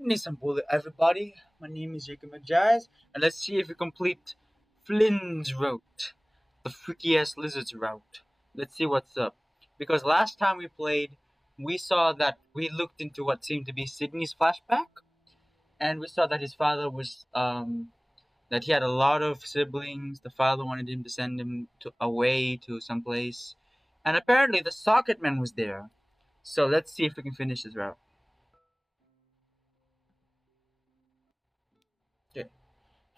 Nissan Bullet, everybody. My name is Jacob McJazz, and let's see if we complete Flynn's route, the freaky ass lizard's route. Let's see what's up. Because last time we played, we saw that we looked into what seemed to be Sydney's flashback, and we saw that his father was that he had a lot of siblings. The father wanted him to send him away to some place, and apparently the socket man was there. So let's see if we can finish this route. Okay.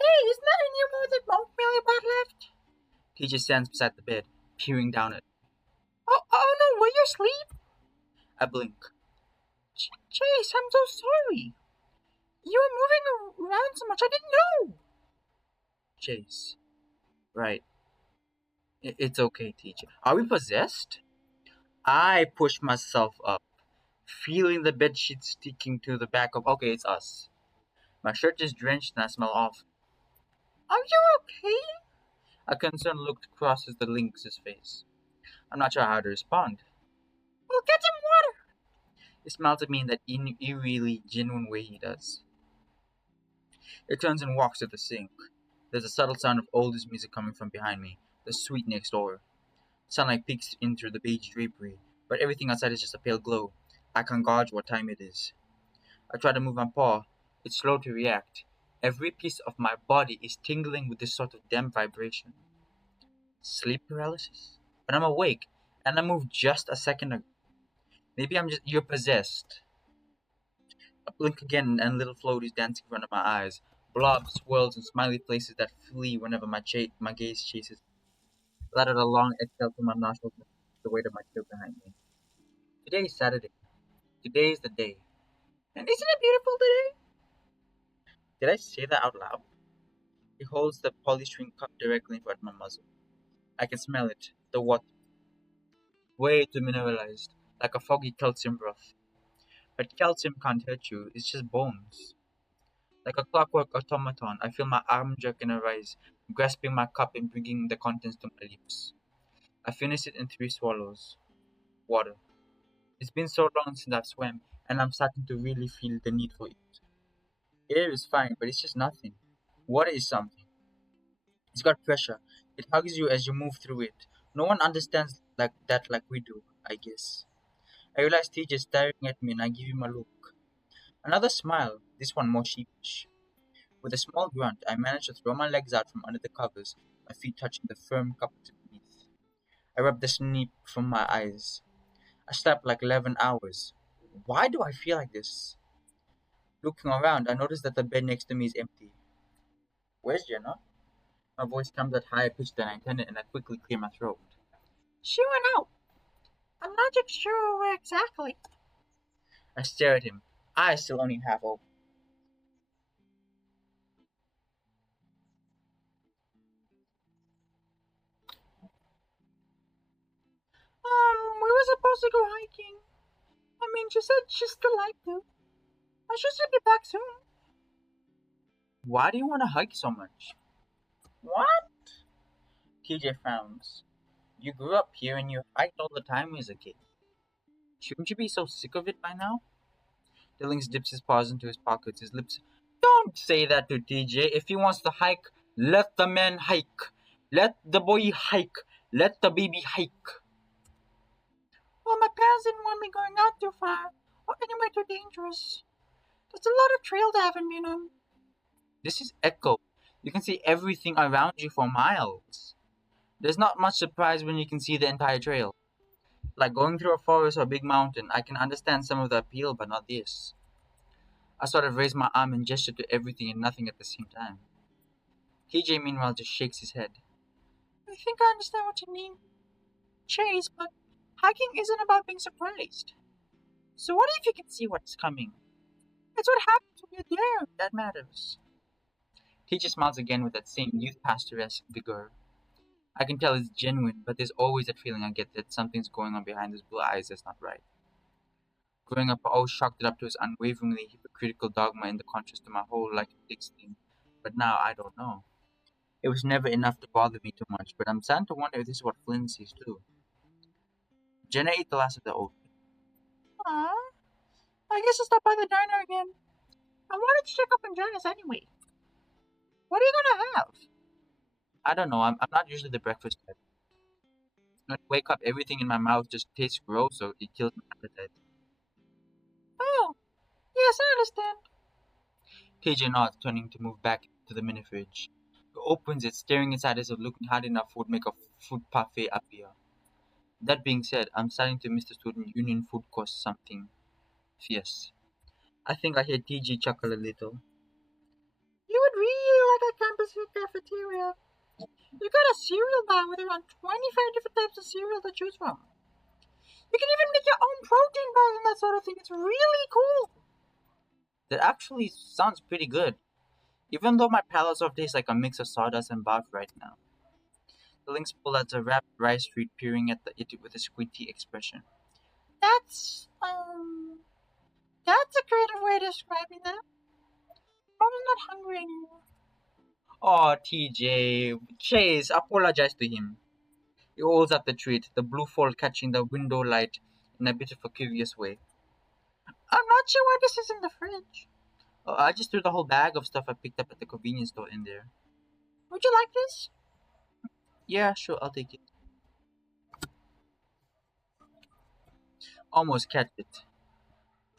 Hey, isn't that any more that Monk Millie bought left? TJ stands beside the bed, peering down at me. Oh no, will you sleep? I blink. Chase, I'm so sorry. You were moving around so much, I didn't know. Chase. Right. It's okay, TJ. Are we possessed? I push myself up, feeling the bedsheet sticking to the back of. Okay, it's us. My shirt is drenched and I smell awful. Are you okay? A concerned look crosses the lynx's face. I'm not sure how to respond. We'll get some water. He smiles at me in that eerily genuine way he does. He turns and walks to the sink. There's a subtle sound of oldies music coming from behind me, the suite next door. Sunlight peeks in through the beige drapery, but everything outside is just a pale glow. I can't gauge what time it is. I try to move my paw. It's slow to react. Every piece of my body is tingling with this sort of damp vibration. Sleep paralysis? But I'm awake, and I moved just a second ago. Maybe you're possessed. I blink again and little floaties dance in front of my eyes. Blobs, swirls, and smiley faces that flee whenever my gaze chases. Let out a long exhale from my nostrils and the weight of my tail behind me. Today is Saturday. Today is the day. And isn't it beautiful today? Did I say that out loud? He holds the polystyrene cup directly in front of my muzzle. I can smell it. The water. Way too mineralized. Like a foggy calcium broth. But calcium can't hurt you. It's just bones. Like a clockwork automaton, I feel my arm jerk and arise, grasping my cup and bringing the contents to my lips. I finish it in 3 swallows. Water. It's been so long since I've swam, and I'm starting to really feel the need for it. Air is fine, but it's just nothing. Water is something. It's got pressure. It hugs you as you move through it. No one understands like that like we do, I guess. I realize TJ is staring at me and I give him a look. Another smile, this one more sheepish. With a small grunt, I manage to throw my legs out from under the covers, my feet touching the firm carpet beneath. I rub the sleep from my eyes. I slept like 11 hours. Why do I feel like this? Looking around, I notice that the bed next to me is empty. Where's Jenna? My voice comes at higher pitch than I intended, and I quickly clear my throat. She went out. I'm not sure where exactly. I stare at him, eyes still only half open. We were supposed to go hiking. I mean, she said she'd still like to. I should be back soon. Why do you want to hike so much? What? TJ frowns. You grew up here and you hiked all the time as a kid. Shouldn't you be so sick of it by now? Dillings dips his paws into his pockets, his lips. Don't say that to TJ. If he wants to hike, let the man hike. Let the boy hike. Let the baby hike. Well, my parents didn't want me going out too far, or anywhere too dangerous. There's a lot of trails I haven't been on. This is Echo. You can see everything around you for miles. There's not much surprise when you can see the entire trail. Like going through a forest or a big mountain, I can understand some of the appeal, but not this. I sort of raise my arm and gesture to everything and nothing at the same time. TJ, meanwhile, just shakes his head. I think I understand what you mean, Chase, but hiking isn't about being surprised. So what if you can see what's coming? It's what happens when you're there that matters. TJ smiles again with that same youth pastoresque vigor. I can tell it's genuine, but there's always that feeling I get that something's going on behind those blue eyes that's not right. Growing up, I always chalked it up to his unwaveringly hypocritical dogma in the contrast to my whole like dicks thing. But now I don't know. It was never enough to bother me too much, but I'm starting to wonder if this is what Flynn sees too. Jenna ate the last of the oat. Aw, I guess I'll stop by the diner again. I wanted to check up on Janice anyway. What are you gonna have? I don't know. I'm not usually the breakfast type. When I wake up, everything in my mouth just tastes gross, so it kills my appetite. Oh, yes, I understand. KJ nods, turning to move back to the mini fridge. He opens it, staring inside as if looking hard enough would make a food parfait appear. That being said, I'm starting to miss the student union food cost something fierce. I think I hear TG chuckle a little. You would really like a campus cafeteria. You got a cereal bar with around 25 different types of cereal to choose from. You can even make your own protein bars and that sort of thing. It's really cool. That actually sounds pretty good, even though my palate sort of tastes like a mix of sawdust and barf right now. The Lynx pulled out a wrapped rice treat, peering at it with a squinty expression. That's a creative way of describing that. I'm not hungry anymore. Oh, TJ. Chase, apologize to him. He holds up the treat, the blue fold catching the window light in a bit of a curious way. I'm not sure why this is in the fridge. Oh, I just threw the whole bag of stuff I picked up at the convenience store in there. Would you like this? Yeah, sure, I'll take it. Almost catch it.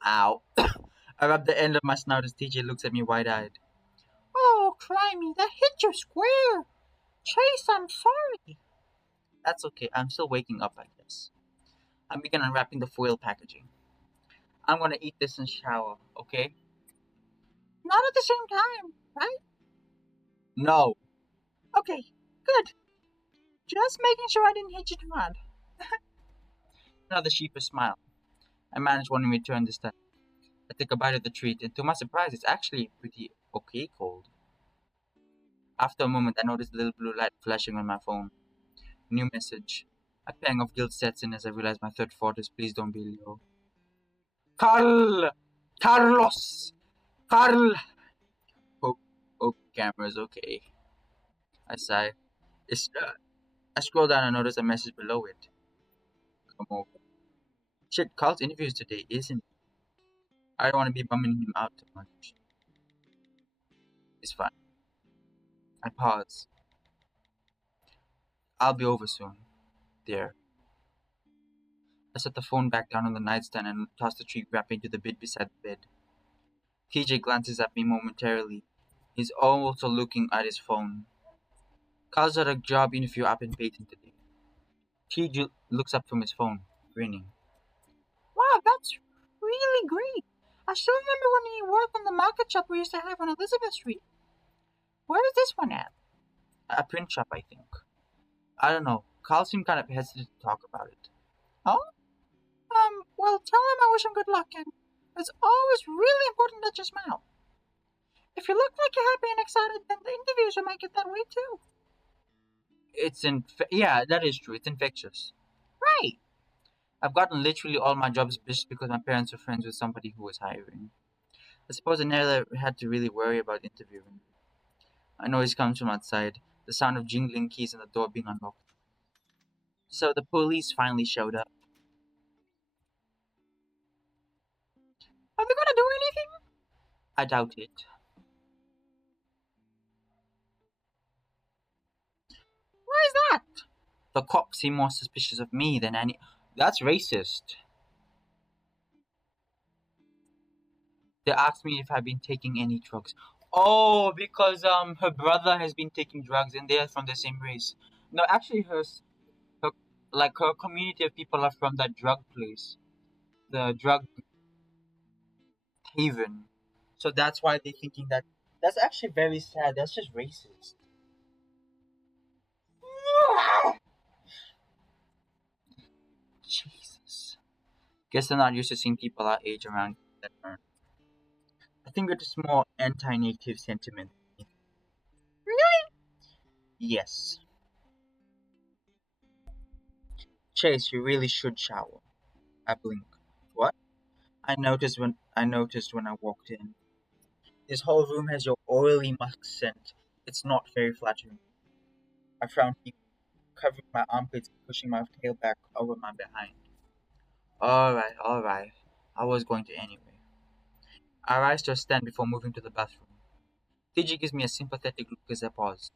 Ow. I rub the end of my snout as TJ looks at me wide eyed. Oh, crimey, that hit you square. Chase, I'm sorry. That's okay, I'm still waking up, I guess. I begin unwrapping the foil packaging. I'm gonna eat this and shower, okay? Not at the same time, right? No. Okay, good. Just making sure I didn't hit you too hard. Another sheepish smile. I manage one in return this time. I take a bite of the treat, and to my surprise, it's actually pretty okay cold. After a moment, I notice the little blue light flashing on my phone. New message. A pang of guilt sets in as I realize my third thought is please don't be Leo. Carl! Carlos! Carl! Hope, hope camera's okay. I sigh. I scroll down and notice a message below it. Come over. Shit, Carl's interview is today, isn't it? I don't want to be bumming him out too much. It's fine. I pause. I'll be over soon. There. I set the phone back down on the nightstand and toss the treat wrap into the bed beside the bed. TJ glances at me momentarily. He's also looking at his phone. Carl's at a job interview up in Peyton today. TJ looks up from his phone, grinning. Wow, that's really great. I still remember when he worked on the market shop we used to have on Elizabeth Street. Where is this one at? A print shop, I think. I don't know. Carl seemed kind of hesitant to talk about it. Oh? Well, tell him I wish him good luck, and it's always really important that you smile. If you look like you're happy and excited, then the interviews will make it that way too. Yeah, that is true. It's infectious. Right. I've gotten literally all my jobs just because my parents were friends with somebody who was hiring. I suppose I never had to really worry about interviewing. A noise comes from outside, the sound of jingling keys and the door being unlocked. So the police finally showed up. Are they gonna do anything? I doubt it. Why is that? The cops seem more suspicious of me than any. That's racist. They asked me if I've been taking any drugs. Oh, because her brother has been taking drugs and they're from the same race. No, actually, her like her community of people are from that drug place, the drug haven. So that's why they're thinking that. That's actually very sad. That's just racist. Jesus. Guess they're not used to seeing people our age around that turn. I think it's just more anti-native sentiment. Really? Yes. Chase, you really should shower. I blink. What? I noticed when I walked in. This whole room has your oily musk scent. It's not very flattering. I frowned deep, covering my armpits and pushing my tail back over my behind. Alright, alright. I was going to anyway. I rise to a stand before moving to the bathroom. TG gives me a sympathetic look as I pause.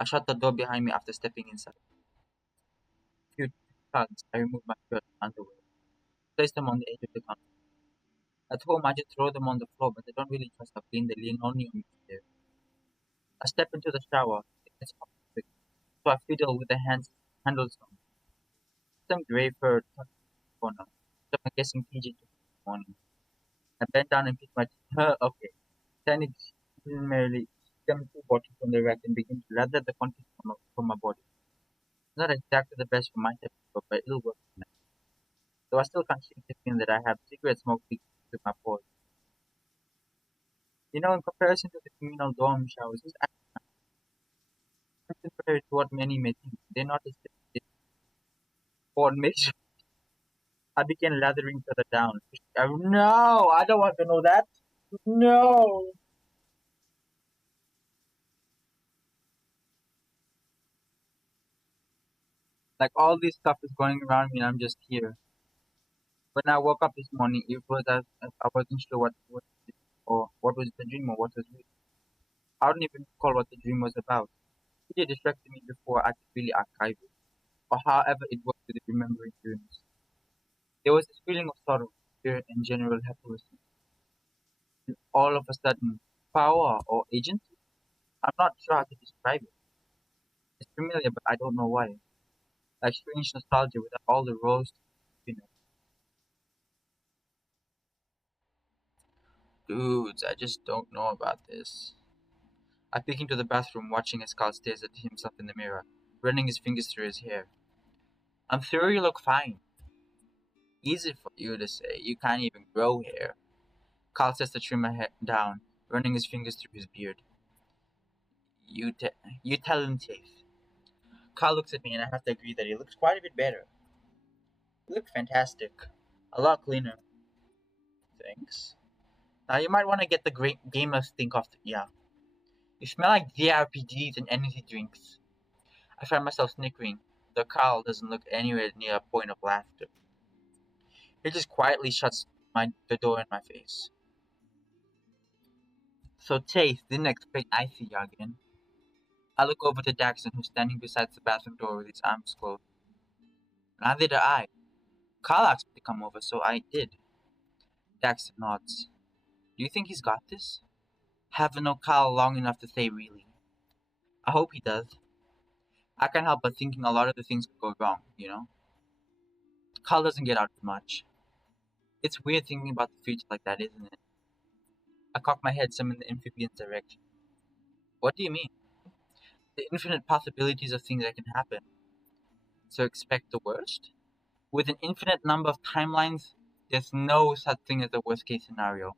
I shut the door behind me after stepping inside. A few tugs, I remove my shirt and underwear, place them on the edge of the counter. At home, I just throw them on the floor, but I don't really trust how clean the linoleum is there. I step into the shower. It gets hot quick, so I fiddle with the handles on. Some gray fur tucked in the corner. So I'm guessing TJ took it this morning. I bend down and pick my okay. Then it's merely stem two bottles from the rack and begin to lather the contents from my body. Not exactly the best for my type of but it'll work for now. Though I still can't shake the feeling that I have cigarette smoke leaking through my pores. You know, in comparison to the communal dorm showers, this actually compared to what many may think. They're not as big or measure. I began lathering further down. No, I don't want to know that. No. Like all this stuff is going around me and I'm just here. When I woke up this morning, it was as I wasn't sure what or what was the dream or what was real. I don't even recall what the dream was about. It distracted me before I could really archive it, or however it worked with remembering dreams. There was this feeling of sorrow, fear, and general helplessness. And all of a sudden, power or agency? I'm not sure how to describe it. It's familiar, but I don't know why. Like strange nostalgia without all the rose, you know. Dudes, I just don't know about this. I peek into the bathroom, watching as Carl stares at himself in the mirror, running his fingers through his hair. I'm sure you look fine. Easy for you to say. You can't even grow hair. Carl says to trim my hair down, running his fingers through his beard. You tell him, Chase. Carl looks at me, and I have to agree that he looks quite a bit better. You look fantastic. A lot cleaner. Thanks. Now you might want to get the great gamer stink off. Yeah. You smell like JRPGs and energy drinks. I find myself snickering, though Carl doesn't look anywhere near a point of laughter. He just quietly shuts the door in my face. So Chase didn't expect I see you again. I look over to Daxon, who's standing beside the bathroom door with his arms closed. Neither did I. Carl asked me to come over, so I did. Daxon nods. Do you think he's got this? Haven't known Carl long enough to say really. I hope he does. I can't help but thinking a lot of the things could go wrong, you know? Carl doesn't get out much. It's weird thinking about the future like that, isn't it? I cock my head some in the amphibian's direction. What do you mean? The infinite possibilities of things that can happen. So expect the worst? With an infinite number of timelines, there's no such thing as a worst case scenario.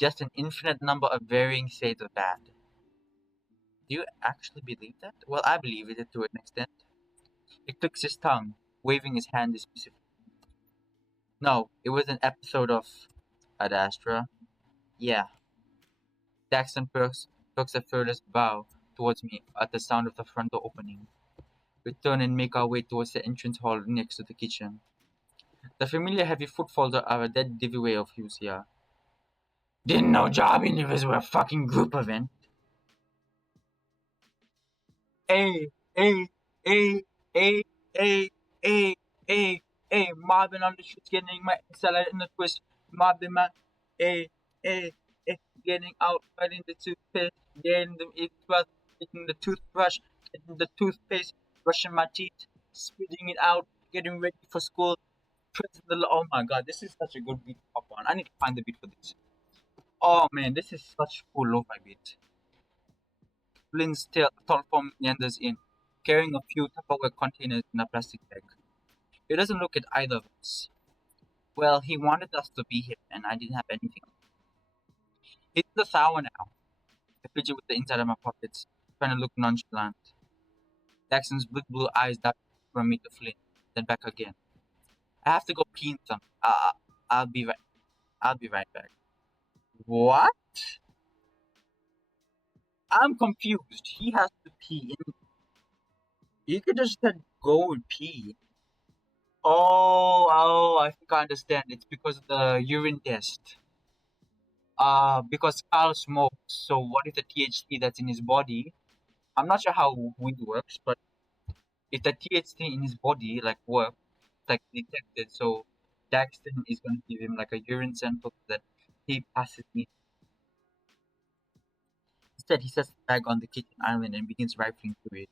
Just an infinite number of varying shades of bad. Do you actually believe that? Well, I believe it to an extent. He clicks his tongue, waving his hand dismissively. No, it was an episode of Ad Astra. Yeah. Daxton perks a furthest bow towards me at the sound of the front door opening. We turn and make our way towards the entrance hall next to the kitchen. The familiar heavy footfalls are a dead giveaway of who's here. Didn't know job interviews were a fucking group event. Hey, hey, hey, hey, hey, hey, hey, hey, mobbing on the streets, getting my salad in the twist, mobbing my, hey, hey, hey, getting out, fighting the toothpaste, getting the toothbrush, getting the toothbrush, getting the toothpaste, brushing my teeth, spitting it out, getting ready for school, pressing the, oh my god, this is such a good beat to pop on. I need to find the beat for this. Oh man, this is such cool lo-fi beat. Flynn's tall form meanders in, carrying a few Tupperware containers in a plastic bag. He doesn't look at either of us. Well, he wanted us to be here, and I didn't have anything. He's in the shower now. I fidget with the inside of my pockets, trying to look nonchalant. Jackson's big blue eyes dart from me to Flynn, then back again. I have to go pee in some. I'll be right. I'll be right back. What? I'm confused. He has to pee. You could just said go and pee. Oh, I think I understand. It's because of the urine test. Because Carl smokes, so what if the THC that's in his body? I'm not sure how weed works, but if the THC in his body like works, like detected, so Daxton is going to give him like a urine sample that he passes in. Instead, he sets the bag on the kitchen island and begins rifling through it.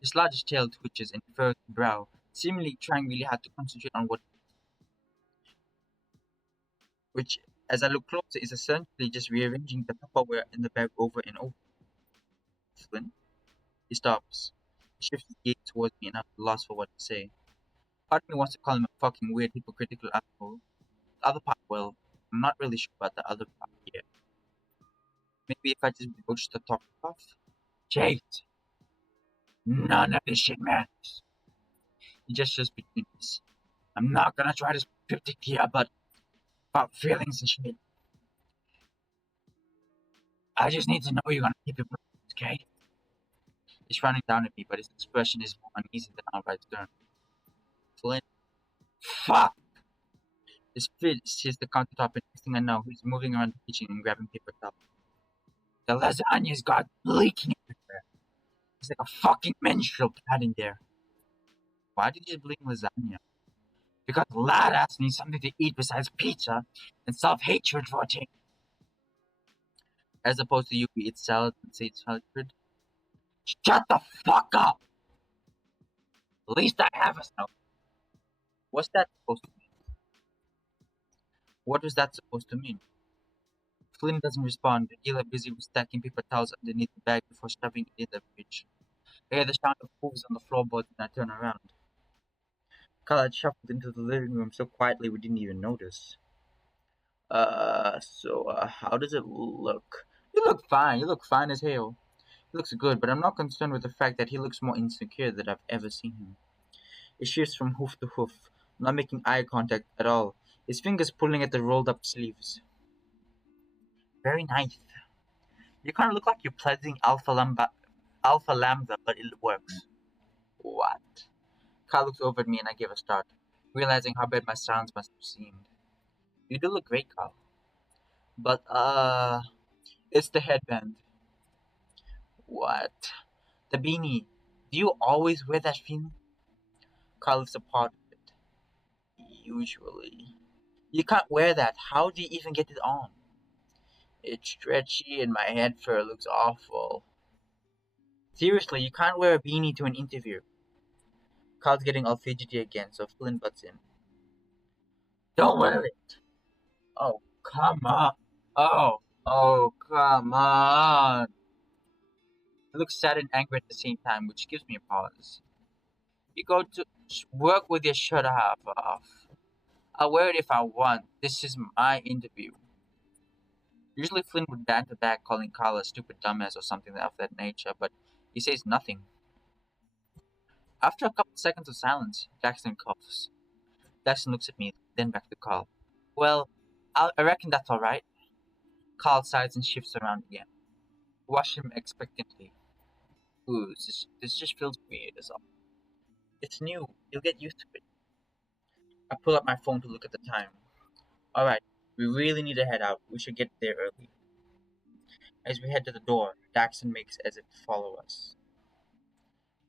His large tail twitches and furrows his brow, seemingly trying really hard to concentrate on what, which, as I look closer, is essentially just rearranging the Tupperware in the bag over and over. Flynn? He stops. He shifts his gaze towards me and I'm lost for what to say. Part of me wants to call him a fucking weird, hypocritical asshole. The other part, well, I'm not really sure about the other part yet. Maybe if I just broach the topic off? Jade! None of this shit matters. He gestures between us. I'm not gonna try to be cryptic here, but about feelings and shit. I just need to know you're gonna keep it moving, okay? He's frowning down at me, but his expression is more uneasy than outright stern. Flynn. Fuck! His fist hits the countertop, and next thing I know, he's moving around the kitchen and grabbing paper towels. The lasagna's got leaking everywhere. It's like a fucking menstrual pad in there. Why did you blame lasagna? Because Ladas needs something to eat besides pizza and self-hatred for a change. As opposed to you who eat salad and say it's hatred. Shut the fuck up! At least I have a snow. What's that supposed to mean? What was that supposed to mean? Flynn doesn't respond. Gila busy with stacking paper towels underneath the bag before shoving it in the fridge. I hear the sound of hooves on the floorboards and I turn around. Carl had shuffled into the living room so quietly we didn't even notice. How does it look? You look fine. You look fine as hell. He looks good, but I'm not concerned with the fact that he looks more insecure than I've ever seen him. He shifts from hoof to hoof, not making eye contact at all, his fingers pulling at the rolled up sleeves. Very nice. You kind of look like you're pledging Alpha Lambda, but it works. What? Carl looks over at me and I give a start, realizing how bad my sounds must have seemed. You do look great, Carl. But, it's the headband. What? The beanie. Do you always wear that thing? Carl is a part of it. Usually. You can't wear that. How do you even get it on? It's stretchy and my head fur looks awful. Seriously, you can't wear a beanie to an interview. Carl's getting all fidgety again, so Flynn butts in. Don't wear it. Oh, come on. Come on. I look sad and angry at the same time, which gives me a pause. You go to work with your shirt half off. I'll wear it if I want. This is my interview. Usually Flynn would banter back, calling Carl a stupid dumbass or something of that nature, but he says nothing. After a couple seconds of silence, Jackson coughs. Jackson looks at me, then back to Carl. Well, I reckon that's alright. Carl sighs and shifts around again. Watch him expectantly. Ooh, this just feels weird as all. It's new. You'll get used to it. I pull up my phone to look at the time. Alright, we really need to head out. We should get there early. As we head to the door, Daxon makes as if to follow us.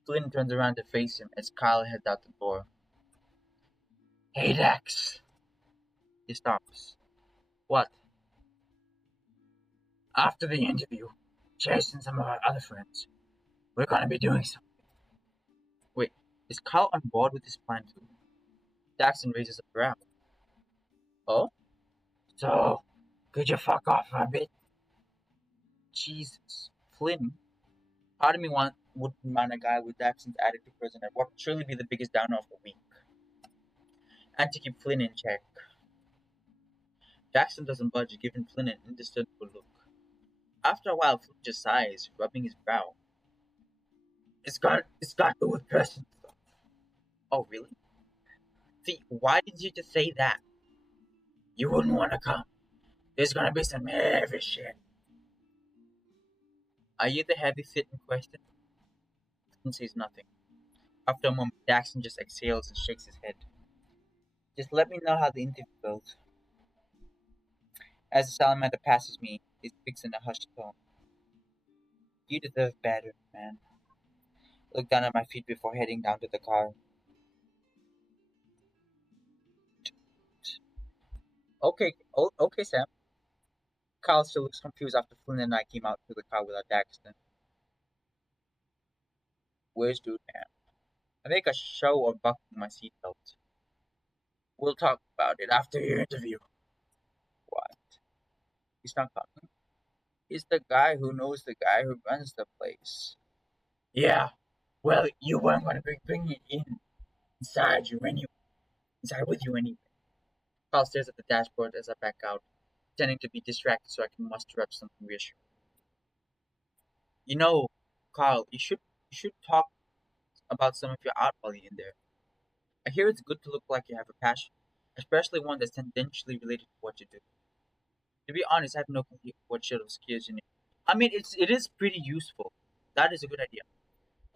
Flynn turns around to face him as Kyle heads out the door. Hey Dax! He stops. What? After the interview, Chase and some of our other friends, we're gonna be doing something. Wait, is Kyle on board with this plan too? Daxon raises a brow. Oh? So, could you fuck off for a bit? Jesus. Flynn, part of me wouldn't mind a guy with Daxon's attitude present at what would surely be the biggest downer of the week. And to keep Flynn in check. Jackson doesn't budge, giving Flynn an indiscernible look. After a while, Flynn just sighs, rubbing his brow. It's got to do with person. Oh, really? See, why did you just say that? You wouldn't want to come. There's gonna be some heavy shit. Are you the heavy fit in question? Flynn says nothing. After a moment, Jackson just exhales and shakes his head. Just let me know how the interview goes. As the salamander passes me, it speaks in a hushed tone. You deserve better, man. Look down at my feet before heading down to the car. Okay, Sam. Kyle still looks confused after Flynn and I came out to the car without Daxton. Where's dude, man? I make a show of buckling my seatbelt. We'll talk about it after your interview. What? He's not coming? He's the guy who knows the guy who runs the place. Yeah. Well, you weren't going to bring it inside you anyway. Inside with you anyway. Kyle stares at the dashboard as I back out, pretending to be distracted so I can muster up something reassuring. You know, Carl, you should talk about some of your art while you're in there. I hear it's good to look like you have a passion, especially one that's tangentially related to what you do. To be honest, I have no clue what sort of skills you need. I mean, it is pretty useful. That is a good idea.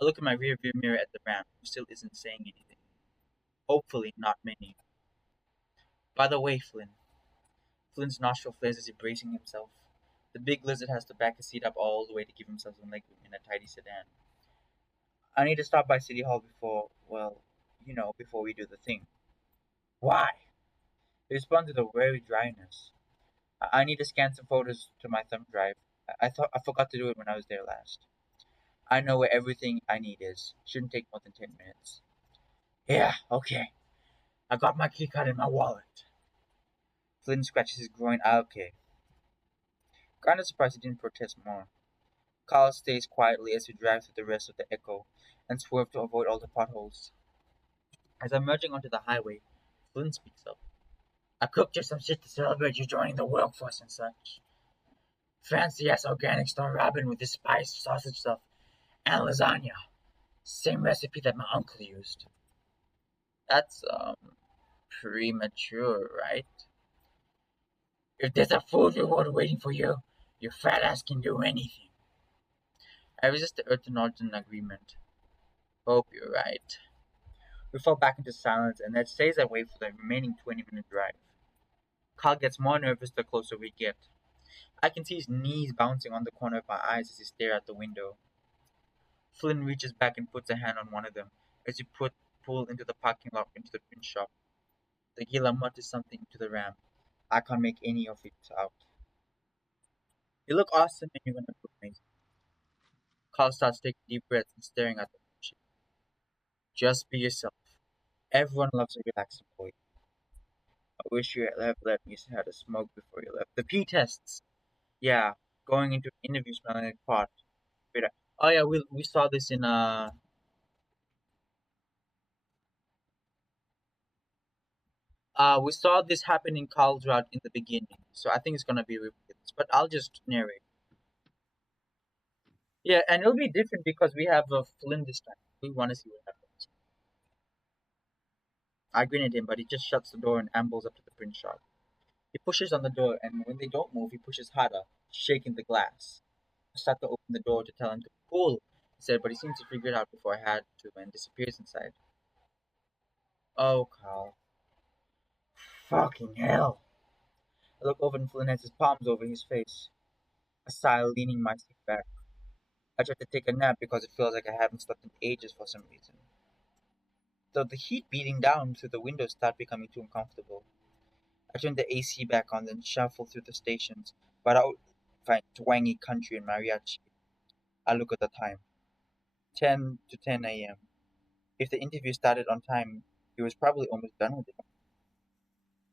I look in my rear view mirror at the ram, who still isn't saying anything. Hopefully, not many. By the way, Flynn. Flynn's nostril flares as he bracing himself. The big lizard has to back his seat up all the way to give himself some legroom in a tidy sedan. I need to stop by City Hall before, well, before we do the thing. Why? He responded with a very dryness. I need to scan some photos to my thumb drive. I thought I forgot to do it when I was there last. I know where everything I need is. Shouldn't take more than 10 minutes. Yeah, okay. I got my keycard in my wallet. Flynn scratches his groin. Okay. Kinda surprised he didn't protest more. Carl stays quietly as we drive through the rest of the Echo and swerve to avoid all the potholes. As I'm merging onto the highway, Flynn speaks up. I cooked you some shit to celebrate you joining the workforce and such. Fancy ass organic store Robin with his spiced sausage stuff and lasagna. Same recipe that my uncle used. That's, premature, right? If there's a food reward waiting for you, your fat ass can do anything. I resist the urge to nod in agreement. Hope you're right. We fall back into silence, and that stays that way for the remaining 20-minute drive. Carl gets more nervous the closer we get. I can see his knees bouncing on the corner of my eyes as he stares out the window. Flynn reaches back and puts a hand on one of them as we pull into the parking lot into the print shop. The Gila mutters something to the ram. I can't make any of it out. You look awesome and you're gonna look amazing. Carl starts taking deep breaths and staring at the ship. Just be yourself. Everyone loves a relaxed employee. I wish you had let me had a smoke before you left. The P tests. Yeah, going into an interview smelling like pot. Wait, oh yeah, we saw this in we saw this happen in Carl's route in the beginning, so I think it's gonna be repeated. But I'll just narrate. Yeah, and it'll be different because we have a Flynn this time. We want to see what happens. I grin at him, but he just shuts the door and ambles up to the print shop. He pushes on the door, and when they don't move, he pushes harder, shaking the glass. I start to open the door to tell him to pull, he said, but he seemed to figure it out before I had to and disappears inside. Oh, Carl. Fucking hell. I look over and Flynn has his palms over his face. I sigh, leaning my seat back. I try to take a nap because it feels like I haven't slept in ages for some reason. Though the heat beating down through the windows start becoming too uncomfortable. I turn the AC back on, then shuffle through the stations, but I find twangy country and mariachi. I look at the time. 10 to 10 a.m. If the interview started on time, he was probably almost done with it.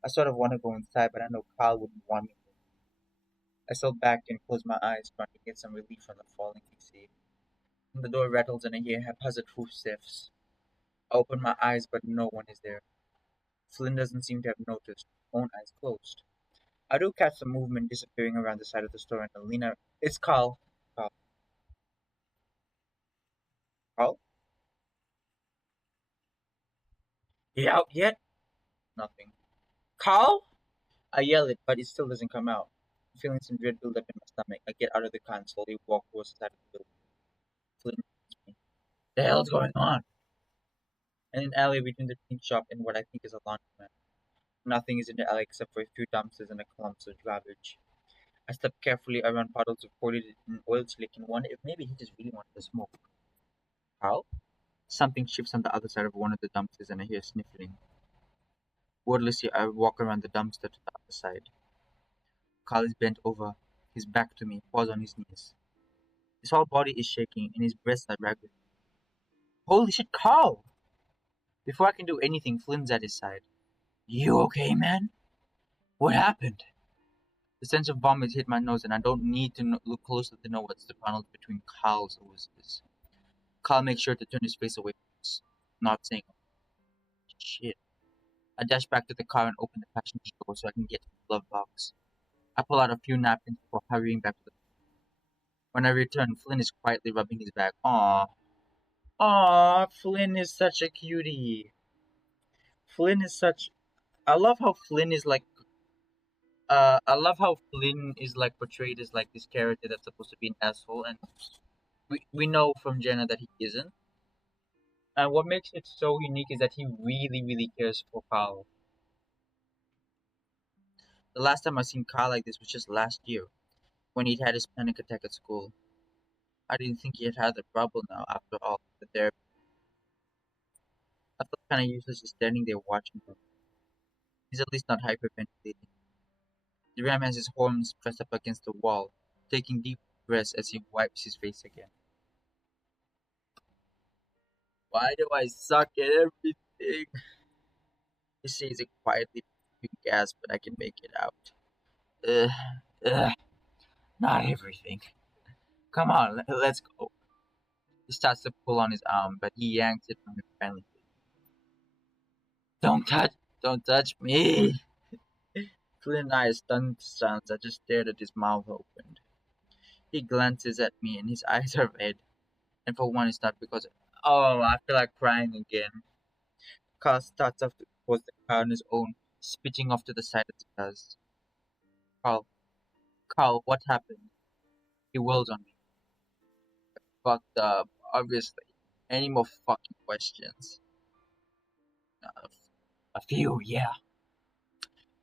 I sort of want to go inside, but I know Carl wouldn't want me to. I settle back and close my eyes, trying to get some relief from the falling AC. And the door rattles and I hear haphazard footsteps. I open my eyes, but no one is there. Flynn doesn't seem to have noticed, own eyes closed. I do catch some movement disappearing around the side of the store, and Alina. It's Carl. Carl. Carl? You out yet? Nothing. Carl? I yell it, but it still doesn't come out. Feeling some dread build up in my stomach, I get out of the car and slowly walk towards the side of the building. Flynn reminds me. The hell's going on? In an alley between the paint shop and what I think is a laundromat. Nothing is in the alley except for a few dumpsters and a clumps of garbage. I step carefully around puddles of poorly oil slick and wonder if maybe he just really wanted to smoke. Carl? Something shifts on the other side of one of the dumpsters and I hear sniffling. Wordlessly, I walk around the dumpster to the other side. Carl is bent over, his back to me, paws on his knees. His whole body is shaking and his breasts are ragged. Holy shit, Carl! Before I can do anything, Flynn's at his side. You okay, man? What happened? The sense of vomit hit my nose and I don't need to look closer to know what's the tunnel between Carl's oozes. Carl makes sure to turn his face away from us, not saying shit. I dash back to the car and open the passenger door so I can get to the glove box. I pull out a few napkins before hurrying back to the. When I return, Flynn is quietly rubbing his back. Aww. Aww, Flynn is such a cutie. Flynn is such. I love how Flynn is like. I love how Flynn is like portrayed as like this character that's supposed to be an asshole, and we know from Jenna that he isn't. And what makes it so unique is that he really, really cares for Carl. The last time I seen Carl like this was just last year, when he'd had his panic attack at school. I didn't think he had had a problem now after all the therapy. I felt kind of useless just standing there watching him. He's at least not hyperventilating. The ram has his horns pressed up against the wall, taking deep breaths as he wipes his face again. Why do I suck at everything? He says it quietly, big gasp, but I can make it out. Ugh, ugh, not everything. Come on, let's go. He starts to pull on his arm, but he yanks it from him violently. Don't touch me! Flynn and I, stunned silence, I just stared at his mouth opened. He glances at me and his eyes are red. And for one, it's not because. Oh, I feel like crying again. Carl starts off towards the car on his own, spitting off to the side as he does. Carl, Carl, what happened? He whirls on me. Fucked up, obviously. Any more fucking questions? Uh, a few, yeah.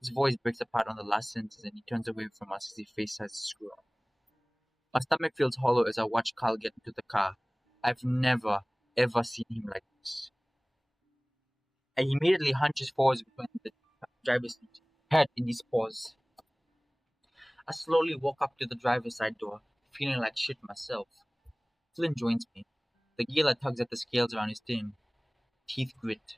His voice breaks apart on the last sentence and he turns away from us as his face starts to screw up. My stomach feels hollow as I watch Carl get into the car. I've never, ever seen him like this. I immediately hunches forward between the driver's seat, head in his paws. I slowly walk up to the driver's side door, feeling like shit myself. Flynn joins me. The gila tugs at the scales around his chin, teeth grit.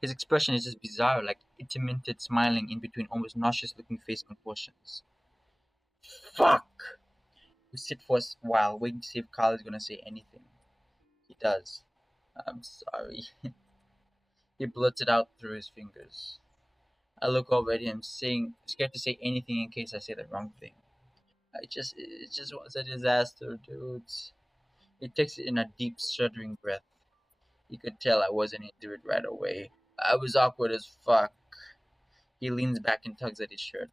His expression is just bizarre, like intermittent smiling in between almost nauseous looking face contortions. Fuck! We sit for a while, waiting to see if Carl is gonna say anything. He does. I'm sorry. He blurts it out through his fingers. I look over at him, saying, scared to say anything in case I say the wrong thing. It just was a disaster, dudes. He takes it in a deep, shuddering breath. He could tell I wasn't into it right away. I was awkward as fuck. He leans back and tugs at his shirt.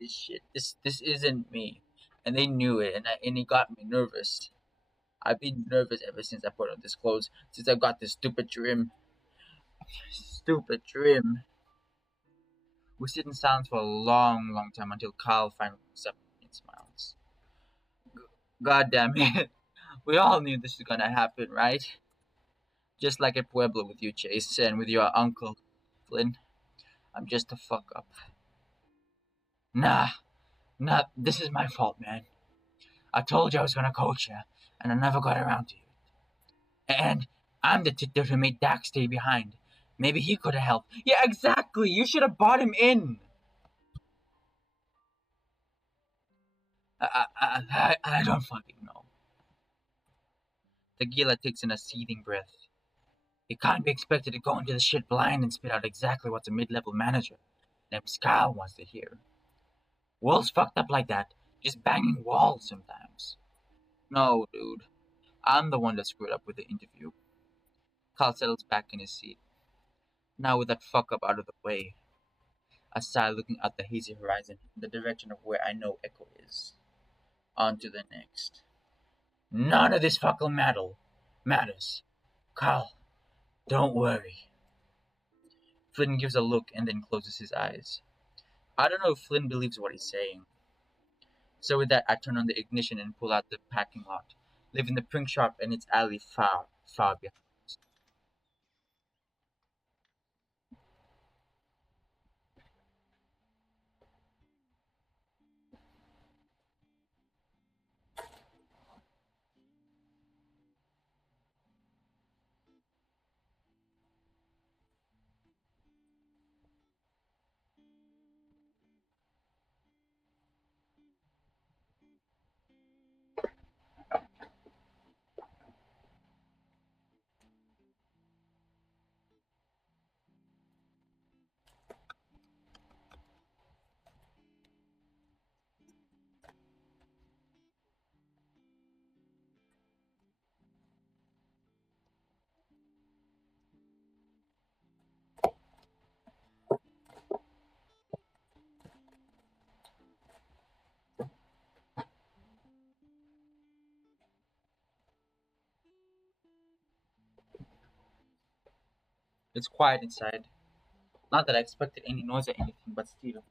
This shit, this isn't me. And they knew it, and it got me nervous. I've been nervous ever since I put on this clothes, since I got this stupid trim. Stupid trim. We sit in silence for a long, long time until Carl finally looks up and smiles. God damn it. We all knew this was gonna happen, right? Just like at Pueblo with you, Chase, and with your uncle, Flynn. I'm just a fuck up. Nah, this is my fault, man. I told you I was gonna coach you, and I never got around to you. And I'm the tit who made Dak stay behind. Maybe he could have helped. Yeah, exactly. You should have brought him in. I don't fucking know. Tequila takes in a seething breath. You can't be expected to go into the shit blind and spit out exactly what a mid-level manager named Scal wants to hear. Will's fucked up like that, just banging walls sometimes. No, dude. I'm the one that screwed up with the interview. Carl settles back in his seat. Now with that fuck up out of the way, I sigh looking out the hazy horizon in the direction of where I know Echo is. On to the next. None of this fucking matters. Carl, don't worry. Flynn gives a look and then closes his eyes. I don't know if Flynn believes what he's saying. So with that, I turn on the ignition and pull out the parking lot, leaving the print shop and its alley far, far behind. It's quiet inside. Not that I expected any noise or anything, but still.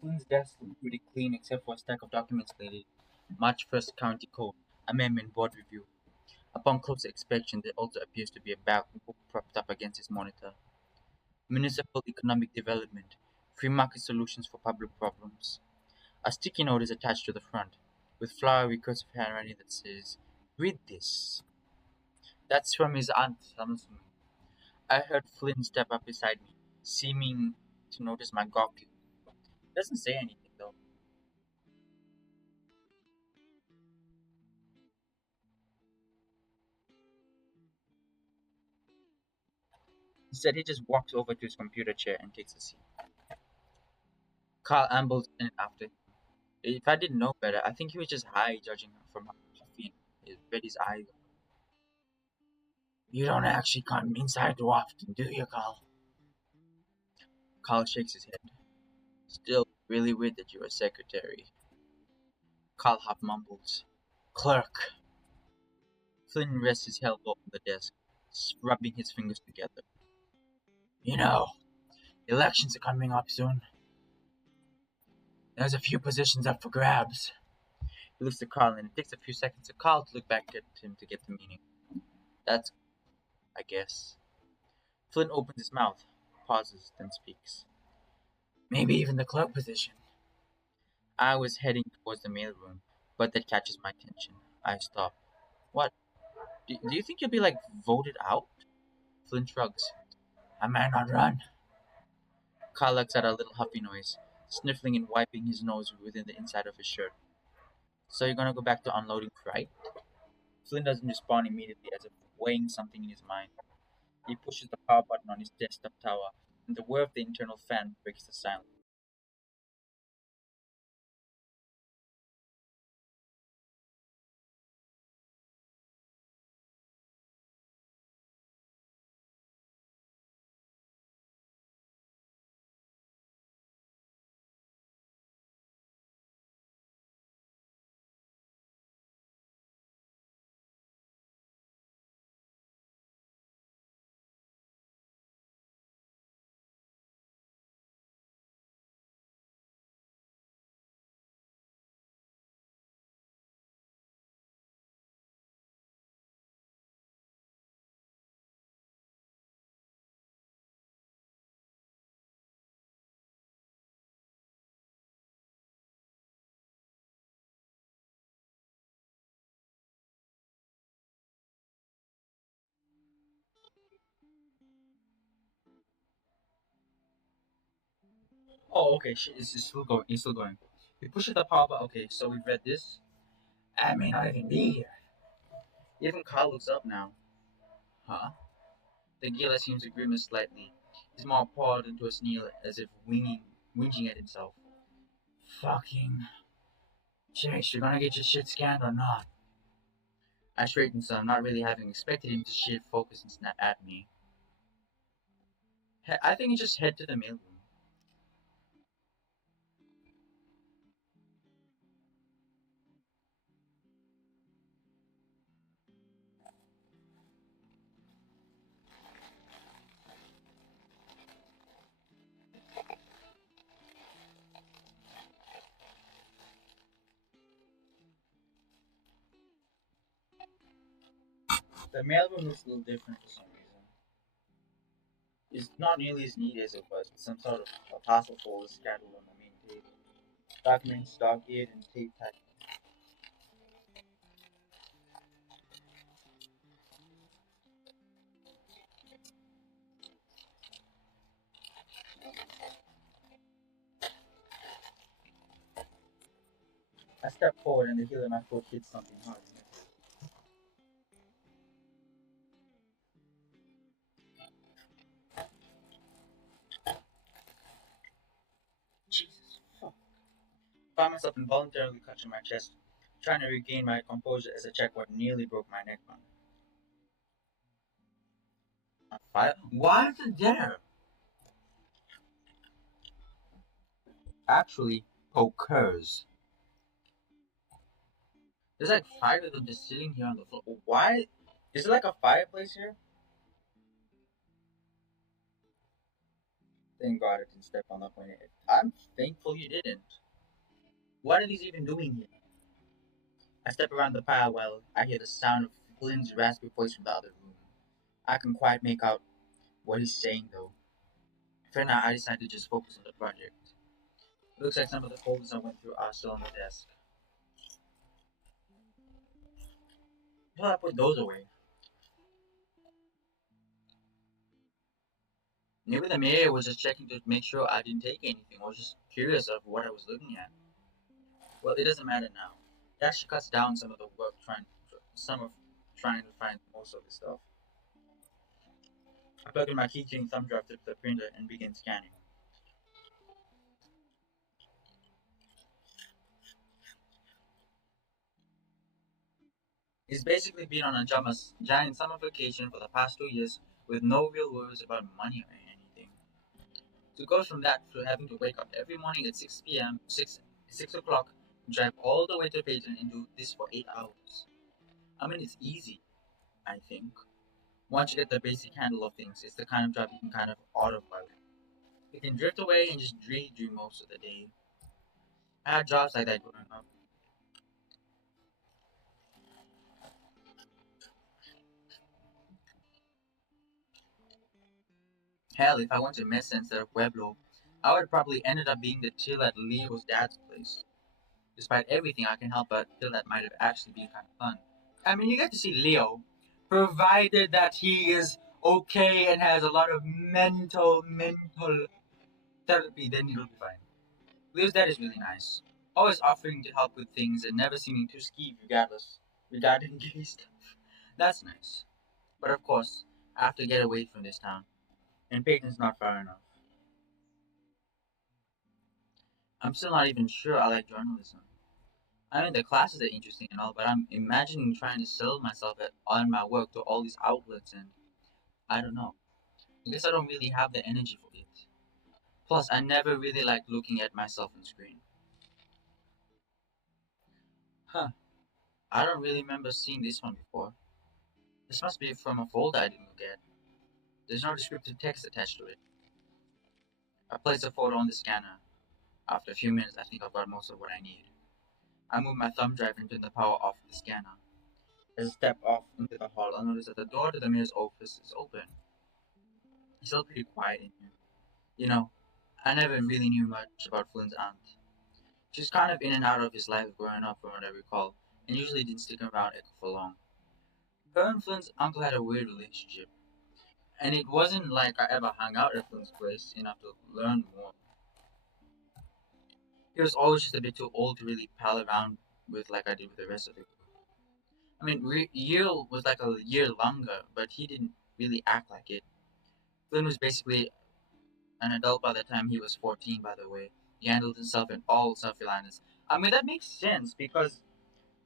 Flynn's desk looked pretty clean except for a stack of documents dated March 1st County Code, Amendment Board Review. Upon closer inspection, there also appears to be a book propped up against his monitor. Municipal Economic Development, Free Market Solutions for Public Problems. A sticky note is attached to the front, with flowery cursive handwriting that says, "Read this." That's from his aunt, I'm assuming. I heard Flynn step up beside me, seeming to notice my gawking. Doesn't say anything though. Instead, he just walks over to his computer chair and takes a seat. Carl ambles in after him. If I didn't know better, I think he was just high, judging from how puffy and red his eyes. You don't actually come inside too often, do you, Carl? Carl shakes his head. Still, really weird that you're a secretary. Carl half mumbles. Clerk. Flynn rests his elbow on the desk, rubbing his fingers together. You know, elections are coming up soon. There's a few positions up for grabs. He looks at Carl and it takes a few seconds for Carl to look back at him to get the meaning. That's, I guess. Flynn opens his mouth, pauses, then speaks. Maybe even the clerk position. I was heading towards the mailroom, but that catches my attention. I stop. What? Do you think you'll be, like, voted out? Flynn shrugs. I might not run. Carl lets out a little huffy noise, sniffling and wiping his nose within the inside of his shirt. So you're gonna go back to unloading freight? Flynn doesn't respond immediately, as if weighing something in his mind. He pushes the power button on his desktop tower, and the whir of the internal fan breaks the silence. Oh, okay, it's still going. It's still going. We push the power button. Okay, so we've read this. I may not even be here. Even Carl looks up now. Huh? The Gila seems to grimace slightly. His mouth pawed into a sneer as if whinging at himself. Fucking. Chase, you're gonna get your shit scanned or not? I straightened some, not really having expected him to shift focus and snap at me. I think he just head to the mailroom. The mailroom looks a little different for some reason. It's not nearly as neat as it was, with some sort of a parcel folder scattered on the main table. Documents, dog-eared, and tape tied. I stepped forward and the heel of my foot hit something hard. Jesus, fuck. I found myself involuntarily clutching my chest, trying to regain my composure as I checked what nearly broke my neck on. Fire? Why is it there? Actually, pokers. There's like five of them just sitting here on the floor. Why? Is it like a fireplace here? Thank God I didn't step on that point. I'm thankful you didn't. What are these even doing here? I step around the pile while I hear the sound of Flynn's raspy voice from the other room. I can quite make out what he's saying though. For now, I decide to just focus on the project. It looks like some of the folders I went through are still on the desk. Until I put those away. Maybe the mayor was just checking to make sure I didn't take anything, or just curious of what I was looking at. Well, it doesn't matter now. It actually cuts down some of the work some of trying to find most of the stuff. I plug in my keychain thumb drive to the printer and begin scanning. He's basically been on a giant summer vacation for the past 2 years with no real worries about money or anything. So it goes from that to having to wake up every morning at 6 p.m., 6 o'clock, drive all the way to Payton and do this for 8 hours. I mean, it's easy, I think. Once you get the basic handle of things, it's the kind of job you can kind of autopilot. You can drift away and just daydream most of the day. I had jobs like that growing up. Hell, if I went to Mesa instead of Pueblo, I would probably ended up being the chill at Leo's dad's place. Despite everything, I can help but feel that might have actually been kind of fun. I mean, you get to see Leo, provided that he is okay and has a lot of mental therapy, then he'll be fine. Leo's dad is really nice, always offering to help with things and never seeming too skeeved regarding gay stuff. That's nice. But of course, I have to get away from this town, and Peyton's not far enough. I'm still not even sure I like journalism. I mean, the classes are interesting and all, but I'm imagining trying to sell myself on my work to all these outlets, and I don't know. I guess I don't really have the energy for it. Plus, I never really liked looking at myself on screen. Huh, I don't really remember seeing this one before. This must be from a folder I didn't look at. There's no descriptive text attached to it. I place a photo on the scanner. After a few minutes, I think I've got most of what I need. I move my thumb drive and turn the power off the scanner. As I step off into the hall, I notice that the door to the mayor's office is open. It's still pretty quiet in here. You know, I never really knew much about Flynn's aunt. She was kind of in and out of his life growing up, from what I recall, and usually didn't stick around for long. Her and Flynn's uncle had a weird relationship, and it wasn't like I ever hung out at Flynn's place enough to learn more. He was always just a bit too old to really pal around with like I did with the rest of the group. I mean, Yale was like a year longer, but he didn't really act like it. Flynn was basically an adult by the time he was 14, by the way. He handled himself in all self-reliance. I mean, that makes sense because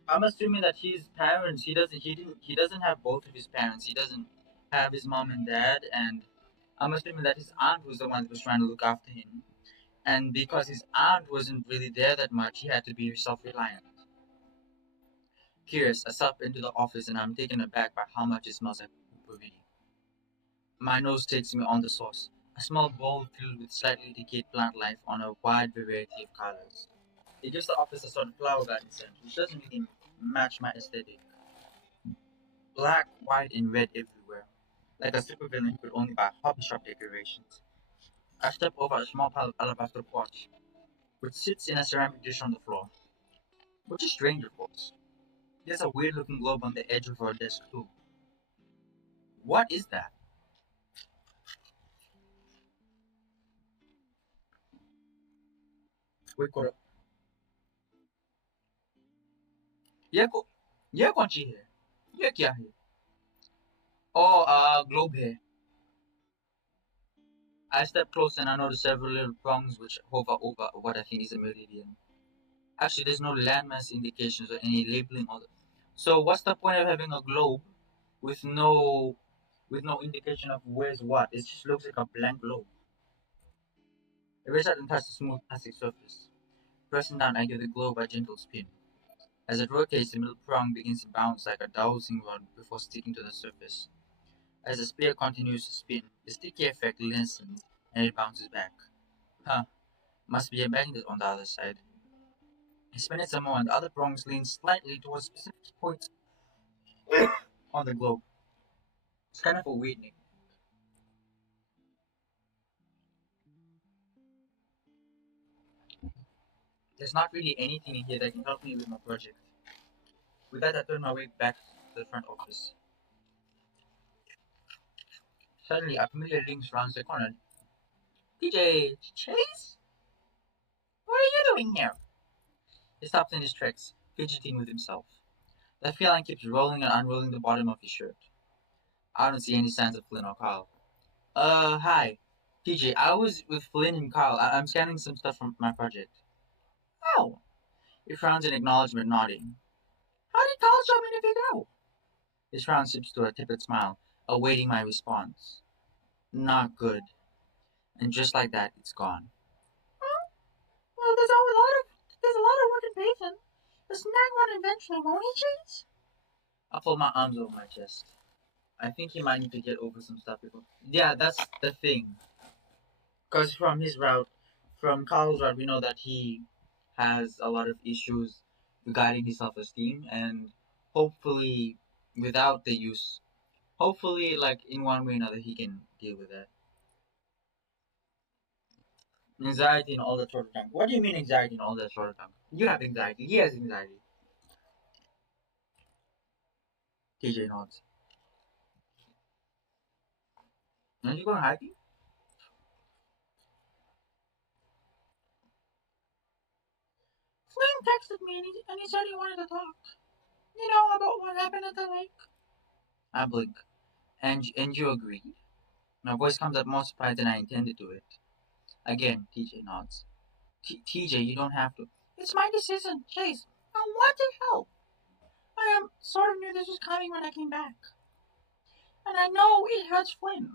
I'm assuming that his parents, he doesn't have both of his parents. He doesn't have his mom and dad, and I'm assuming that his aunt was the one that was trying to look after him. And because his aunt wasn't really there that much, he had to be self-reliant. Curious, I step into the office and I'm taken aback by how much it smells like potpourri. My nose takes me on the sauce, a small bowl filled with slightly decayed plant life on a wide variety of colors. It gives the office a sort of flower garden scent, which doesn't really match my aesthetic. Black, white, and red everywhere, like a supervillain could only buy hobby shop decorations. I step over a small pile of alabaster quartz, which sits in a ceramic dish on the floor. Which is strange, of course. There's a weird looking globe on the edge of our desk, too. What is that? Wait, ये को ये कौन सी है? ये क्या है? Oh, globe है. I step close and I notice several little prongs which hover over what I think is a meridian. Actually, there's no landmass indications or any labeling on it. So, what's the point of having a globe with no indication of where's what? It just looks like a blank globe. I reach out and touch the smooth plastic surface. Pressing down, I give the globe a gentle spin. As it rotates, the middle prong begins to bounce like a dowsing rod before sticking to the surface. As the spear continues to spin, the sticky effect lessens and it bounces back. Huh, must be a magnet on the other side. I spin it some more and the other prongs lean slightly towards specific points on the globe. It's kind of a weird name. There's not really anything in here that can help me with my project. With that, I turn my way back to the front office. Suddenly, a familiar ring rounds the corner. DJ Chase? What are you doing here? He stops in his tracks, fidgeting with himself. The feline keeps rolling and unrolling the bottom of his shirt. I don't see any signs of Flynn or Carl. Hi. TJ, I was with Flynn and Carl. I'm scanning some stuff from my project. Oh. He frowns in acknowledgement, nodding. How did Carl show me the video? His frown shifts to a tepid smile, awaiting my response. Not good. And just like that, it's gone. Oh, well, there's a lot of work in patience. The snag one eventually, won't he, Chase? I fold my arms over my chest. I think he might need to get over some stuff before. Yeah, that's the thing. Because from Carl's route, we know that he has a lot of issues regarding his self-esteem, and hopefully, without the use, hopefully, like in one way or another, he can deal with that. Anxiety and all that sort of thing. What do you mean anxiety and all that sort of thing? You have anxiety. He has anxiety. TJ nods. Aren't you going hiking? Flynn texted me and he said he wanted to talk. You know about what happened at the lake? I blink. And you agreed? My voice comes up more surprised than I intended to it. Again, TJ nods. TJ, you don't have to. It's my decision, Chase. I want to help. I sort of knew this was coming when I came back. And I know it hurts Flynn.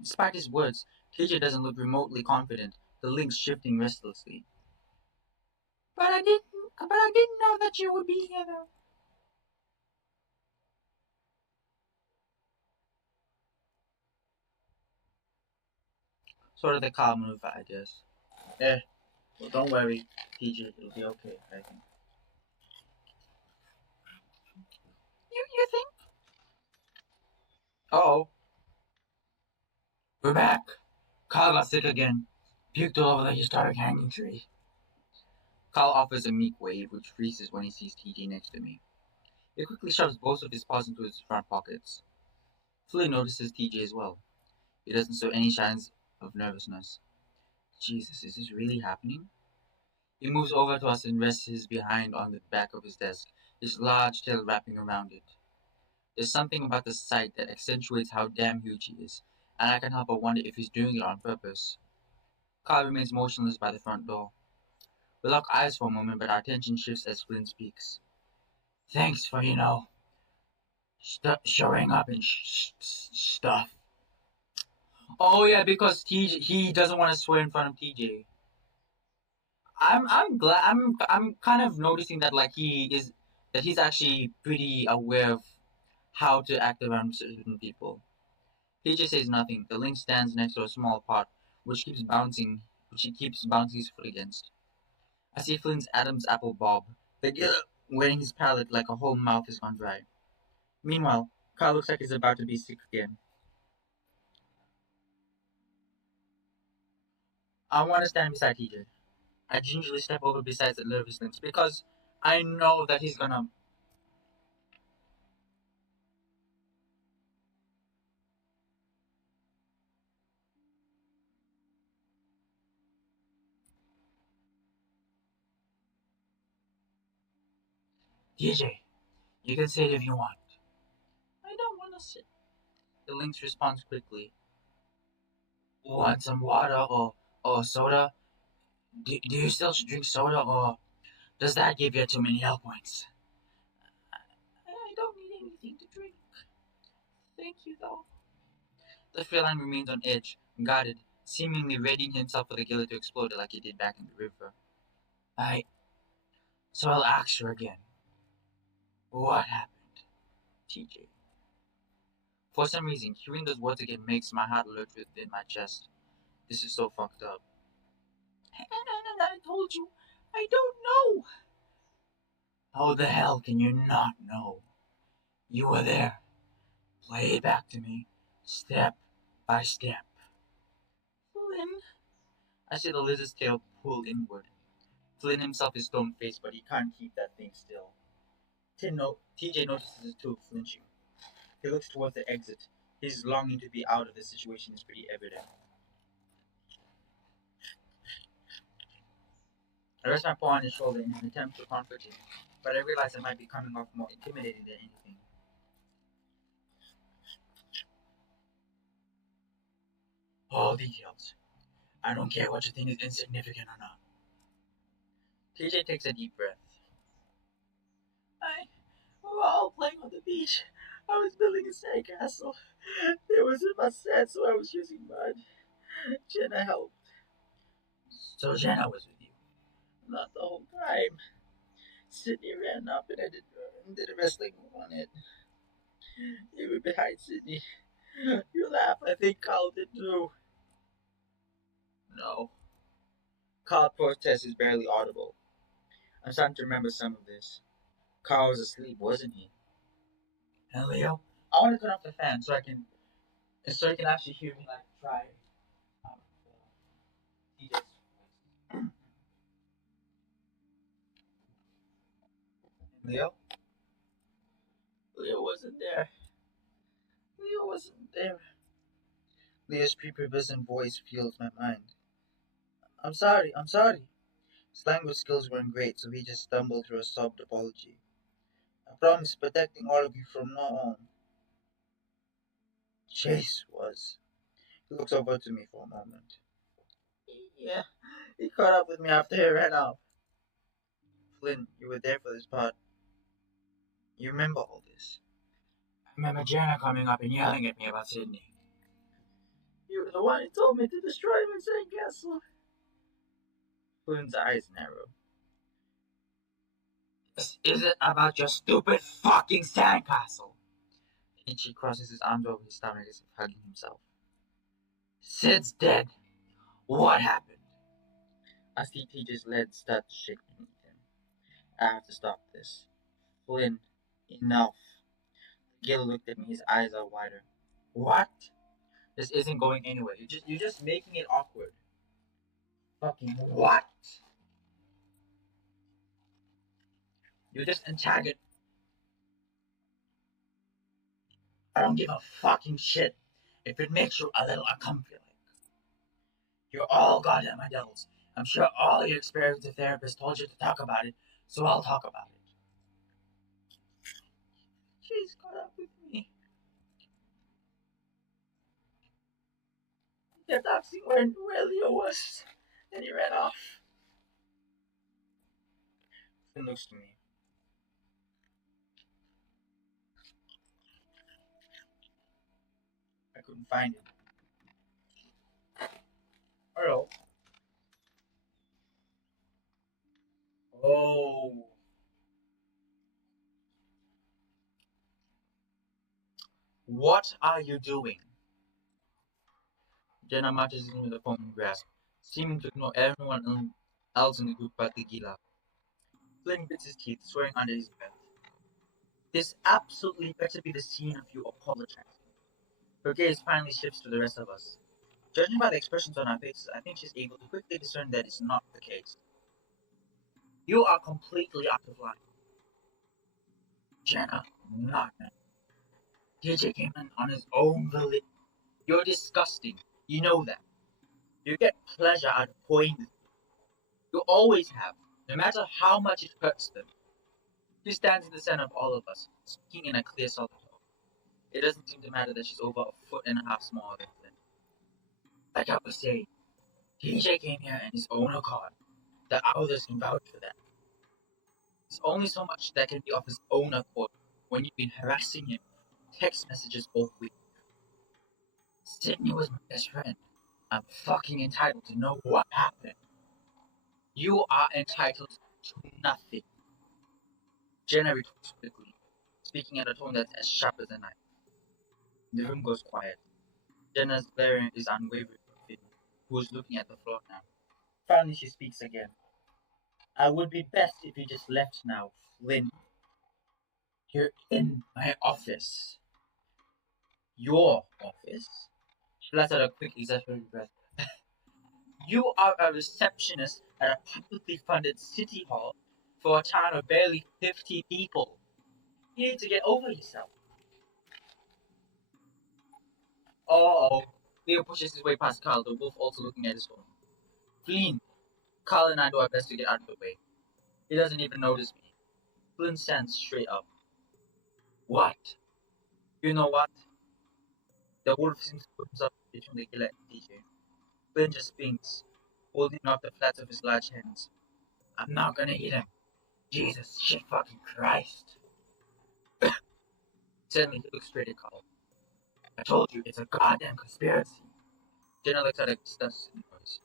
Despite his words, TJ doesn't look remotely confident, the links shifting restlessly. But I didn't know that you would be here though. Sort of the calm maneuver, I guess. Eh, well, don't worry, TJ, it'll be okay, I think. You think? Oh, we're back. Kyle got sick again. Puked all over the historic hanging tree. Kyle offers a meek wave, which freezes when he sees TJ next to me. He quickly shoves both of his paws into his front pockets. Flynn notices TJ as well. He doesn't show any signs of nervousness. Jesus, is this really happening? He moves over to us and rests his behind on the back of his desk, his large tail wrapping around it. There's something about the sight that accentuates how damn huge he is, and I can't help but wonder if he's doing it on purpose. Kyle remains motionless by the front door. We lock eyes for a moment, but our attention shifts as Flynn speaks. Thanks for, showing up and stuff. Oh yeah, because TJ, he doesn't want to swear in front of TJ. I'm glad I'm kind of noticing that he's actually pretty aware of how to act around certain people. TJ says nothing. The link stands next to a small pot, which he keeps bouncing his foot against. I see Flynn's Adam's apple bob, the wetting his palate like a whole mouth has gone dry. Meanwhile, Carl looks like he's about to be sick again. I want to stand beside TJ. I gingerly step over beside the nervous limbs because I know that he's gonna. TJ, you can say it if you want. I don't want to sit. The lynx responds quickly. Want some water or soda? Do you still drink soda or does that give you too many health points? I don't need anything to drink. Thank you, though. The feline remains on edge, guarded, seemingly readying himself for the killer to explode like he did back in the river. I. So I'll ask her again. What happened, TJ? For some reason, hearing those words again makes my heart lurch within my chest. This is so fucked up. I told you, I don't know. How the hell can you not know? You were there. Play it back to me, step by step. Flynn. I see the lizard's tail pull inward. Flynn himself is stone faced, but he can't keep that thing still. TJ notices it too, flinching. He looks towards the exit. His longing to be out of this situation is pretty evident. I rest my paw on his shoulder in an attempt to comfort him, but I realize I might be coming off more intimidating than anything. All details. I don't care what you think is insignificant or not. TJ takes a deep breath. We were all playing on the beach. I was building a sandcastle. There wasn't much sand, so I was using mud. Jenna helped. So Jenna was with you? Not the whole time. Sydney ran up and I did a wrestling on it. You were behind Sydney. You laugh. I think Carl did too. No. Carl's protest is barely audible. I'm starting to remember some of this. Carl was asleep, wasn't he? And Leo, I want to turn off the fan so you can actually hear me like try. Um, DJ's voice. Leo? Leo wasn't there. Leo wasn't there. Leo's prepubescent voice fills my mind. I'm sorry, I'm sorry. His language skills weren't great, so he just stumbled through a sobbed apology. I promise protecting all of you from now on. Chase was. He looks over to me for a moment. Yeah, he caught up with me after he ran off. Flynn, you were there for this part. You remember all this. I remember Jenna coming up and yelling at me about Sydney. You were the one who told me to destroy my sandcastle. Flynn's eyes narrow. This isn't about your stupid fucking sandcastle. Ichi crosses his arms over his stomach as if hugging himself. Sid's dead. What happened? I see TJ's legs start to shake beneath him. I have to stop this. Flynn, enough. Gil looked at me, his eyes are wider. What? This isn't going anywhere. You're just making it awkward. Fucking what? You're just antagonist. I don't give a fucking shit if it makes you a little uncomfortable. You're all goddamn adults. I'm sure all your experienced therapists told you to talk about it, so I'll talk about it. She's caught up with me. He kept asking where Leo was, and he ran off. Finn looks to me. I couldn't find him. Hello. Oh. What are you doing? Jenna matches him with a foaming grasp, seeming to ignore everyone else in the group but the Gila. Flynn bits his teeth, swearing under his breath. This absolutely better be the scene of you apologizing. Her gaze finally shifts to the rest of us. Judging by the expressions on our faces, I think she's able to quickly discern that it's not the case. You are completely out of line. Jenna, not man. DJ came in on his own volition. You're disgusting. You know that. You get pleasure out of toying with me. You always have, no matter how much it hurts them. She stands in the center of all of us, speaking in a clear, solid tone. It doesn't seem to matter that she's over a foot and a half smaller than Flynn. Like I was saying, DJ came here in his own accord. The others can vouch for that. There's only so much that can be of his own accord when you've been harassing him, text messages all week. Sydney was my best friend. I'm fucking entitled to know what happened. You are entitled to nothing. Jenna retorts quickly, speaking at a tone that's as sharp as a knife. The room goes quiet. Jenna's glare is unwavering for Finn, who is looking at the floor now. Finally, she speaks again. I would be best if you just left now, Flynn. You're in my office. Your office? She lets out a quick, exasperated breath. You are a receptionist at a publicly funded city hall for a town of barely 50 people. You need to get over yourself. Oh. Leo pushes his way past Carl, the wolf also looking at his phone. Flynn. Carl and I do our best to get out of the way. He doesn't even notice me. Flynn stands straight up. What? You know what? The wolf seems to put himself between the killer and DJ. Flynn just thinks, holding up the flats of his large hands. I'm not gonna hit him. Jesus shit fucking Christ. Suddenly he looks straight at Carl. I told you, it's a goddamn conspiracy. Jenna looks at a disgusted noise.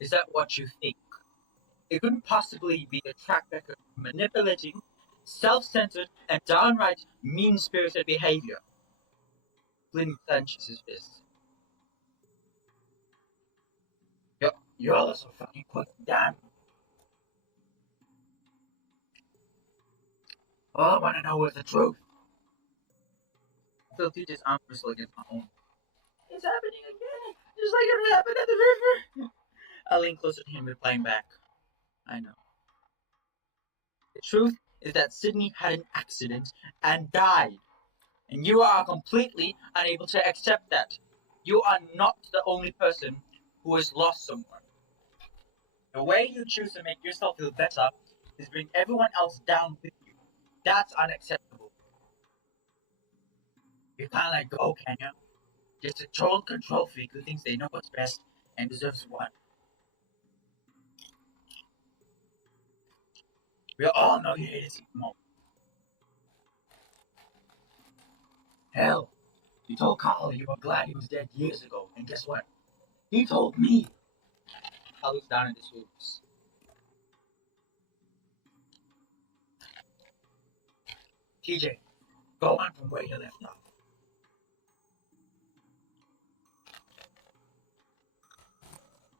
Is that what you think? It couldn't possibly be a track record of manipulating, self-centered, and downright mean-spirited behavior. Flynn clenches his fist. You're all so fucking quick, damn. All I want to know is the truth. Phil TJ's arm bristled against my own. It's happening again, just like it happened at the river. I leaned closer to him, replying back. I know. The truth is that Sydney had an accident and died. And you are completely unable to accept that. You are not the only person who has lost someone. The way you choose to make yourself feel better is bring everyone else down with you. That's unacceptable. You can't let go, can you? Just a total control freak who thinks they know what's best and deserves what. We all know you hated Sigmund. Hell, you told Carl you were glad he was dead years ago, and guess what? He told me. I looks down at his hooves. TJ, go on from where you left off.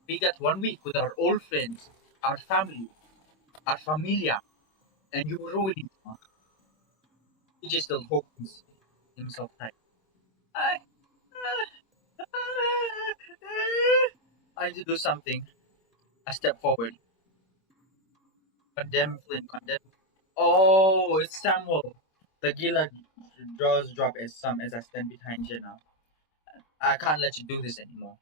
We got 1 week with our old friends, our family, our familia, and you ruined it. TJ still holds himself tight. I, I need to do something. I step forward. Condemn Flynn, condemn. Oh, it's Samuel. The gila jaws drop as I stand behind Jenna. I can't let you do this anymore.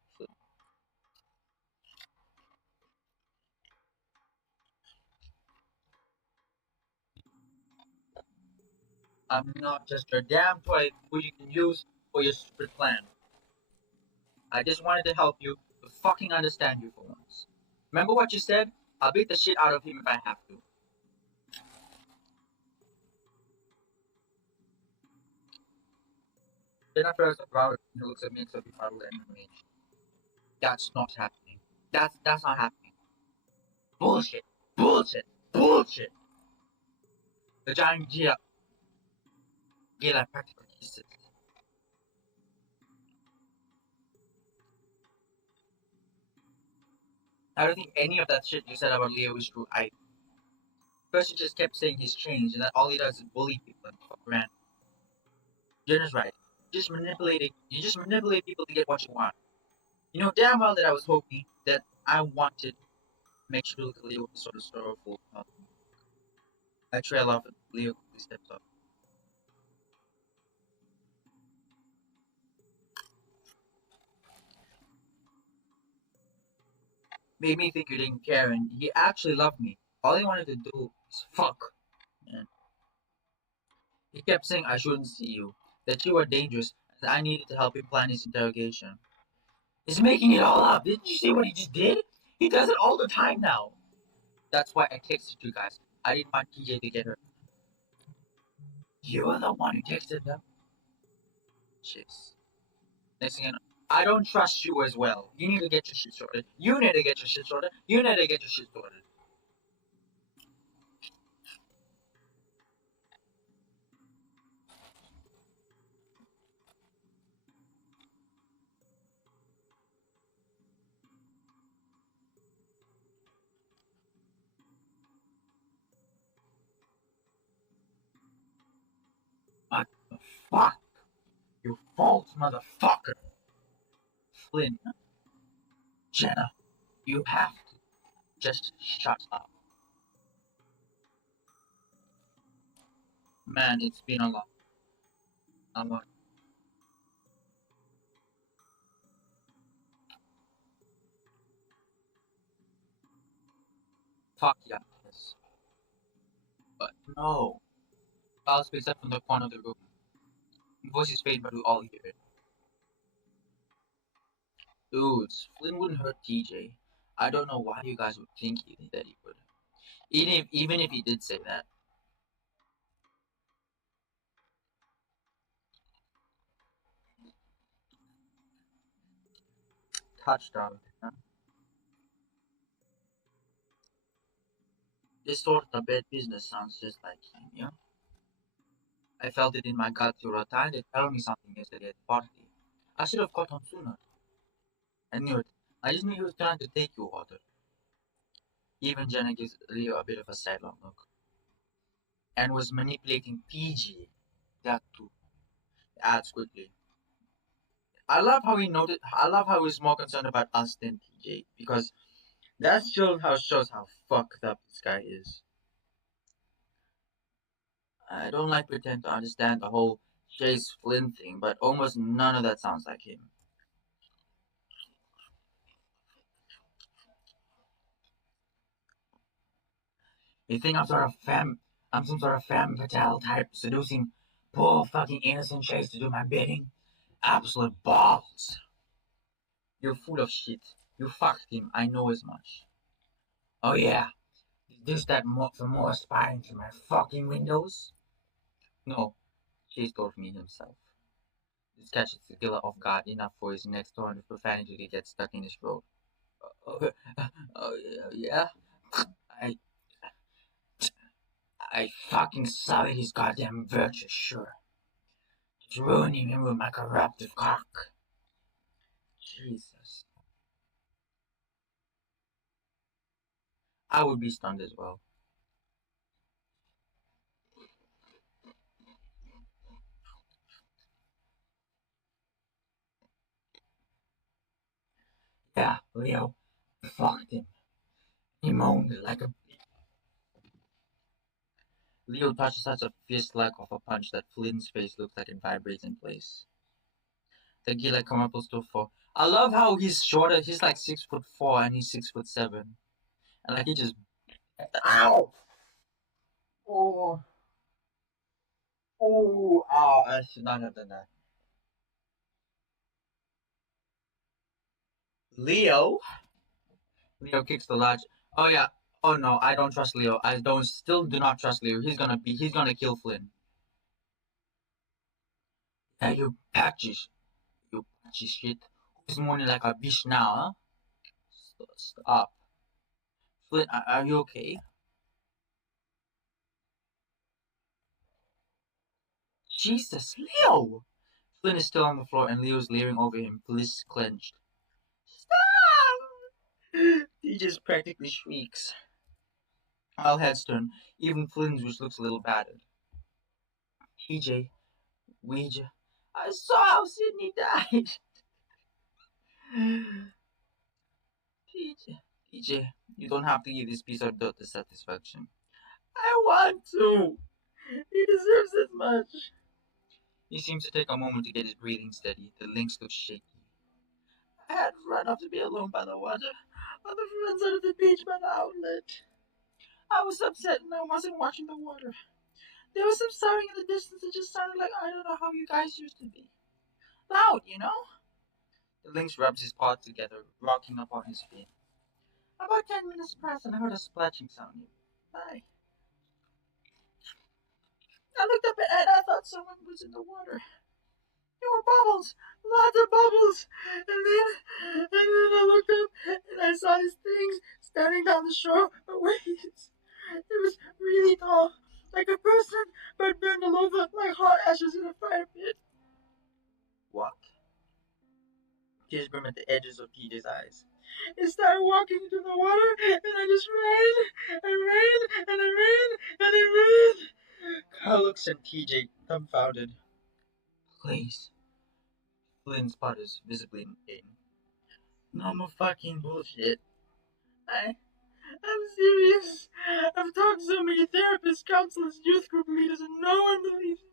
I'm not just your damn toy who you can use for your stupid plan. I just wanted to help you to fucking understand you for once. Remember what you said? I'll beat the shit out of him if I have to. Then after a brow, he looks at me so befuddled and enraged. That's not happening. That's not happening. Bullshit. Bullshit. Bullshit. The giant gila practically kisses. I don't think any of that shit you said about Leo is true. First, you just kept saying he's changed and that all he does is bully people and fuck Grant, Jenna's right. You just manipulate people to get what you want. You know damn well that I was hoping that I wanted to make sure Leo was sort of sorrowful. I trail off and Leo quickly steps up. Made me think you didn't care, and he actually loved me. All he wanted to do is fuck. And he kept saying I shouldn't see you, that you were dangerous, and I needed to help him plan his interrogation. He's making it all up. Didn't you see what he just did? He does it all the time now. That's why I texted you guys. I didn't want TJ to get hurt. You were the one who texted them. Jeez. Next thing you know, I don't trust you as well. You need to get your shit sorted. You need to get your shit sorted. You need to get your shit sorted. What the fuck? You false motherfucker. Flynn, Jenna, you have to just shut up. Man, it's been a long. Fuck yeah, yes. But no. Carl speaks up from the corner of the room. Voices fade, but we all hear it. Dudes, Flynn wouldn't hurt TJ. I don't know why you guys would think that he would. Even if he did say that. Touchdown. Huh? This sort of bad business sounds just like him, yeah? I felt it in my gut you were trying to tell me something yesterday at the party. I should have caught on sooner. I knew it. I just knew he was trying to take you, Walter. Even Jenna gives Leo a bit of a sidelong look. And was manipulating PG. That too. Adds quickly. I love how he's more concerned about us than PJ. Because that shows how fucked up this guy is. I don't like pretend to understand the whole Chase Flynn thing, but almost none of that sounds like him. You think I'm some sort of femme fatale type seducing poor fucking innocent Chase to do my bidding? Absolute balls. You're full of shit. You fucked him. I know as much. Oh yeah. Is that more for more spying through my fucking windows? No. Chase told me himself. This catches the killer off guard enough for his next torrent of profanity to get stuck in his throat. Oh, oh yeah? I I fucking saw his goddamn virtue, sure. It's ruining him with my corruptive cock. Jesus. I would be stunned as well. Yeah, Leo fucked him. He moaned like a. Leo touched such a fist like of a punch that Flynn's face looked like it vibrates in place. The gila come up to four. I love how he's shorter. He's like 6'4" and he's 6'7", and like he just ow. Oh, oh, ow! I should not have done that. Leo. Leo kicks the latch. Oh yeah. Oh no, I don't trust Leo. I don't. Still do not trust Leo. He's gonna kill Flynn. Yeah, you patchy shit. Who's moaning like a bitch now, huh? Stop. Flynn, are you okay? Jesus, Leo! Flynn is still on the floor and Leo's leering over him, fists clenched. Stop! He just practically shrieks. All heads turn, even Flynn's, which looks a little battered. TJ, Ouija. I saw how Sydney died. TJ, TJ, you don't have to give this piece of dirt the satisfaction. I want to. He deserves as much. He seems to take a moment to get his breathing steady. The links look shaky. I had run off to be alone by the water, on the front side of the beach by the outlet. I was upset and I wasn't watching the water. There was some sighing in the distance. It just sounded like I don't know how you guys used to be. Loud, you know? The lynx rubs his paws together, rocking upon his feet. About 10 minutes passed and I heard a splashing sound. I, I looked up and I thought someone was in the water. There were bubbles, lots of bubbles. And then I looked up and I saw these things standing down the shore. But wait, it was really tall, like a person, but burned all over like hot ashes in a fire pit. What? Tears brimmed at the edges of TJ's eyes. It started walking into the water, and I just ran and ran and I ran and I ran. Kyle looks at TJ, dumbfounded. Please. Flynn sputters, visibly in pain. No more fucking bullshit. I'm serious. I've talked to so many therapists, counselors, youth group leaders, and no one believes me.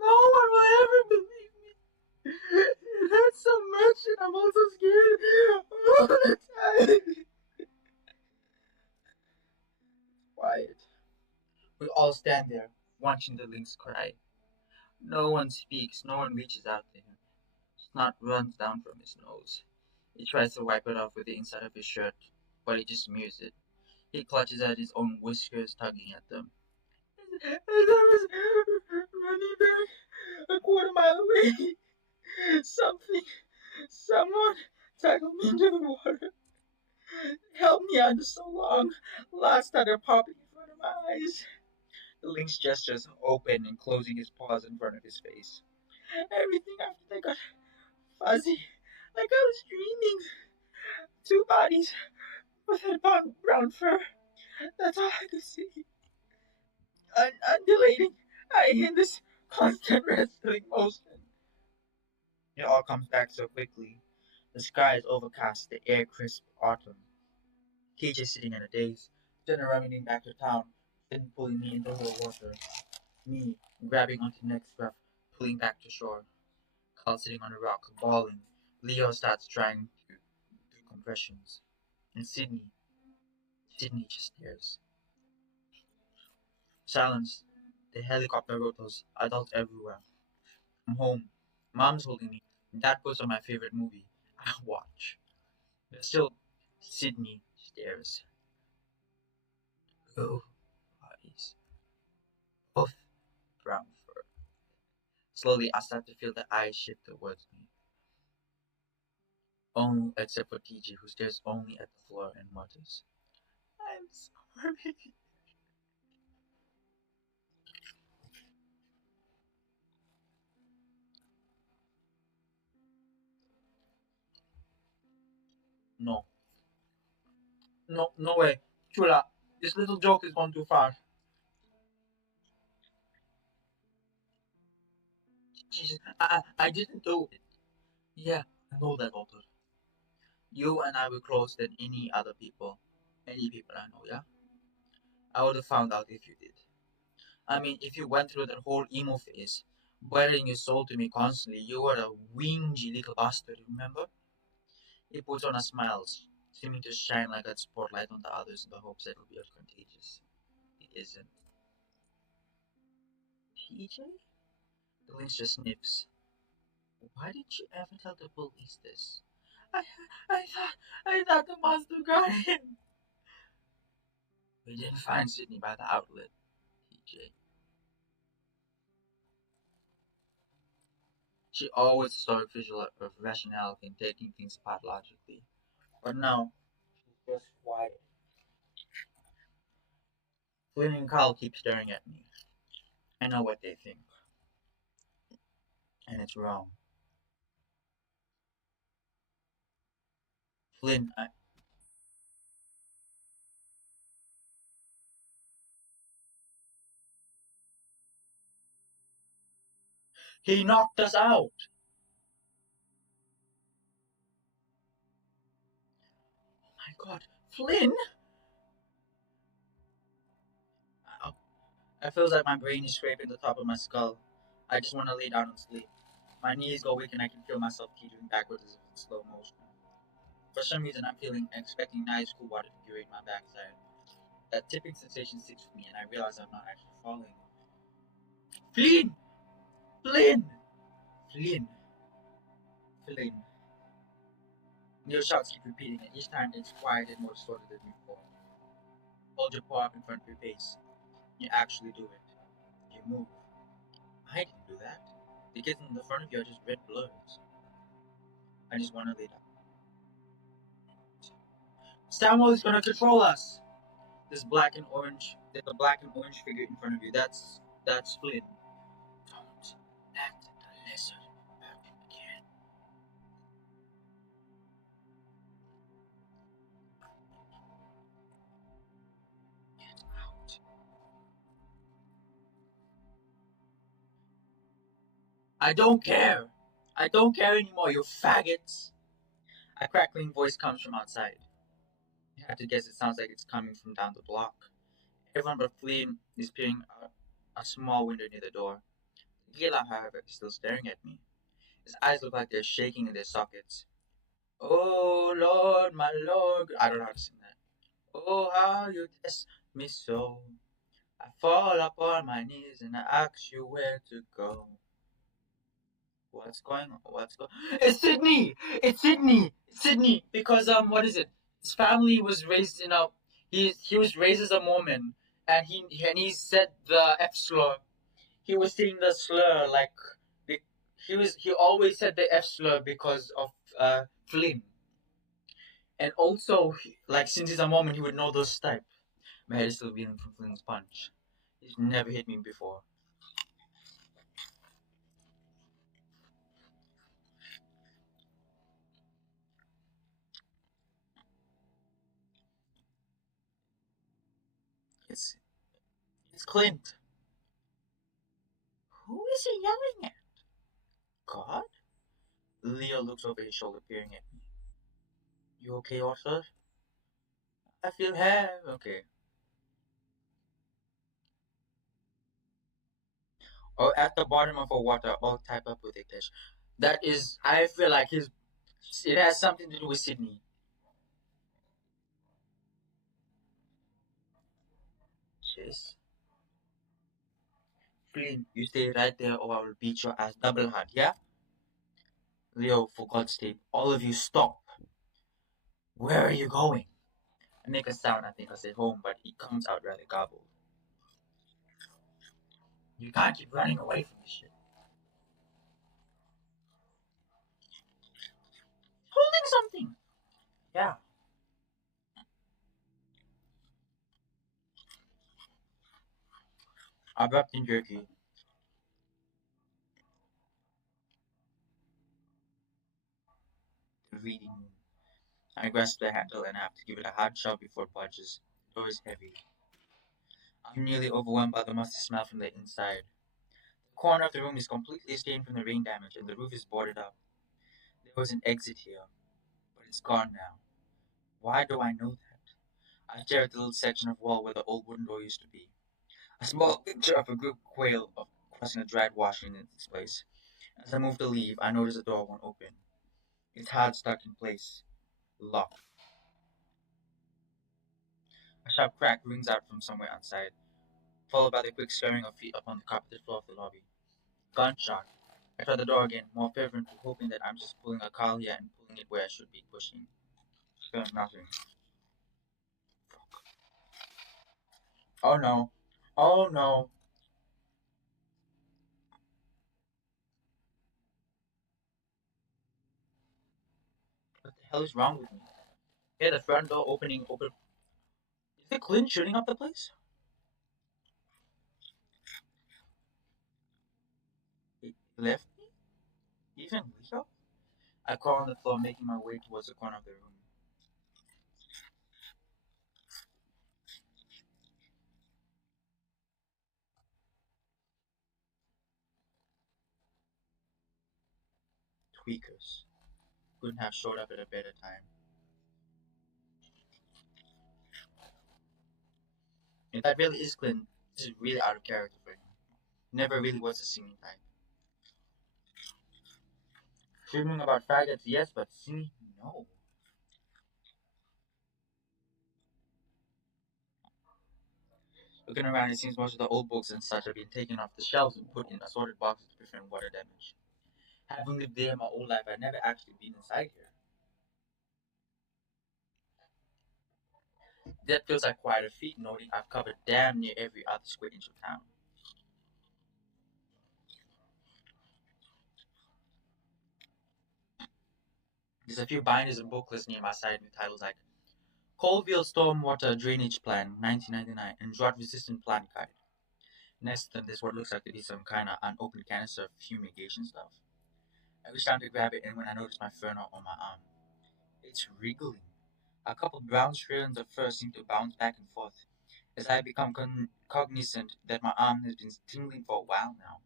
No one will ever believe me. It hurts so much, and I'm also scared all the time. Quiet. We all stand there, watching the lynx cry. No one speaks, no one reaches out to him. Snot runs down from his nose. He tries to wipe it off with the inside of his shirt, but he just smears it. He clutches at his own whiskers, tugging at them. As I was running back a quarter mile away, someone tackled me into the water. Held me under so long, blood started popping in front of my eyes. The lynx gestures, open and closing his paws in front of his face. Everything after that got fuzzy, like I was dreaming. Two bodies with brown fur. That's all I could see. Undulating, I in this constant wrestling motion. It all comes back so quickly. The sky is overcast, the air crisp autumn. TJ sitting in a daze, Jenna running back to town, Finn pulling me into the water, me grabbing onto next breath, pulling back to shore. Carl sitting on a rock, bawling. Leo starts trying to do compressions. And Sydney just stares. Silence. The helicopter rotors, adults everywhere. I'm home. Mom's holding me. Dad puts on my favorite movie. I watch. But still, Sydney stares. Oh, bodies. Both brown fur. Slowly, I start to feel the eyes shift towards me. All except for TJ, who stares only at the floor and mutters, I'm sorry. No, no, no way. Chula, this little joke has gone too far. Jesus, I didn't do it. Yeah, I know that, Walter. You and I were closer than any other people. Any people I know, yeah? I would have found out if you did. I mean, if you went through that whole emo phase, wearing your soul to me constantly, you were a whingy little bastard, remember? He puts on a smile, seeming to shine like a spotlight on the others in the hopes that it'll be contagious. It isn't. TJ? The lynx just sniffs. Why didn't you ever tell the police this? I, I thought the monster got him. We didn't find Sydney by the outlet, TJ. She always saw a visual of rationality in taking things apart logically. But now, she's just quiet. Flynn and Carl keep staring at me. I know what they think, and it's wrong. Flynn, He knocked us out. Oh my god. Flynn? Oh, it feels like my brain is scraping the top of my skull. I just want to lay down and sleep. My knees go weak and I can feel myself teetering backwards as if in slow motion. For some reason, I'm expecting nice cool water to curate my backside. That tipping sensation sticks with me, and I realize I'm not actually falling. Flynn! Flynn! Flynn! Flynn. Your shots keep repeating, and each time it's quiet and more distorted than before. Hold your paw up in front of your face. You actually do it. You move. I didn't do that. The kids in the front of you are just red blurs. I just want to lay down. Samuel is gonna control us. There's a black and orange figure in front of you. That's Flynn. Don't let the lizard hurt him again. Get out. I don't care. I don't care anymore, you faggots. A crackling voice comes from outside. You have to guess it sounds like it's coming from down the block. Everyone but Flynn is peering out a small window near the door. Gila, however, is still staring at me. His eyes look like they're shaking in their sockets. Oh Lord, my Lord. I don't know how to sing that. Oh, how you test me so. I fall upon my knees and I ask you where to go. What's going on? What's going? It's Sydney. It's Sydney. It's Sydney. Because what is it? His family was raised in a. He was raised as a Mormon, and he said the F slur. He was saying the slur like he always said the F slur because of Flynn, and also like since he's a Mormon, he would know those type. My head is still bleeding from Flynn's punch. He's never hit me before. It's it's Clint. Who is he yelling at? God? Leo looks over his shoulder, peering at me. You okay, Arthur? I feel hair. Okay. Or at the bottom of a water, all tied up with a dish. That is, I feel like his. It has something to do with Sydney. Yes. Flynn, you stay right there, or I will beat your ass double hard. Yeah. Leo, for God's sake, all of you stop. Where are you going? I make a sound. I think I say home, but it comes out rather garbled. You can't keep running away from this shit. Holding something. Yeah. I wrapped in jerky, reading. I grasp the handle and I have to give it a hard shove before it budges. The door is heavy. I'm nearly overwhelmed by the musty smell from the inside. The corner of the room is completely stained from the rain damage and the roof is boarded up. There was an exit here, but it's gone now. Why do I know that? I stare at the little section of wall where the old wooden door used to be. A small picture of a group quail of crossing a dried washing in its place. As I move to leave, I notice the door won't open. It's hard stuck in place. Locked. A sharp crack rings out from somewhere outside, followed by the quick stirring of feet upon the carpeted floor of the lobby. Gunshot. I try the door again, more fervently hoping that I'm just pulling a Kalia and pulling it where I should be pushing. Still nothing. Oh no. Oh no. What the hell is wrong with me? Yeah, the front door opening open. Is it Clint shooting up the place? He left me? Even Leo? I crawl on the floor, making my way towards the corner of the room. tweakers. Couldn't have showed up at a better time. If that really is Clint, this is really out of character for him. Never really was a singing type. Dreaming about faggots, yes, but singing, no. Looking around, it seems most of the old books and such have been taken off the shelves and put in assorted boxes to prevent water damage. Having lived there my whole life, I'd never actually been inside here. That feels like quite a feat, noting I've covered damn near every other square inch of town. There's a few binders and booklets near my side with titles like Colville Stormwater Drainage Plan 1999 and Drought Resistant Plant Guide. Next to them, there's what looks like to be some kind of unopened canister of fumigation stuff. I reach down to grab it, and when I notice my fern on my arm, it's wriggling. A couple brown strands of fur seem to bounce back and forth as I become cognizant that my arm has been tingling for a while now.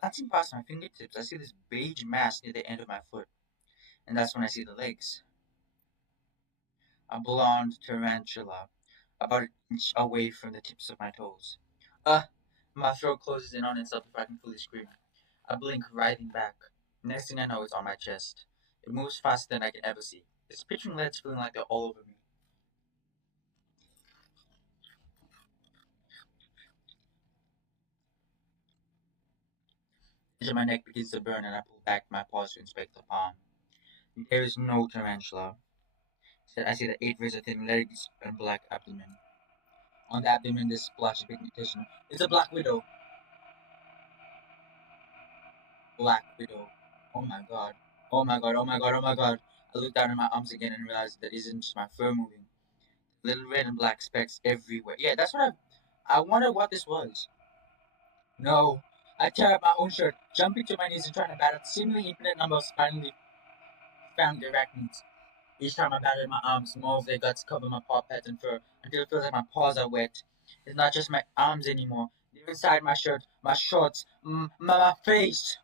Glancing past my fingertips, I see this beige mass near the end of my foot, and that's when I see the legs. A blonde tarantula, about an inch away from the tips of my toes. Uh, my throat closes in on itself before I can fully scream. I blink, writhing back. Next thing I know, it's on my chest. It moves faster than I can ever see. It's pitching legs feeling like they're all over me. The edge of my neck begins to burn, and I pull back my paws to inspect the palm. There is no tarantula. Instead, I see the 8 razor-thin legs and black abdomen. On the abdomen, this splotchy pigmentation. It's a black widow. Black widow. Oh my god. Oh my god. Oh my god. Oh my god. I look down at my arms again and realize that isn't just my fur moving. Little red and black specks everywhere. Yeah, that's what I wonder what this was. No. I tear up my own shirt, jumping to my knees and trying to bat at the seemingly infinite number of spinally found arachnids. Each time I batted my arms, more of their guts cover my paw pads and fur until it feels like my paws are wet. It's not just my arms anymore. They're inside my shirt, my shorts, my face.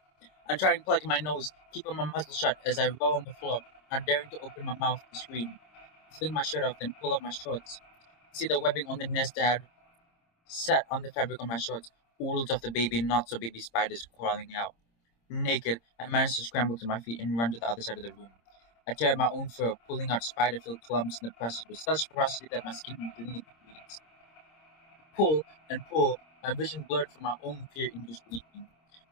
I'm trying to plug my nose, keeping my muzzle shut as I roll on the floor, not daring to open my mouth to scream. Fling my shirt off, then pull up my shorts. See the webbing on the nest that had sat on the fabric on my shorts, oodles of the baby and not so baby spiders crawling out. Naked, I managed to scramble to my feet and run to the other side of the room. I tear my own fur, pulling out spider-filled clumps in the process with such ferocity that my skin bleeds. Pull and pull, my vision blurred from my own fear-induced weeping.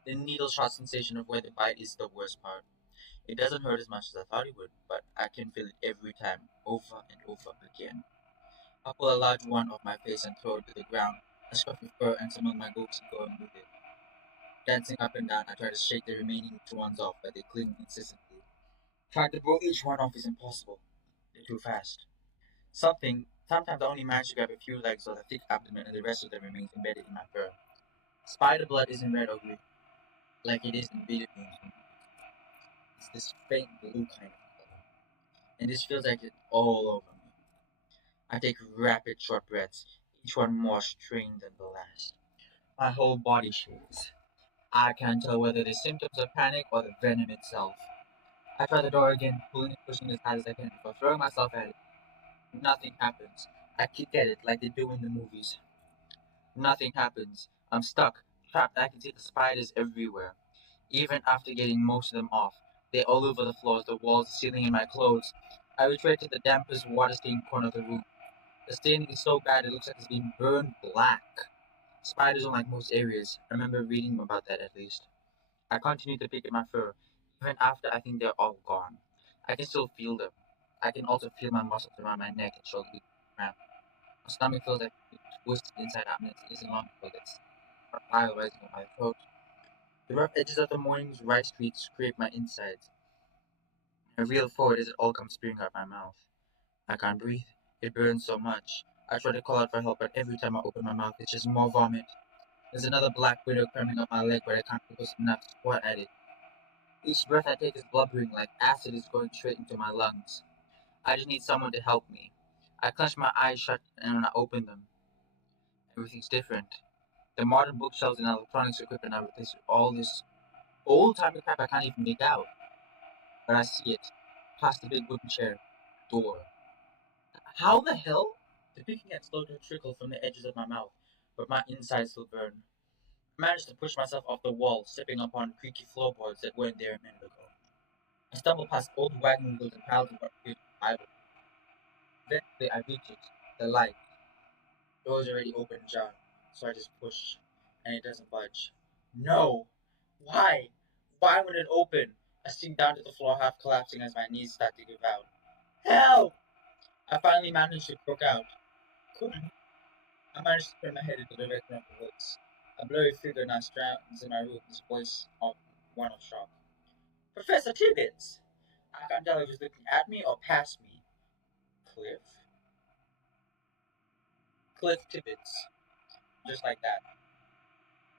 The needle-shot sensation of where the bite is the worst part. It doesn't hurt as much as I thought it would, but I can feel it every time, over and over again. I pull a large one off my face and throw it to the ground, a scruff of fur and some of my goatee going with it. Dancing up and down, I try to shake the remaining ones off, but they cling insistently. Trying to throw each one off is impossible. They're too fast. Sometimes I only manage to grab a few legs or the thick abdomen and the rest of them remains embedded in my fur. Spider blood isn't red or green, like it is in video games. It's this faint blue kind of color. And this feels like it's all over me. I take rapid short breaths, each one more strained than the last. My whole body shakes. I can't tell whether the symptoms of panic or the venom itself. I try the door again, pulling and pushing as hard as I can before throwing myself at it. Nothing happens. I kick at it like they do in the movies. Nothing happens. I'm stuck, trapped. I can see the spiders everywhere. Even after getting most of them off, they're all over the floors, the walls, the ceiling, and my clothes. I retreat to the dampest, water-stained corner of the room. The staining is so bad it looks like it's been burned black. Spiders don't like most areas. I remember reading about that at least. I continue to pick at my fur, even after I think they're all gone. I can still feel them. I can also feel my muscles around my neck and shoulders cramp. My stomach feels like it's twisted inside out and it isn't long ago that's a pile rising on my throat. The rough edges of the morning's rice streaks scrape my insides. I reel forward as it all comes spewing out my mouth. I can't breathe. It burns so much. I try to call out for help, but every time I open my mouth, it's just more vomit. There's another black widow cramming up my leg, but I can't focus enough to squat at it. Each breath I take is blubbering, like acid is going straight into my lungs. I just need someone to help me. I clench my eyes shut, and when I open them, everything's different. The modern bookshelves and electronics equipment are replaced with all this old-timey crap I can't even make out. but I see it. Past the big wooden chair. Door. How the hell? The picking had slowed to a trickle from the edges of my mouth, but my insides still burned. I managed to push myself off the wall, stepping upon creaky floorboards that weren't there a minute ago. I stumbled past old wagon wheels and piles of what appeared to be Bible. Eventually, I reached it. The light. The door was already open and ajar, so I just push, and it doesn't budge. No! Why? Why would it open? I sink down to the floor, half collapsing as my knees start to give out. Help! I finally managed to croak out. Couldn't. I managed to turn my head in the direction of the voice. A blurry figure now stands in my room, his voice one of shock. Professor Tibbets! I can't tell if he's looking at me or past me. Cliff? Cliff Tibbets. Just like that.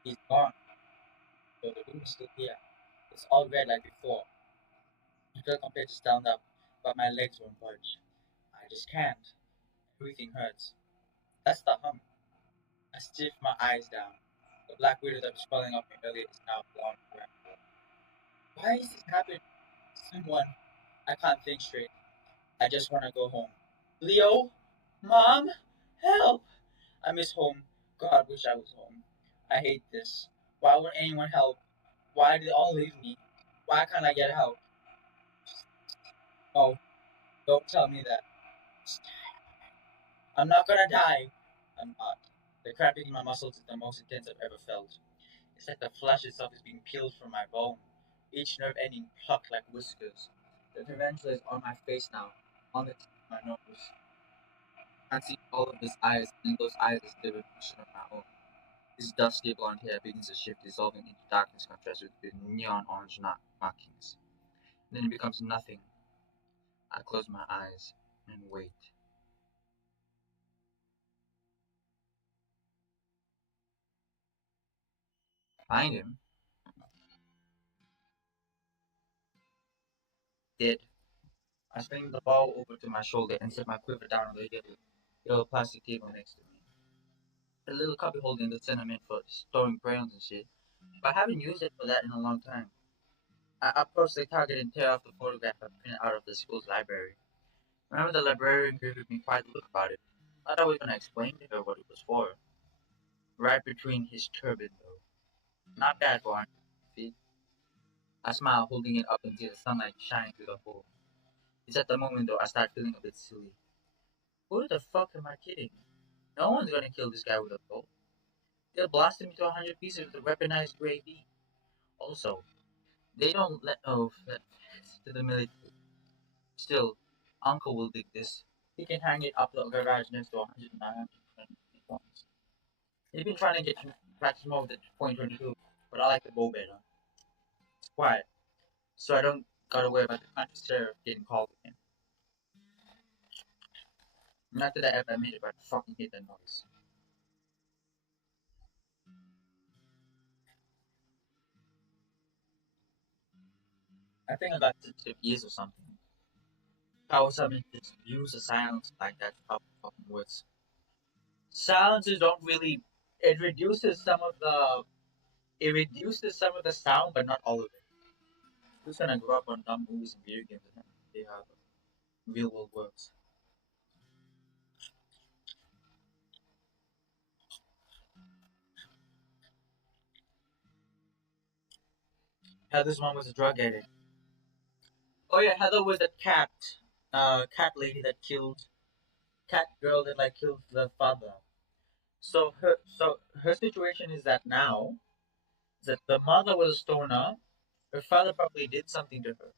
He's gone, though the room is still here. It's all red like before. I felt compelled to stand up, but my legs won't budge. I just can't. Everything hurts. That's the hum. I stiff my eyes down. The black widow that was crawling up me earlier is now blonde and rampant. Why is this happening? Someone. I can't think straight. I just want to go home. Leo? Mom? Help! I miss home. God, wish I was home. I hate this. Why would anyone help? Why did they all leave me? Why can't I get help? Oh, don't tell me that. I'm not gonna die. I'm not. The cramping in my muscles is the most intense I've ever felt. It's like the flesh itself is being peeled from my bone, each nerve ending plucked like whiskers. The tarantula is on my face now, on the tip of my nose. I can see all of his eyes, and those eyes is the reflection of my own. His dusty blonde hair begins to shift, dissolving into darkness contrast with the neon orange markings. And then it becomes nothing. I close my eyes and wait. Find him? Dead. I swing the ball over to my shoulder and set my quiver down on the yellow plastic table next to me. A little cubby holder in the center meant for storing crayons and shit, but I haven't used it for that in a long time. I approach the target and tear off the photograph I printed out of the school's library. Remember the librarian gave me quite a look about it. I thought I was going to explain to her what it was for. Right between his turban, though. Not bad for 100 feet. I smile, holding it up and see the sunlight shining through the hole. It's at the moment, though, I start feeling a bit silly. Who the fuck am I kidding? No one's gonna kill this guy with a bow. They'll blast him into 100 pieces with a weaponized UAV. Also, they don't let that to the military. Still, Uncle will dig this. He can hang it up the garage next to 120 points. He's been trying to get practice more with the point 22, but I like the bow better. It's quiet, so I don't gotta worry about the conscious terror of getting called again. Not that I ever admit it, but I fucking hate that noise. I think I got sensitive ears or something. How something just use a silence like that to fucking words. Silences don't really. It reduces some of the. It reduces some of the sound, but not all of it. Who's gonna grow up on dumb movies and video games and they have real world words? Heather's mom was a drug addict. Oh yeah, Heather was that cat lady that killed, cat girl that like killed the father. So her situation is that now that the mother was a stoner, her father probably did something to her.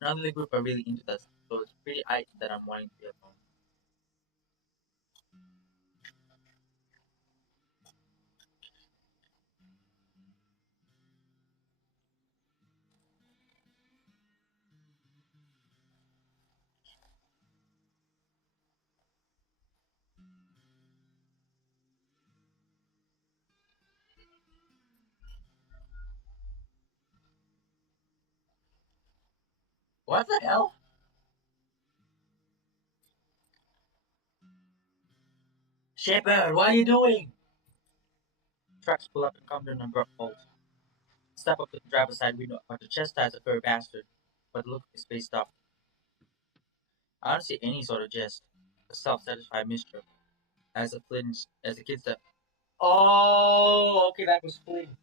None of the group are really into that, so it's pretty height that I'm wanting to be alone. What the hell? Shepard, what are you doing? Trucks pull up and come to an abrupt halt. step up to the driver's side window about to chastise the furry bastard, but the look of his face stopped. I don't see any sort of jest, a self-satisfied mischief, as a flinch, as the kid said, "Oh, okay, that was Flynn."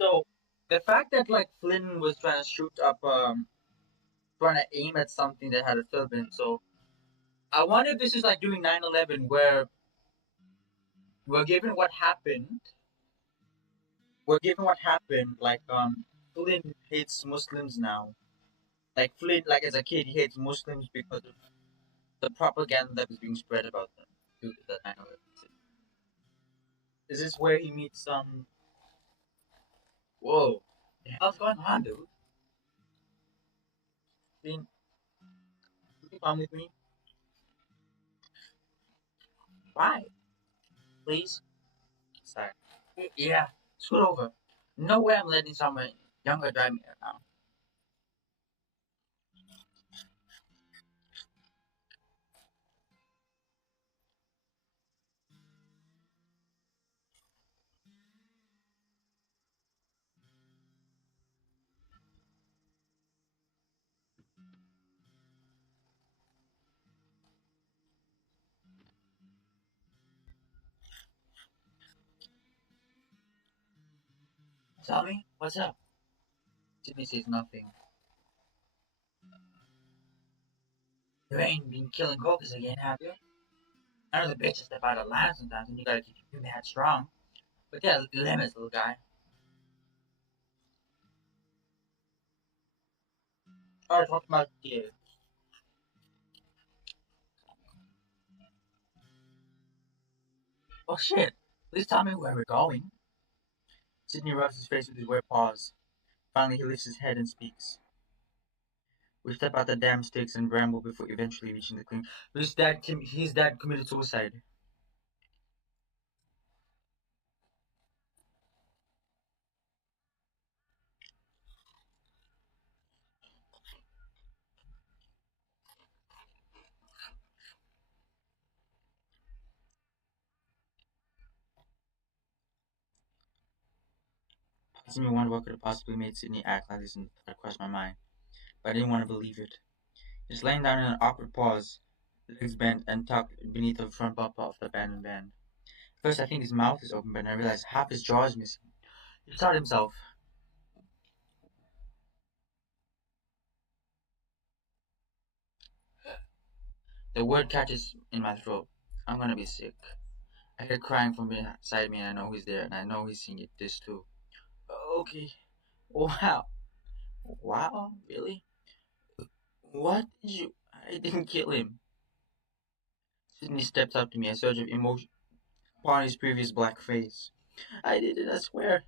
So the fact that like Flynn was trying to shoot up, trying to aim at something that had a turban. So I wonder if this is like during 9/11, where we're given what happened. We're given what happened. Like Flynn hates Muslims now. Like Flynn, like as a kid, he hates Muslims because of the propaganda that was being spread about them due to the 9/11. Is this where he meets Whoa, the hell's going on, dude? Flynn, will you come with me? Why? Please? Sorry. Yeah, scoot over. No way I'm letting someone younger drive me around. Tell me, what's up? Jimmy says nothing. You ain't been killing cocos again, have you? I know the bitches step out of line sometimes and you gotta keep your head strong. But yeah, limits, little guy. Alright, talk about you. Oh shit, please tell me where we're going. Sidney rubs his face with his wet paws. Finally, he lifts his head and speaks. We step out the damn sticks and ramble before eventually reaching the clean. His dad committed suicide. Makes me wonder what could have possibly made Sidney act like this and that crossed my mind. But I didn't want to believe it. He's laying down in an awkward pause, legs bent and tucked beneath the front bumper of the abandoned van. First, I think his mouth is open, but then I realize half his jaw is missing. He shot himself. The word catches in my throat. I'm gonna be sick. I hear crying from beside me, and I know he's there, and I know he's seeing this too. Okay. Wow. Wow? Really? What did you? I didn't kill him. Sydney steps up to me, a surge of emotion upon his previous black face. I did it, I swear.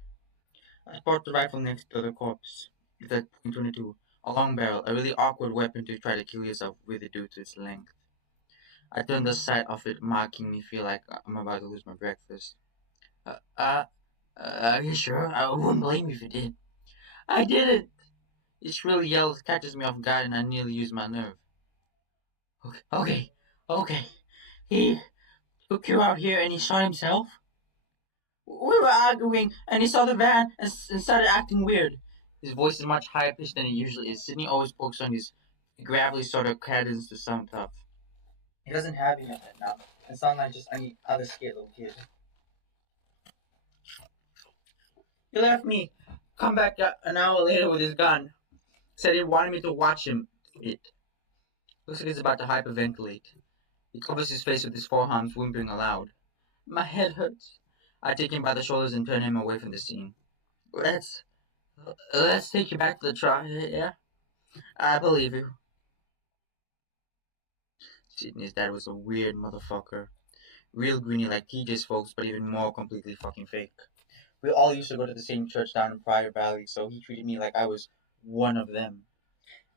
I parked the rifle next to the corpse. It's a .22, a long barrel, a really awkward weapon to try to kill yourself with it due to its length. I turned the sight of it, making me feel like I'm about to lose my breakfast. Uh, uh, are you sure? I wouldn't blame you if you did. I didn't! It shrill yell catches me off guard and I nearly lose my nerve. Okay, okay, okay. He took you out here and he shot himself? We were arguing and he saw the van and started acting weird. His voice is much higher pitched than it usually is. Sydney always pokes on his gravelly sort of cadence to sound tough. He doesn't have any of that now. It sounds like just any other scared little kid. He left me. Come back an hour later with his gun. Said he wanted me to watch him. It looks like he's about to hyperventilate. He covers his face with his forearms, whimpering aloud. My head hurts. I take him by the shoulders and turn him away from the scene. Let's let's take you back to the truck. Yeah, I believe you. Sydney's dad was a weird motherfucker. Real greeny like TJ's folks, but even more completely fucking fake. We all used to go to the same church down in Prior Valley, so he treated me like I was one of them.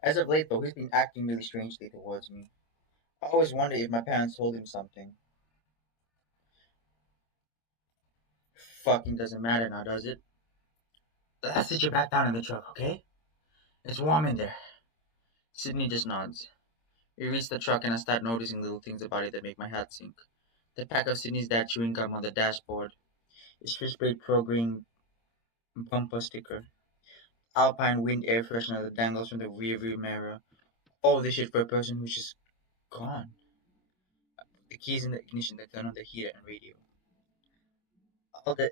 As of late, though, he's been acting really strangely towards me. I always wonder if my parents told him something. Fucking doesn't matter now, does it? Let's sit you back down in the truck, okay? It's warm in there. Sydney just nods. We reach the truck and I start noticing little things about it that make my heart sink. The pack of Sydney's dad chewing gum on the dashboard, his switchblade pro green Bumper sticker. Alpine wind air freshener that dangles from the rearview mirror. All this shit for a person who's just gone. The keys in the ignition that turn on the heater and radio. All that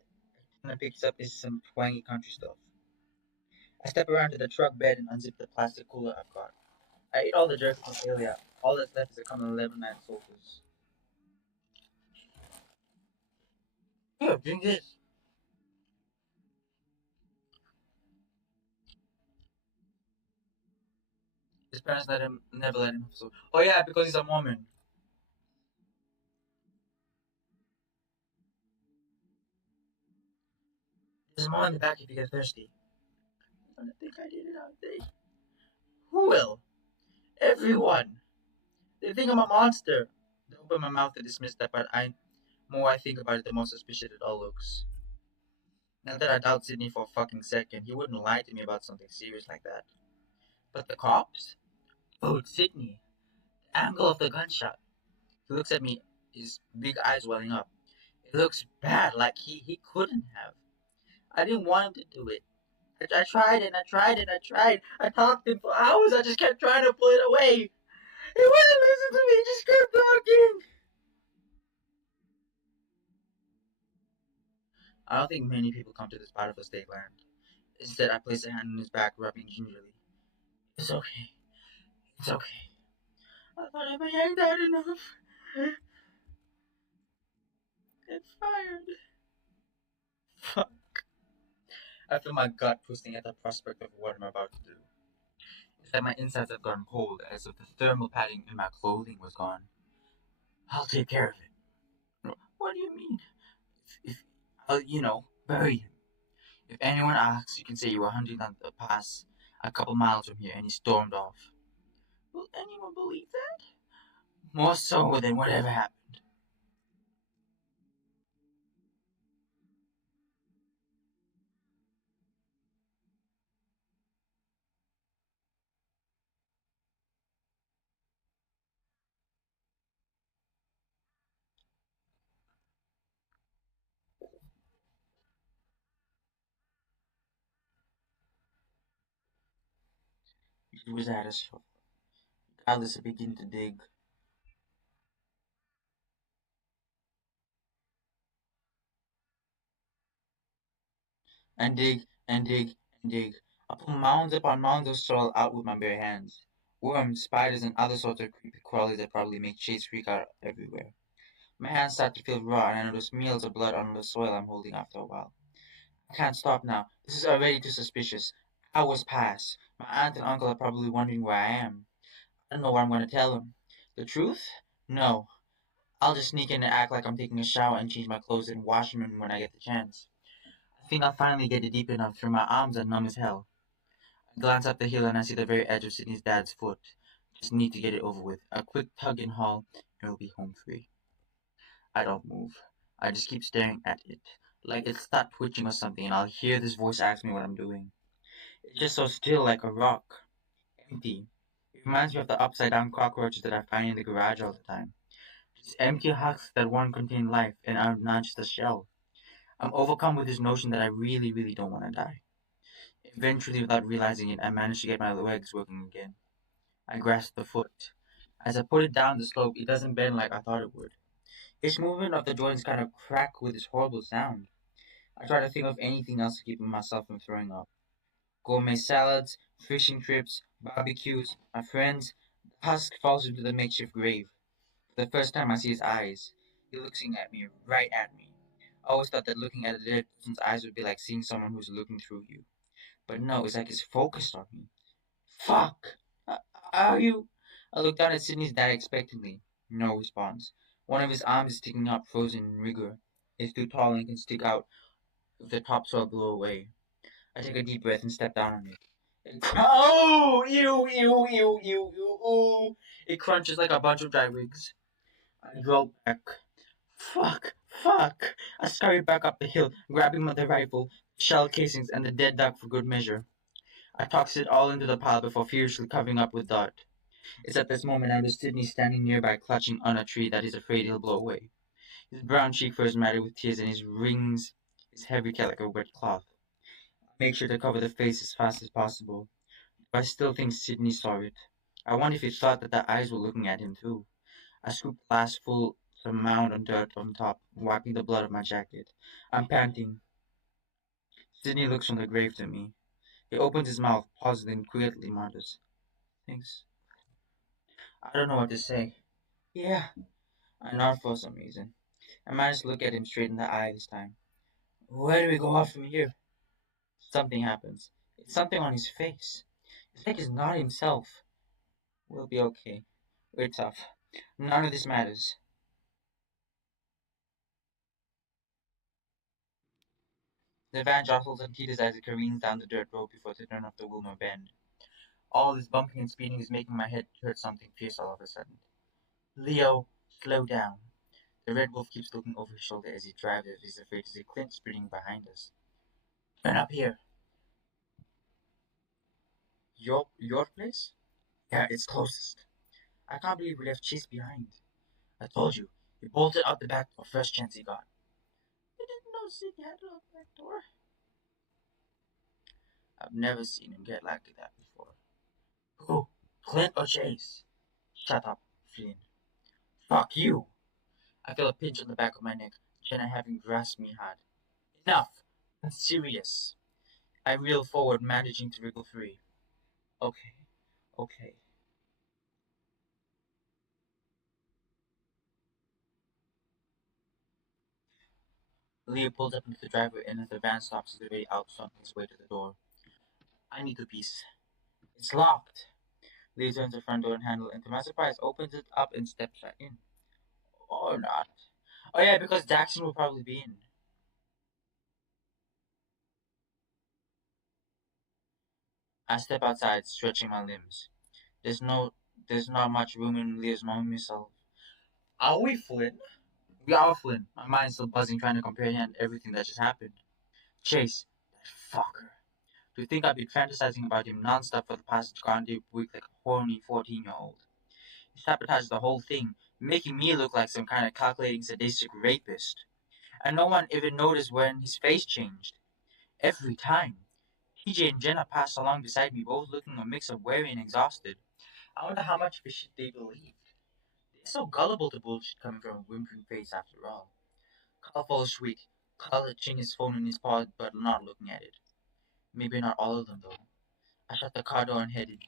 Anna picks up is some twangy country stuff. I step around to the truck bed and unzip the plastic cooler I've got. I ate all the jerky from earlier. All that's left is a common 11-man soldiers. Here, drink this. His parents never let him have so. Oh yeah, because he's a Mormon. There's more in the back if you get thirsty. I don't think I did it out there. Who will? Everyone. They think I'm a monster. I open my mouth to dismiss that, but more I think about it, the more suspicious it all looks. Not that I doubt Sydney for a fucking second. He wouldn't lie to me about something serious like that. But the cops? Oh, it's Sydney. The angle of the gunshot. He looks at me, his big eyes welling up. It looks bad, like he couldn't have. I didn't want him to do it. I tried and I tried and I tried. I talked to him for hours. I just kept trying to pull it away. He wouldn't listen to me. He just kept talking. I don't think many people come to this part of the state land. Instead, I place a hand on his back, rubbing gingerly. It's okay. It's okay. I thought if I yanked out enough, it fired. Fuck. I feel my gut twisting at the prospect of what I'm about to do. It's like my insides have gone cold, as if the thermal padding in my clothing was gone. I'll take care of it. What do you mean? If I'll, bury him. If anyone asks, you can say you were hunting down the pass a couple miles from here and he stormed off. Will anyone believe that? More so than whatever happened. He was at us. Alice began to dig and dig and dig and dig. I pull mounds upon mounds of soil out with my bare hands. Worms, spiders, and other sorts of creepy crawlies that probably make shades freak out everywhere. My hands start to feel raw, and I notice meals of blood on the soil I'm holding after a while. I can't stop now. This is already too suspicious. Hours pass. My aunt and uncle are probably wondering where I am. I don't know what I'm going to tell them. The truth? No. I'll just sneak in and act like I'm taking a shower and change my clothes and wash them when I get the chance. I think I'll finally get it deep enough through my arms are numb as hell. I glance up the hill and I see the very edge of Sydney's dad's foot. Just need to get it over with. A quick tug and haul, and we'll be home free. I don't move. I just keep staring at it. Like it start twitching or something, and I'll hear this voice ask me what I'm doing. It's just so still like a rock. Empty. It reminds me of the upside down cockroaches that I find in the garage all the time. Just empty husks that once contained life and are not just a shell. I'm overcome with this notion that I really, really don't want to die. Eventually, without realizing it, I manage to get my legs working again. I grasp the foot. As I put it down the slope, it doesn't bend like I thought it would. Each movement of the joints kind of crack with this horrible sound. I try to think of anything else to keep myself from throwing up. Gourmet salads, fishing trips, barbecues, my friends. The husk falls into the makeshift grave. For the first time I see his eyes. He's looking at me, right at me. I always thought that looking at a dead person's eyes would be like seeing someone who's looking through you. But no, it's like he's focused on me. Fuck! Uh, are you? I look down at Sydney's dad expectantly. No response. One of his arms is sticking out, frozen in rigor. It's too tall and can stick out if the topsoil blew away. I take a deep breath and step down on it. Oh! Ew, ew, ew, ew, ew, ew. It crunches like a bunch of dry wigs. I draw back. Fuck! Fuck! I scurry back up the hill, grabbing the rifle, shell casings, and the dead duck for good measure. I toss it all into the pile before furiously covering up with dirt. It's at this moment I notice Sydney standing nearby, clutching on a tree that he's afraid he'll blow away. His brown cheek fur is matted with tears, and his rings is heavy like a wet cloth. Make sure to cover the face as fast as possible. But I still think Sydney saw it. I wonder if he thought that the eyes were looking at him too. I scooped the last full amount of dirt on top, wiping the blood off my jacket. I'm panting. Sydney looks from the grave to me. He opens his mouth, pauses, then quietly mutters, "Thanks." I don't know what to say. Yeah, I nod for some reason. I manage to look at him straight in the eye this time. Where do we go off from here? Something happens. It's something on his face. It's like he's not himself. We'll be okay. We're tough. None of this matters. The van jostles and teeters as it careens down the dirt road before they turn off the Wilmer bend. All this bumping and speeding is making my head hurt something fierce all of a sudden. Leo, slow down. The red wolf keeps looking over his shoulder as he drives as he's afraid to see Clint sprinting behind us. Turn up here. Your place? Yeah, it's closest. I can't believe we left Chase behind. I told you, he bolted out the back door first chance he got. I didn't know Sid had a back door. I've never seen him get like that before. Who? Clint or Chase? Shut up, Flynn. Fuck you! I feel a pinch on the back of my neck, Jenna having grasped me hard. Enough! I'm serious. I reel forward, managing to wriggle free. Okay, okay. Leo pulls up into the driveway and as the van stops, he's already out on his way to the door. I need the piece. It's locked. Leo turns the front door and handle and to my surprise opens it up and steps right in. Or not. Oh yeah, because Jackson will probably be in. I step outside, stretching my limbs. There's no there's not much room in Leo's myself. Are we Flynn? We are Flynn. My mind's still buzzing trying to comprehend everything that just happened. Chase, that fucker. Do you think I've been fantasizing about him nonstop for the past goddamn week like a horny 14-year-old? He sabotaged the whole thing, making me look like some kind of calculating sadistic rapist. And no one even noticed when his face changed. Every time. TJ and Jenna passed along beside me, both looking a mix of weary and exhausted. I wonder how much of it shit they believed. They're so gullible to bullshit coming from a whimpering face after all. Carl follows shriek, clutching his phone in his paw but not looking at it. Maybe not all of them though. I shut the car door and headed.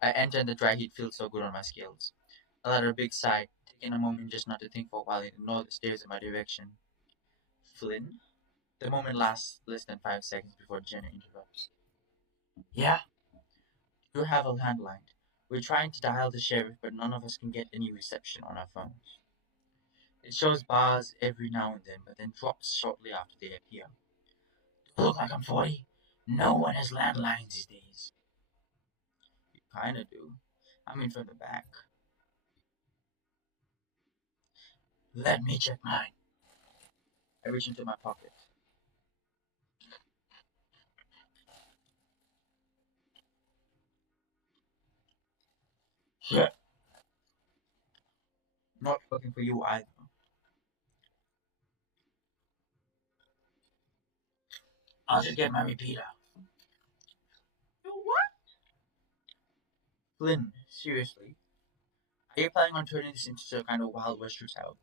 I enter and the dry heat feels so good on my scales. I let out a big sigh, taking a moment just not to think for a while and ignore the stares in my direction. Flynn? The moment lasts less than 5 seconds before Jenna interrupts. Yeah? You have a landline. We're trying to dial the sheriff, but none of us can get any reception on our phones. It shows bars every now and then, but then drops shortly after they appear. Do I look like I'm 40? No one has landlines these days. You kinda do. I'm in from the back. Let me check mine. I reach into my pocket. Shit, not looking for you either. I'll just get my repeater. What? Flynn, seriously? Are you planning on turning this into some kind of Wild West shootout?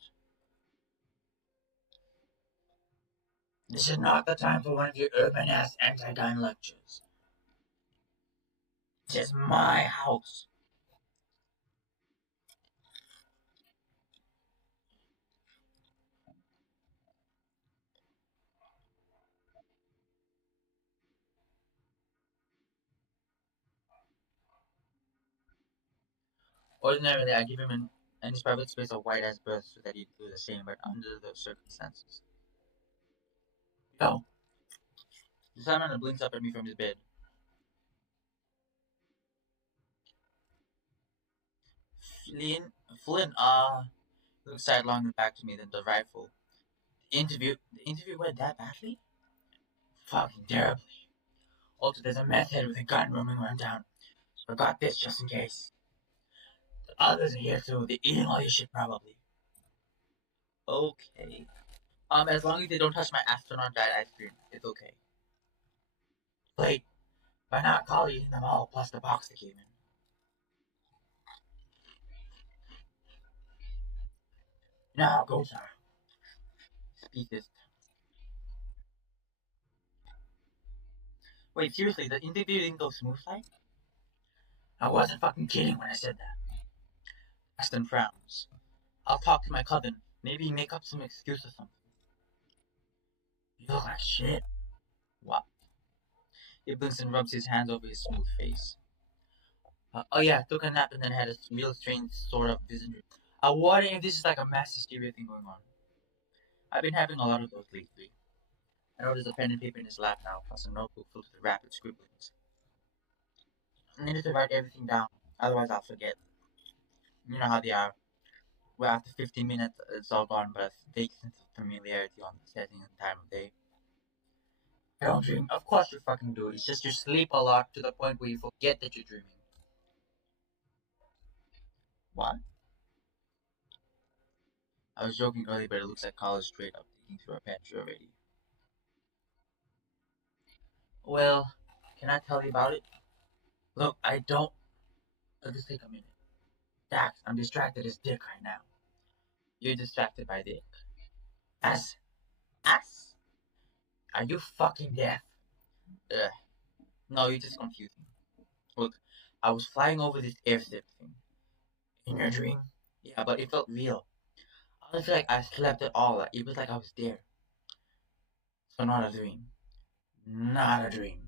This is not the time for one of your urban ass anti gun lectures. This is my house. Ordinarily, I give him in his private space a white ass berth so that he'd do the same, but under the circumstances. Yo, the Sandman blinks up at me from his bed. Flynn, Flynn, looks sidelong and back to me, then the rifle. The interview went that badly? Fucking terribly. Also, there's a meth head with a gun roaming around town, so I got this just in case. The others are here too, they're eating all your shit probably. Okay. As long as they don't touch my astronaut diet ice cream, it's okay. Wait, by not calling them all plus the box that came in. Now go, sir. Speakers. Wait, seriously, the interview didn't go smoothly? I wasn't fucking kidding when I said that. Aston frowns. I'll talk to my cousin. Maybe make up some excuse or something. You look like shit. What? He blinks and rubs his hands over his smooth face. Oh yeah, took a nap and then had a real strange sort of vision. I'm wondering if this is like a mass hysteria thing going on. I've been having a lot of those lately. I know there's a pen and paper in his lap now, plus a notebook filled with rapid scribblings. I needed to write everything down, otherwise I'll forget. You know how they are. Well, after 15 minutes, it's all gone, but a vague sense of familiarity on the setting and time of day. I don't dream. Of course you fucking do. It's just you sleep a lot to the point where you forget that you're dreaming. What? I was joking earlier, but it looks like college straight up digging through our pantry already. Well, can I tell you about it? Look, I don't. Just take a minute. Dax, I'm distracted as dick right now. You're distracted by dick. Ass. Ass? Are you fucking deaf? Ugh. No, you're just confused me. Look, I was flying over this airship thing. In your dream? Yeah, but it felt real. I don't feel like I slept at all. Like, it was like I was there. So not a dream. Not a dream.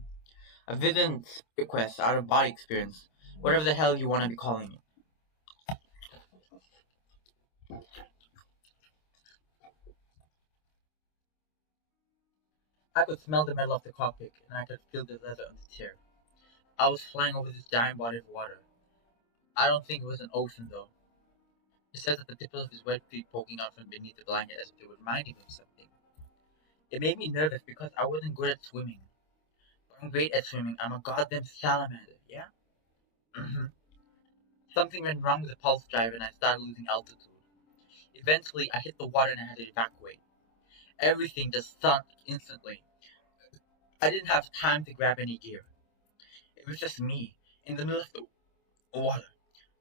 A vivid request, out of body experience. Whatever the hell you want to be calling it. I could smell the metal of the cockpit, and I could feel the leather on the chair. I was flying over this giant body of water. I don't think it was an ocean, though. He says that the tips of his wet feet poking out from beneath the blanket as if they were reminding him of something. It made me nervous because I wasn't good at swimming. But I'm great at swimming. I'm a goddamn salamander, yeah? Mm-hmm. Something went wrong with the pulse drive and I started losing altitude. Eventually, I hit the water and I had to evacuate. Everything just sunk instantly. I didn't have time to grab any gear. It was just me, in the middle of the water.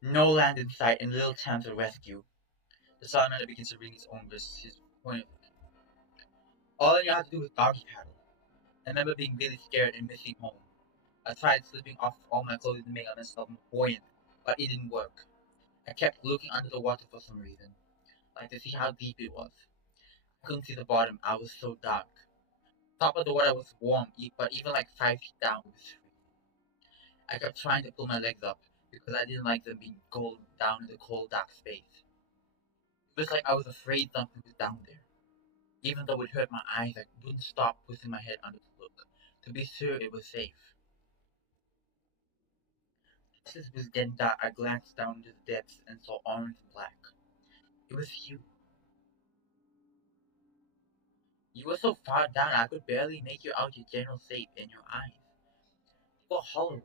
No land in sight and little chance of rescue. The salamander begins to ring his own wrists. His point. All I knew how to do was doggy paddle. I remember being really scared and missing home. I tried slipping off all my clothes to make myself more buoyant, but it didn't work. I kept looking under the water for some reason, like to see how deep it was. I couldn't see the bottom, I was so dark. Top of the water was warm, but even like 5 feet down it was freezing. I kept trying to pull my legs up because I didn't like them being cold down in the cold, dark space. It was like I was afraid something was down there. Even though it hurt my eyes, I wouldn't stop pushing my head under to look, to be sure it was safe. As it was getting dark, I glanced down into the depths and saw orange and black. It was you. You were so far down I could barely make you out your general shape in your eyes. You were hollow,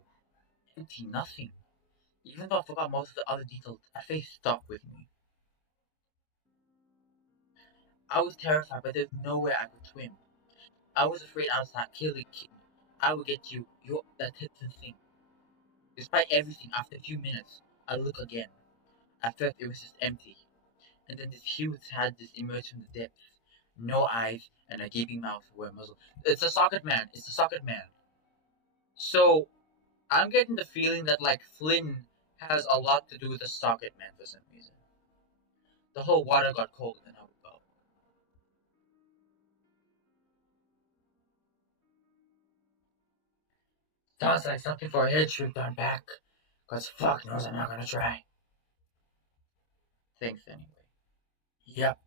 empty, nothing. Even though I forgot most of the other details, that face stuck with me. I was terrified, but there's nowhere I could swim. I was afraid I would start killing King. I would get you. You're that Texan thing. Despite everything, after a few minutes, I look again. At first, it was just empty. And then this huge head just emerged from the depths. No eyes and a gaping mouth where a muzzle. It's a socket man. It's a socket man. So I'm getting the feeling that like Flynn has a lot to do with the socket man for some reason. The whole water got cold and I woke up. Sounds like something for a head trip done back. Cause fuck knows I'm not gonna try. Thanks anyway. Yep.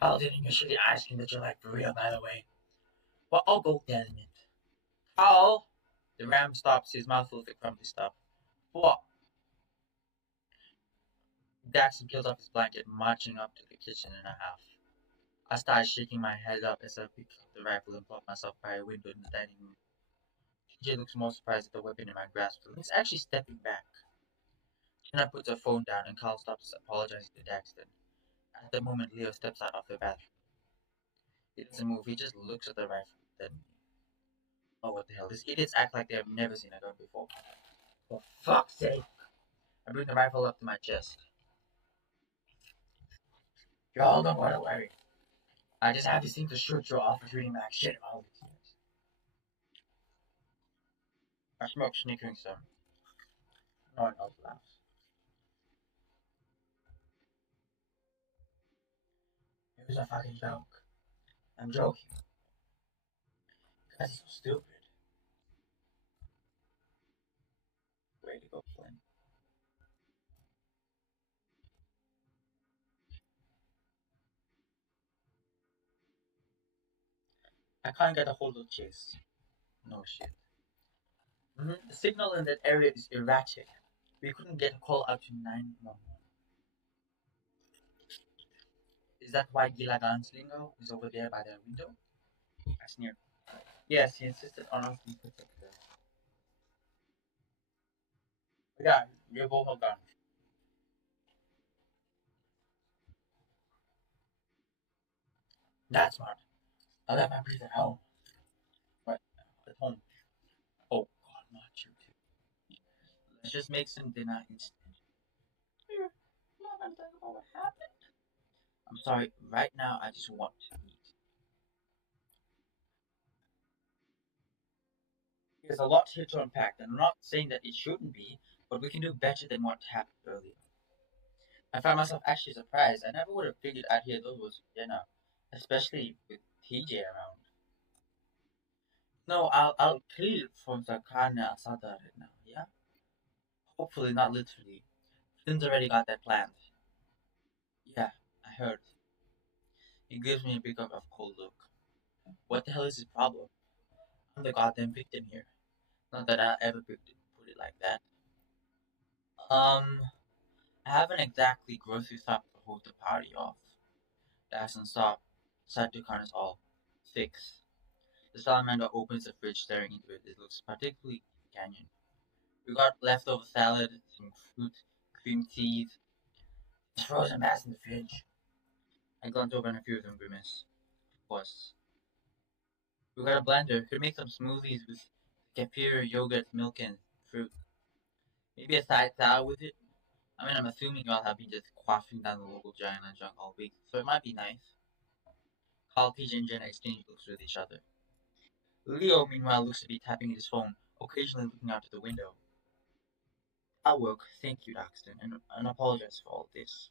Carl didn't usually ask me that you're like for real, by the way. Well, I'll go damn it. Carl! The ram stops, his mouth full of the crumbly stuff. What? Daxon peels off his blanket, marching up to the kitchen in a half. I started shaking my head up as I picked up the rifle and plopped myself by a window in the dining room. TJ looks more surprised at the weapon in my grasp. He's actually stepping back. Jenna puts her phone down and Carl stops apologizing to Daxton. At the moment, Leo steps out of the bathroom. He doesn't move, he just looks at the rifle. Then, oh, what the hell? These idiots act like they've never seen a gun before. For fuck's sake! I bring the rifle up to my chest. Y'all don't want to worry. I just have this thing to shoot you off with reading back shit all these years. I smoke sneakering some. No one else laughs. It was a fucking joke. I'm joking. That's so stupid. Way to go, Flynn. I can't get a hold of Chase. No shit. The signal in that area is erratic. We couldn't get a call out to 911. Is that why Gila Ganslingo is over there by the window? I sneered. Yes, he insisted on us being protected. Yeah, we both have guns. That's smart. I left my place at home. What? At home. Oh god, not you too. Let's just make some dinner instead. You're not gonna talk about what happened? I'm sorry, right now I just want to eat. There's a lot here to unpack, and I'm not saying that it shouldn't be, but we can do better than what happened earlier. I found myself actually surprised. I never would have figured I'd hear those words for dinner, especially with TJ around. No, I'll kill from the carne asada right now, yeah? Hopefully not literally. Finn's already got that planned. Yeah, I heard. He gives me a big of cold look. What the hell is his problem? I'm the goddamn victim here. Not that I ever put it like that. Um, I haven't exactly grocery shopped to hold the party off. That hasn't stopped. Side to corners all. 6. The salamander opens the fridge, staring into it. It looks particularly canyon. We got leftover salad, some fruit, cream cheese, frozen bass in the fridge. I glanced over and a few of them grimace. Of course. We got a blender. Could make some smoothies with kefir, yogurt, milk, and fruit. Maybe a side salad with it. I mean, I'm assuming y'all have been just quaffing down the local giant and junk all week, so it might be nice. Carl, PJ, and Jen exchange looks with each other. Leo, meanwhile, looks to be tapping his phone, occasionally looking out of the window. I'll work. Thank you, Daxton, and apologize for all this.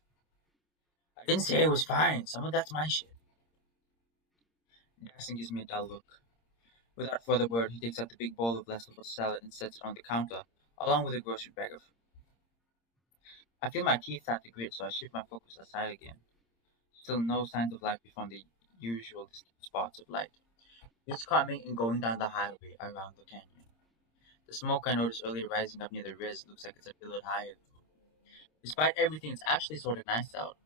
I didn't say it was fine. Some of that's my shit. Daxton gives me a dull look. Without further word, he takes out the big bowl of leftover salad and sets it on the counter, along with a grocery bag of. I feel my teeth start to grit, so I shift my focus aside again. Still no signs of life beyond the usual distant spots of light. It's coming and going down the highway around the canyon. The smoke I noticed earlier rising up near the res looks like it's a billet higher. Despite everything, it's actually sort of nice out.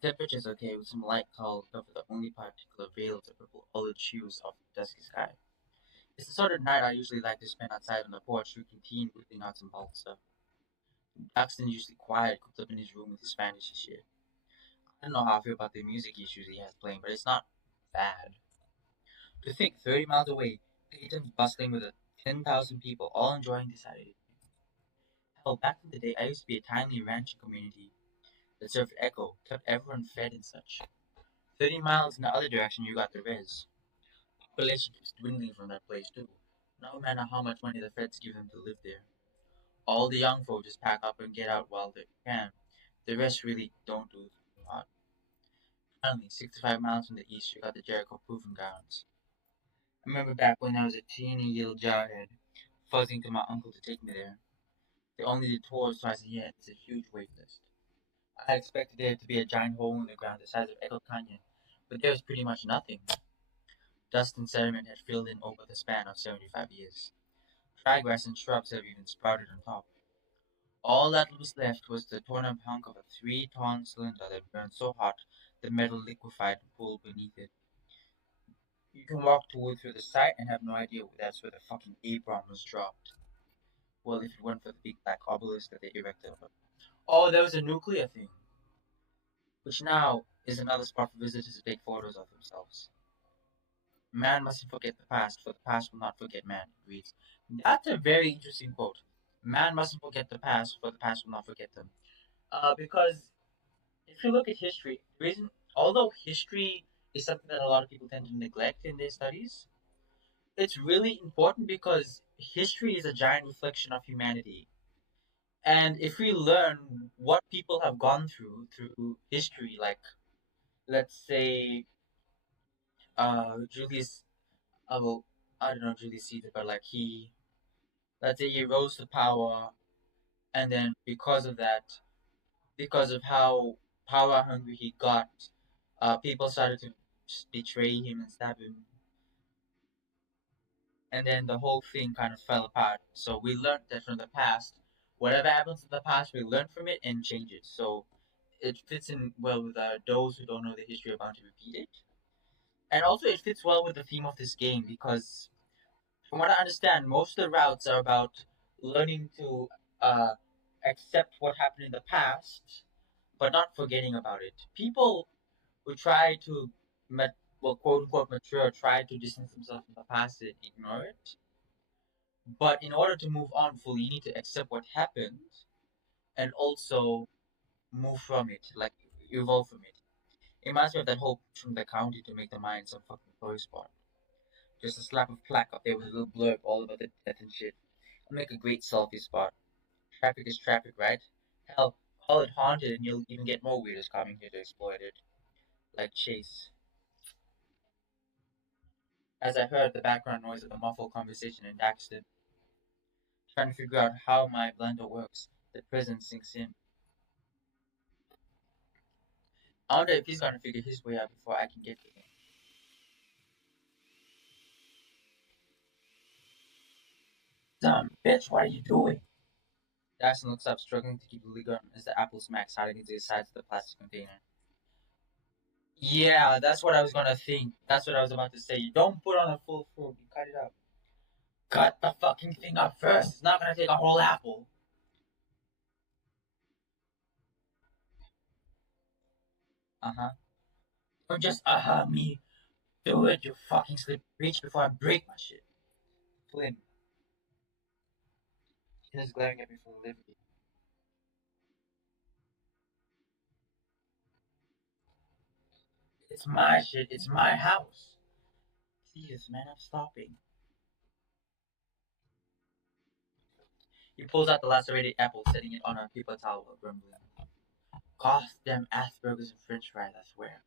The temperature's okay, with some light cloud over the only particular veil of the purple olive hues of the dusky sky. It's the sort of night I usually like to spend outside on the porch drinking tea and whipping out some bulk stuff. Daxton's usually quiet, cooped up in his room with his fantasy shit. I don't know how I feel about the music he usually has playing, but it's not bad. To think 30 miles away, Peyton's bustling with 10,000 people, all enjoying this Saturday. Hell, back in the day, I used to be a tiny ranching community that served echo, kept everyone fed and such. 30 miles in the other direction, you got the res. Population keeps dwindling from that place, too. No matter how much money the feds give them to live there. All the young folk just pack up and get out while they can. The rest really don't do a lot. Finally, 65 miles from the east, you got the Jericho Proving Grounds. I remember back when I was a teeny little jarhead, fuzzing to my uncle to take me there. They only did tours twice a year. It's a huge wait list. I expected there to be a giant hole in the ground the size of Echo Canyon, but there was pretty much nothing. Dust and sediment had filled in over the span of 75 years. Trigrass and shrubs have even sprouted on top. All that was left was the torn up hunk of a 3-ton cylinder that burned so hot the metal liquefied and pooled beneath it. You can walk through the site and have no idea that's where the fucking A-bomb was dropped. Well, if it weren't for the big black obelisk that they erected. Oh, that was a nuclear thing. which now is another spot for visitors to take photos of themselves. Man mustn't forget the past, for the past will not forget man, he reads. That's a very interesting quote. Man mustn't forget the past, for the past will not forget them. Because if you look at history, the reason, although history is something that a lot of people tend to neglect in their studies, it's really important because history is a giant reflection of humanity. And if we learn what people have gone through history, like let's say Julius, well, I don't know Julius Caesar, but like let's say he rose to power, and then because of that, because of how power hungry he got, people started to betray him and stab him, and then the whole thing kind of fell apart. So we learned that from the past, whatever happens in the past, we learn from it and change it. So it fits in well with those who don't know the history are bound to repeat it, and also it fits well with the theme of this game because, from what I understand, most of the routes are about learning to uh, accept what happened in the past, but not forgetting about it. People who try to, well, quote unquote, mature, try to distance themselves from the past and ignore it. But in order to move on fully, you need to accept what happened and also move from it, like evolve from it. It reminds me of that whole push from the county to make the mind some fucking tourist spot. Just a slap of plaque up there with a little blurb all about the death and shit. It'll make a great selfie spot. Traffic is traffic, right? Hell, call it haunted and you'll even get more weirdos coming here to exploit it. Like Chase. As I heard the background noise of the muffled conversation in Daxton, trying to figure out how my blender works, the presence sinks in. I wonder if he's gonna figure his way out before I can get to him. Dumb bitch, what are you doing? Daxton looks up, struggling to keep the lid on as the apple smacks hiding into the sides of the plastic container. Yeah, that's what I was gonna think. That's what I was about to say. You don't put on a full fruit, you cut it up. Cut the fucking thing up first. It's not gonna take a whole apple. Uh huh. Don't just me. Do it, you fucking slip. Reach before I break my shit. Flynn. He's glaring at me from the living room. It's my shit. It's my house. Jesus, man, I'm stopping. He pulls out the lacerated apple, setting it on a paper towel while grumbling. Gosh, them Aspergers and French fries, I swear.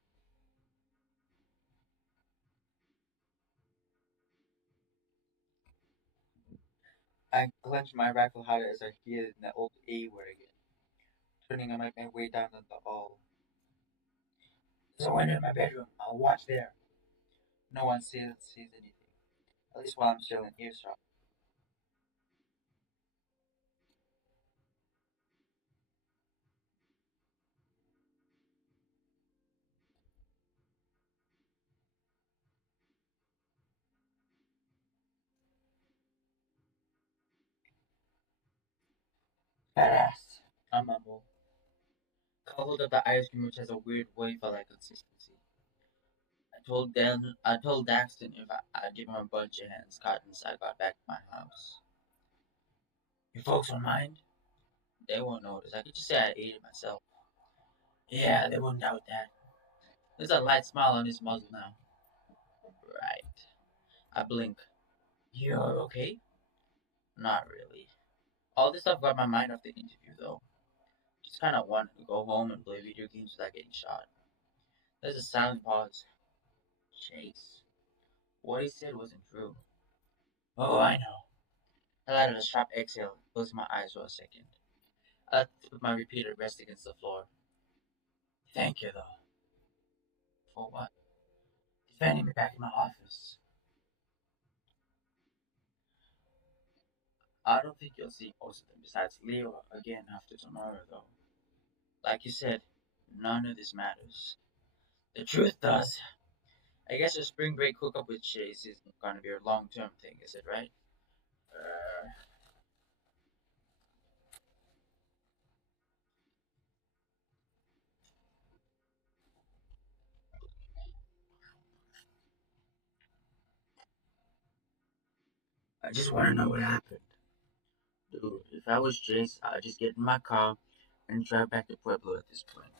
I clench my rifle harder as I hear the old A word again. Turning, I make my way down the hall. There's a window in my bedroom. I'll watch there. No one sees anything. At least while I'm still in earshot. Badass. I mumble. Coupled up the ice cream, which has a weird wafer-like consistency. I told Daxton if I'd give him a bunch of hands caught once I got back to my house. You folks won't mind? They won't notice. I could just say I ate it myself. Yeah, they won't doubt that. There's a light smile on his muzzle now. Right. I blink. You're okay? Not really. All this stuff got my mind off the interview, though. Just kind of wanted to go home and play video games without getting shot. There's a silent pause. Chase. What he said wasn't true. Oh, I know. I let out a sharp exhale, closing my eyes for a second. I put my repeater rest against the floor. Thank you, though. For what? Defending me back in my office. I don't think you'll see most of them besides Leo again after tomorrow, though. Like you said, none of this matters. The truth does. I guess your spring break hookup with Chase isn't going to be a long-term thing, is it right? Uh, I just want to know what happened. Dude, if I was Jace, I'd just get in my car and drive back to Pueblo at this point.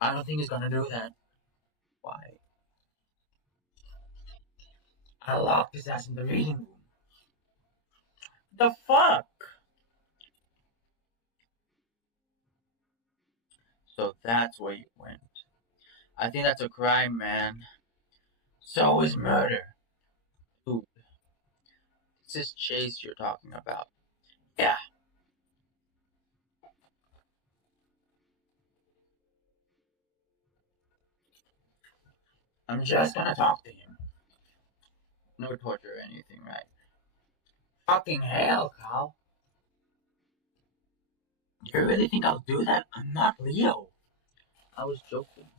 I don't think he's gonna do that. Why? I locked his ass in the reading room. The fuck? So that's where you went. I think that's a crime, man. So is murder. Dude, this is Chase you're talking about. Yeah, I'm just gonna talk to him. No torture or anything, right? Fucking hell, Carl. You really think I'll do that? I'm not Leo. I was joking.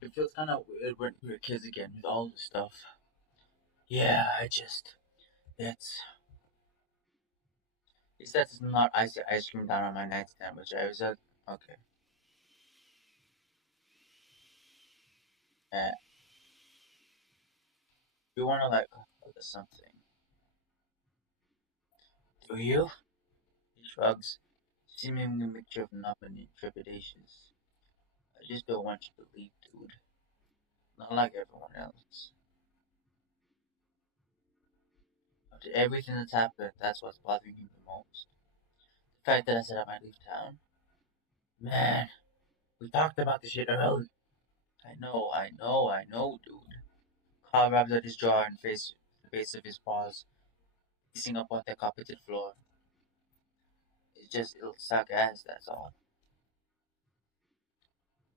It feels kind of weird when we were kids again with all this stuff. Yeah, it's. He said it's not ice cream down on my nightstand, which I was like, okay. Uh, you wanna like something? Do you? He shrugs, seeming a mixture of numb and trepidations. I just don't want you to leave, dude. Not like everyone else. After everything that's happened, that's what's bothering him the most. The fact that I said I might leave town. Man, we talked about this shit earlier. I know, dude. Carl rubs at his jaw and the base of his paws, pacing up on the carpeted floor. It's just it'll suck ass, that's all.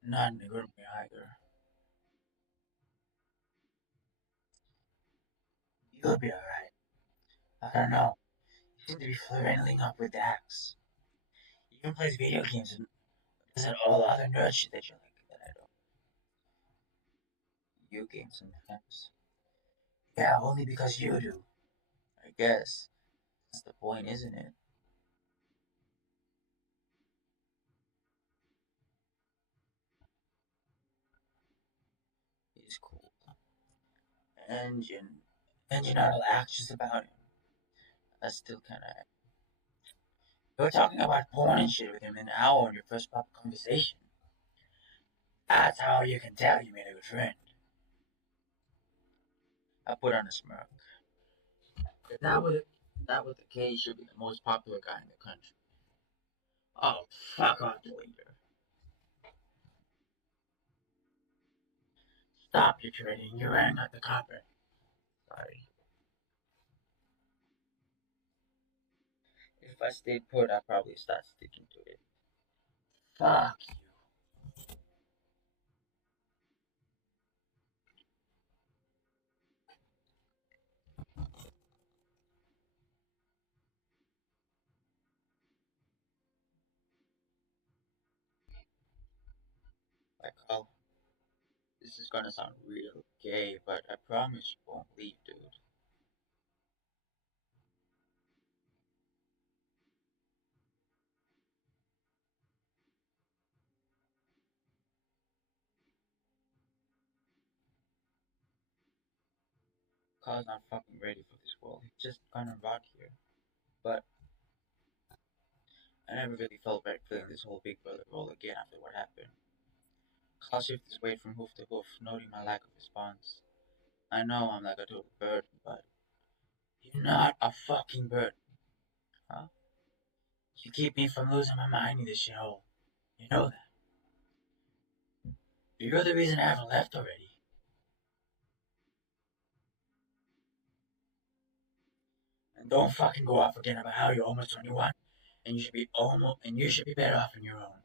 Not in a good way either. You'll be alright. I don't know. You seem to be flirting up with Dax. He even plays video games and does that all other nerd shit that you like that I don't. You game sometimes. Yeah, only because you do. I guess. That's the point, isn't it? He's cool. Engine. Engine are all anxious about him. That's still kinda. You were talking about porn and shit with him an hour on your first proper conversation. That's how you can tell you made a good friend. I put on a smirk. If that was the case, you should be the most popular guy in the country. Oh, fuck off, later. Stop your trading. You're wearing out the carpet. Sorry. If I stayed put, I'd probably start sticking to it. Fuck you. Like, oh, this is gonna sound real gay, but I promise you won't leave, dude. Carl's not fucking ready for this world. He's just gonna rot here. But I never really felt right feeling this whole big brother role again after what happened. Carl shifted his weight from hoof to hoof, noting my lack of response. I know I'm like a total burden, but you're not a fucking burden, huh? You keep me from losing my mind in this shithole. You know that. You're the reason I haven't left already. And don't fucking go off again about how you're almost 21 and you should be better off on your own.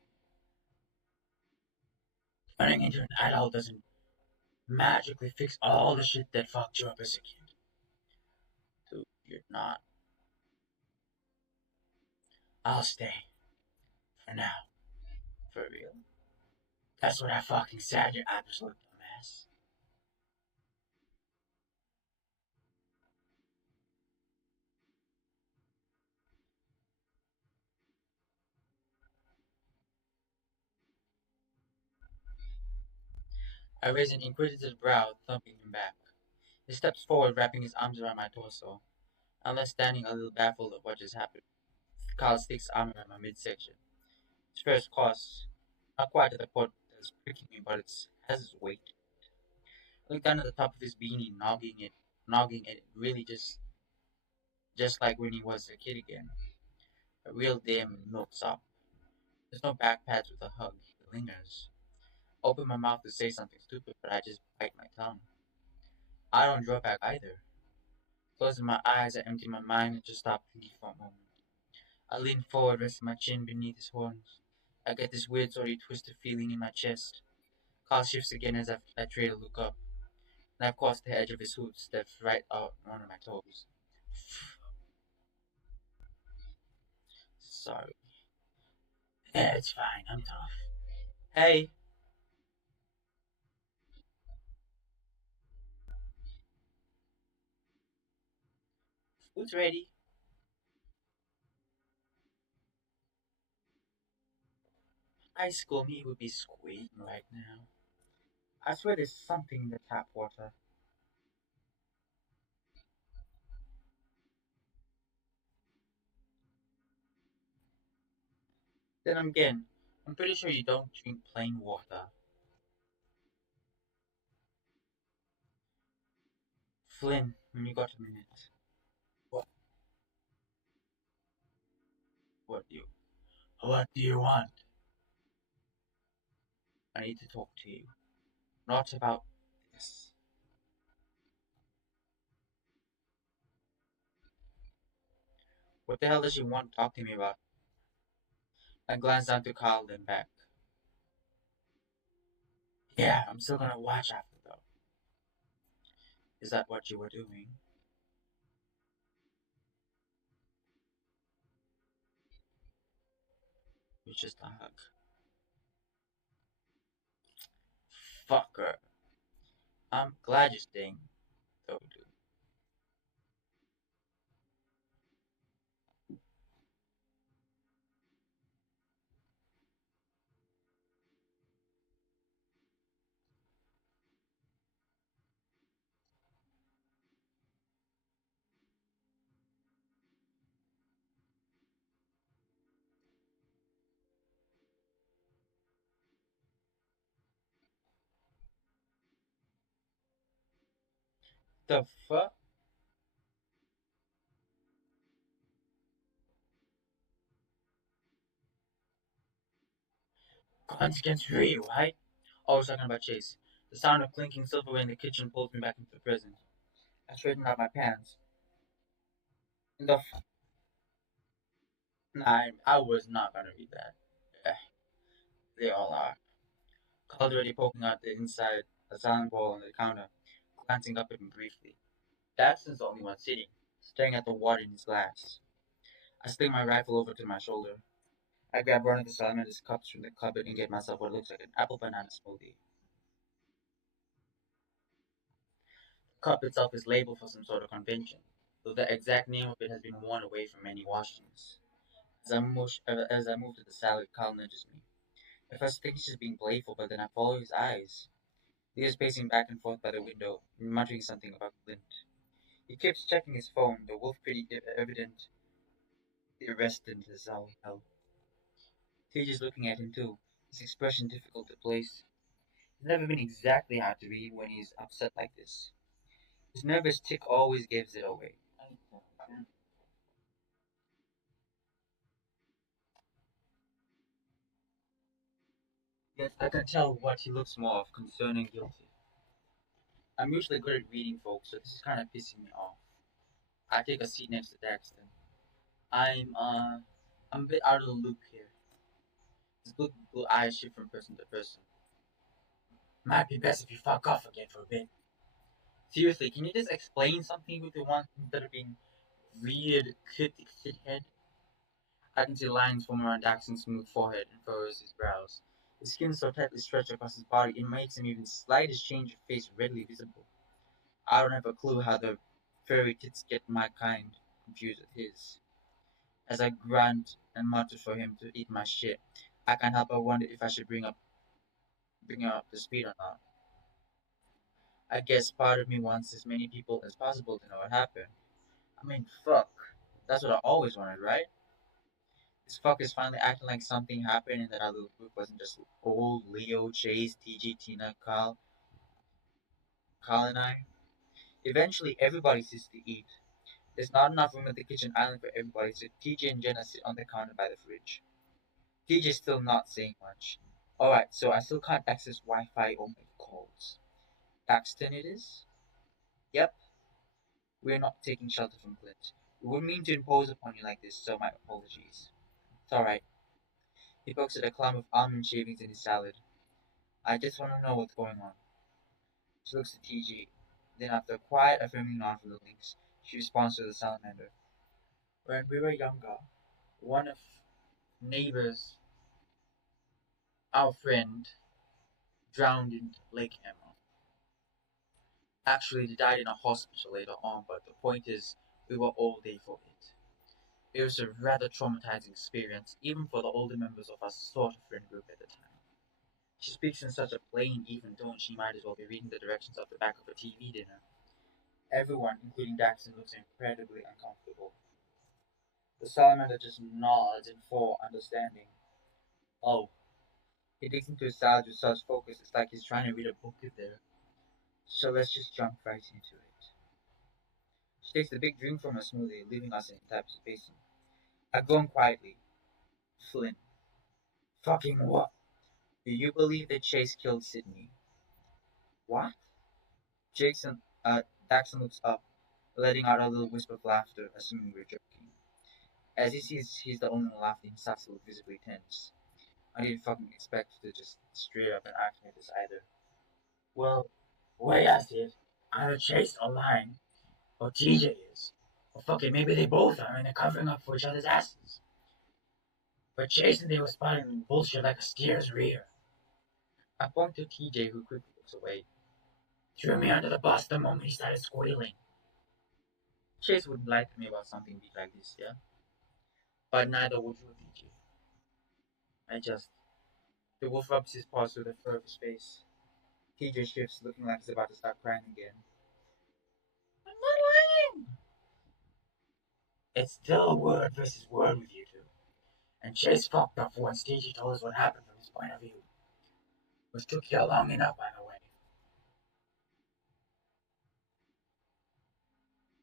Turning into an adult doesn't magically fix all the shit that fucked you up as a kid. Dude, you're not. I'll stay. For now. For real. That's what I fucking said, you absolute dumbass. I raise an inquisitive brow, thumping him back. He steps forward, wrapping his arms around my torso. I'm left standing a little baffled at what just happened. Kyle sticks his arm around my midsection. His first course, not quite at the point that's pricking me, but it has its weight. I look down at the top of his beanie, nogging it, really just like when he was a kid again. A real damn milksop. There's no back pats with a hug. It lingers. Open my mouth to say something stupid, but I just bite my tongue. I don't draw back either. Closing my eyes, I empty my mind and just stop thinking for a moment. I lean forward, resting my chin beneath his horns. I get this weird, sort of twisted feeling in my chest. Carl shifts again as I try to look up. And I cross the edge of his hood, steps right out one of my toes. Sorry. Yeah, it's fine. I'm tough. Hey, food's ready. High school me would be squealing right now. I swear there's something in the tap water. Then again, I'm pretty sure you don't drink plain water. Flynn, when you got a minute. What? What do you? What do you want? I need to talk to you. Not about this. What the hell does she want to talk to me about? I glanced down to Kyle, then back. Yeah, I'm still gonna watch after though. Is that what you were doing? It's just a hug. Fucker. I'm glad you're staying, though, dude. The fuck? Guns against you, right? Oh, I was talking about Chase. The sound of clinking silverware in the kitchen pulls me back into the present. I straightened out my pants. And nah, I was not gonna read that. Eh, they all are. Called already poking out the inside, a silent ball on the counter, glancing up at me briefly. Daxton's the only one sitting, staring at the water in his glass. I sling my rifle over to my shoulder. I grab one of the salamanders cups from the cupboard and get myself what looks like an apple banana smoothie. The cup itself is labeled for some sort of convention, though the exact name of it has been worn away from many washings. As I move to the salad, Kyle nudges me. At first, I think he's just being playful, but then I follow his eyes. He is pacing back and forth by the window, muttering something about Clint. He keeps checking his phone, the wolf pretty evident irrestant as all hell. TJ's looking at him too, his expression difficult to place. He's never been exactly hard to read when he's upset like this. His nervous tick always gives it away. Yet I can tell what he looks more of, concerned and guilty. I'm usually good at reading folks, so this is kind of pissing me off. I take a seat next to Daxton. I'm a bit out of the loop here. His blue eyes shift from person to person. Might be best if you fuck off again for a bit. Seriously, can you just explain something with the one instead of being weird, cryptic shithead? I can see lines forming around Daxton's smooth forehead and furrows his brows. His skin so tightly stretched across his body it makes him even slightest change of face readily visible. I don't have a clue how the furry tits get my kind confused with his. As I grunt and mutter for him to eat my shit, I can't help but wonder if I should bring him up to speed or not. I guess part of me wants as many people as possible to know what happened. I mean, fuck. That's what I always wanted, right? This fuck is finally acting like something happened and that our little group wasn't just old Leo, Chase, TG, Tina, Kyle and I. Eventually, everybody sits to eat. There's not enough room at the kitchen island for everybody, so TJ and Jenna sit on the counter by the fridge. TJ's still not saying much. Alright, so I still can't access Wi Fi or make calls. Paxton, it is? Yep, we're not taking shelter from Clint. We wouldn't mean to impose upon you like this, so my apologies. It's alright. He pokes at a clump of almond shavings in his salad. I just want to know what's going on. She looks at TJ. Then, after a quiet, affirming nod from the lynx, she responds to the salamander. When we were younger, one of neighbors, our friend, drowned in Lake Emma. Actually, they died in a hospital later on, but the point is, we were all there for it. It was a rather traumatizing experience, even for the older members of our sort of friend group at the time. She speaks in such a plain, even tone she might as well be reading the directions off the back of a TV dinner. Everyone, including Daxon, looks incredibly uncomfortable. The salamander just nods in full understanding. Oh, he digs into his salad with such focus it's like he's trying to read a book in there. So let's just jump right into it. She takes a big drink from her smoothie, leaving us in types of basin. I go on quietly. Flynn. Fucking what? Do you believe that Chase killed Sydney? What? Jason, Daxon looks up, letting out a little wisp of laughter, assuming we're joking. As he sees he's the only one laughing, he starts to look visibly tense. I didn't fucking expect to just straight up and act like this either. Well, wait I said, either Chase or lying, or TJ is. Or fuck it, maybe they both are and they're covering up for each other's asses. But Chase and they were spotting bullshit like a steer's rear. I point to TJ, who quickly looks away. Threw me under the bus the moment he started squealing. Chase wouldn't lie to me about something big like this, yeah? But neither would you, TJ. I just. The wolf rubs his paws through the fur of his face. TJ shifts, looking like he's about to start crying again. I'm not lying! It's still a word versus word with you two. And Chase fucked up for once TJ told us what happened from his point of view. Which took you long enough, by the way.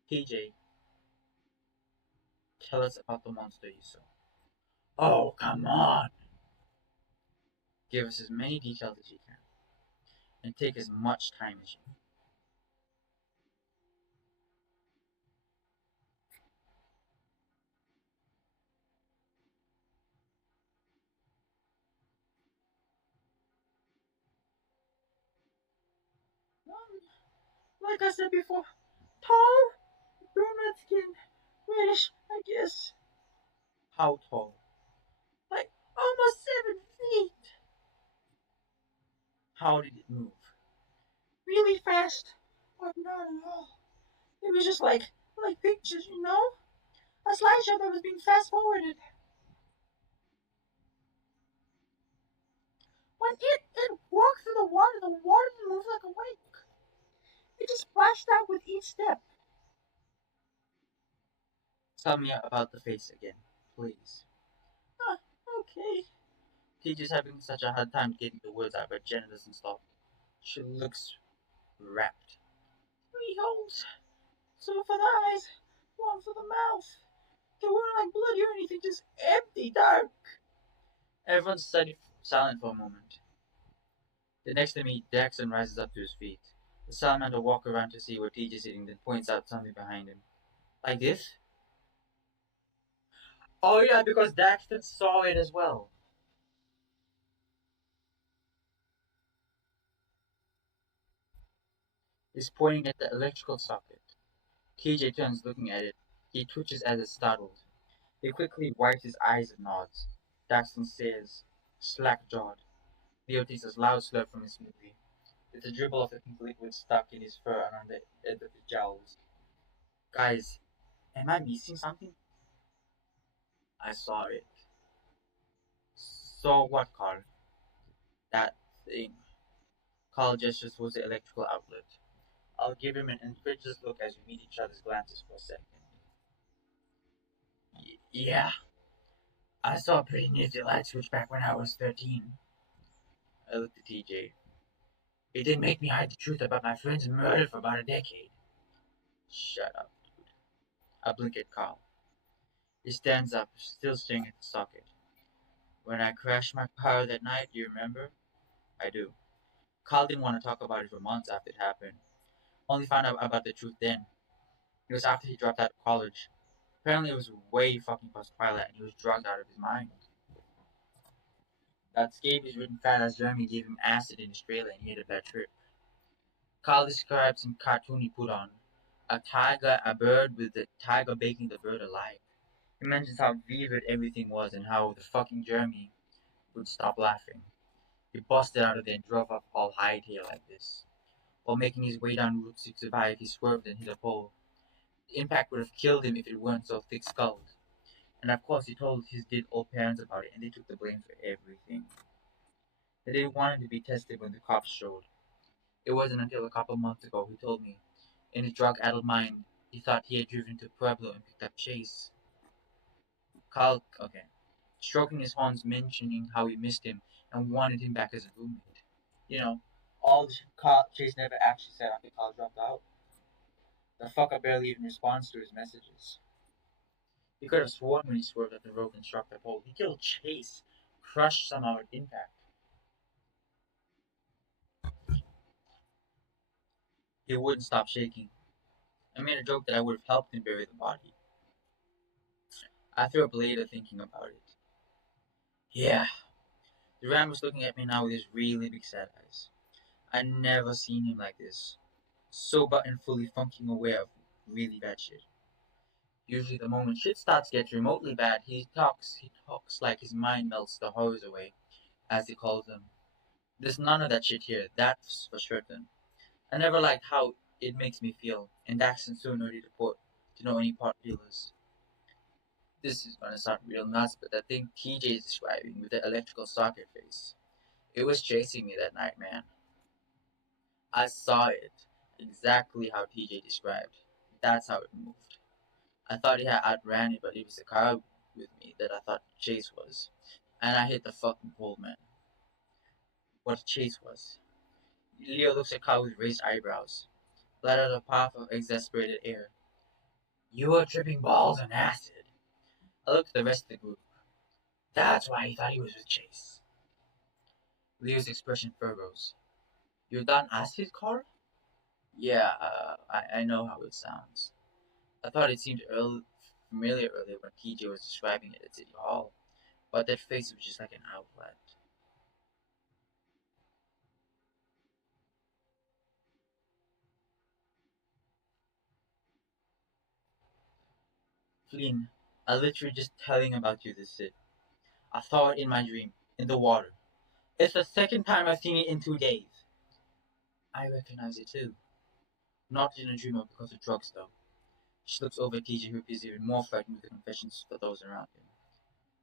TJ, tell us about the monster you saw. Oh, come on! Give us as many details as you can. And take as much time as you need. Like I said before, tall, brunette skin, reddish, I guess. How tall? Like almost 7 feet. How did it move? Really fast, but not at all. It was just like pictures, you know? A slideshow that was being fast forwarded. When it walked through the water didn't move like a wake. It just splashed out with each step. Tell me about the face again, please. Ah, okay. Teacher's having such a hard time getting the words out, but Jenna doesn't stop. She looks rapt. 3 holes. Two for the eyes, one for the mouth. They weren't like bloody or anything, just empty, dark. Everyone studied silent for a moment. The next to me, Daxon rises up to his feet. The salamander walks around to see where Teach is sitting, then points out something behind him. Like this? Oh yeah, because Daxton saw it as well. He's pointing at the electrical socket. TJ turns looking at it. He twitches as if startled. He quickly wipes his eyes and nods. Daxton says, slack-jawed. Leo takes a loud slurp from his smoothie. There's a dribble of the pink liquid stuck in his fur around the edge of his jowls. Guys, am I missing something? I saw it. So what, Carl? That thing. Carl gestures towards the electrical outlet. I'll give him an incredulous look as we meet each other's glances for a second. Yeah, I saw a pretty nifty light switch back when I was 13. I looked at TJ. It didn't make me hide the truth about my friend's murder for about a decade. Shut up, dude. I blink at Carl. He stands up, still staring at the socket. When I crashed my car that night, do you remember? I do. Carl didn't want to talk about it for months after it happened. Only found out about the truth then. It was after he dropped out of college. Apparently, it was way fucking past twilight and he was drugged out of his mind. That scabies ridden fat ass Jeremy gave him acid in Australia and he had a bad trip. Carl describes some cartoon he put on. A tiger, a bird with the tiger baking the bird alive. He mentions how vivid everything was and how the fucking Jeremy would stop laughing. He busted out of there and drove up all hightail like this. While making his way down Route 65, he swerved and hit a pole. The impact would have killed him if it weren't so thick-skulled. And of course, he told his dead old parents about it, and they took the blame for everything. They didn't want him to be tested when the cops showed. It wasn't until a couple months ago he told me, in his drug-addled mind, he thought he had driven to Pueblo and picked up Chase. Carl, okay, stroking his horns, mentioning how he missed him and wanted him back as a roommate. You know, all the Chase never actually said after Carl dropped out. The fucker barely even responds to his messages. He could have sworn when he swerved at the road and struck the pole. He killed Chase, crushed somehow at impact. He wouldn't stop shaking. I made a joke that I would have helped him bury the body. I threw up later thinking about it. Yeah, the ram was looking at me now with his really big sad eyes. I'd never seen him like this. Sober and fully fucking aware of really bad shit. Usually the moment shit starts to get remotely bad, he talks like his mind melts the horrors away, as he calls them. There's none of that shit here, that's for certain. I never liked how it makes me feel, and accent's so nerdy to know any pot dealers. This is gonna sound real nuts, but that thing TJ is describing with the electrical socket face, it was chasing me that night, man. I saw it exactly how TJ described. That's how it moved. I thought he had outran it, but it was the car with me that I thought Chase was. And I hit the fucking pole, man. What Chase was. Leo looks at Carl with raised eyebrows, let out a puff of exasperated air. You were tripping balls on acid. I looked at the rest of the group. That's why he thought he was with Chase. Leo's expression furrows. You done acid, Carl? Yeah, I know how it sounds. I thought it seemed familiar earlier when TJ was describing it at City Hall, but that face was just like an outlet. Flynn, I literally just telling about you this shit. I saw it in my dream, in the water. It's the second time I've seen it in 2 days. I recognize it too. Not in a dream or because of drugs, though. She looks over at TJ, who is even more frightened with the confessions for those around him.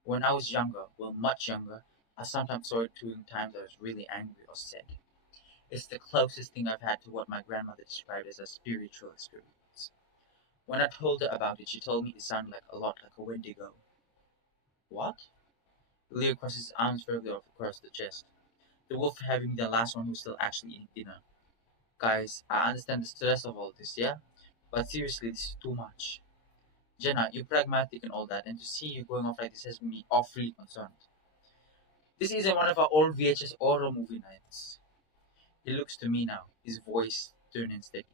When I was younger, well, much younger, I sometimes saw it too in times I was really angry or sad. It's the closest thing I've had to what my grandmother described as a spiritual experience. When I told her about it, she told me it sounded like a lot like a Wendigo. What? Leo crosses his arms further across the chest. The wolf having been the last one who's still actually eating dinner. Guys, I understand the stress of all this, yeah? But seriously, this is too much. Jenna, you're pragmatic and all that, and to see you going off like this has me awfully concerned. This isn't one of our old VHS horror movie nights. He looks to me now, his voice stern and steady.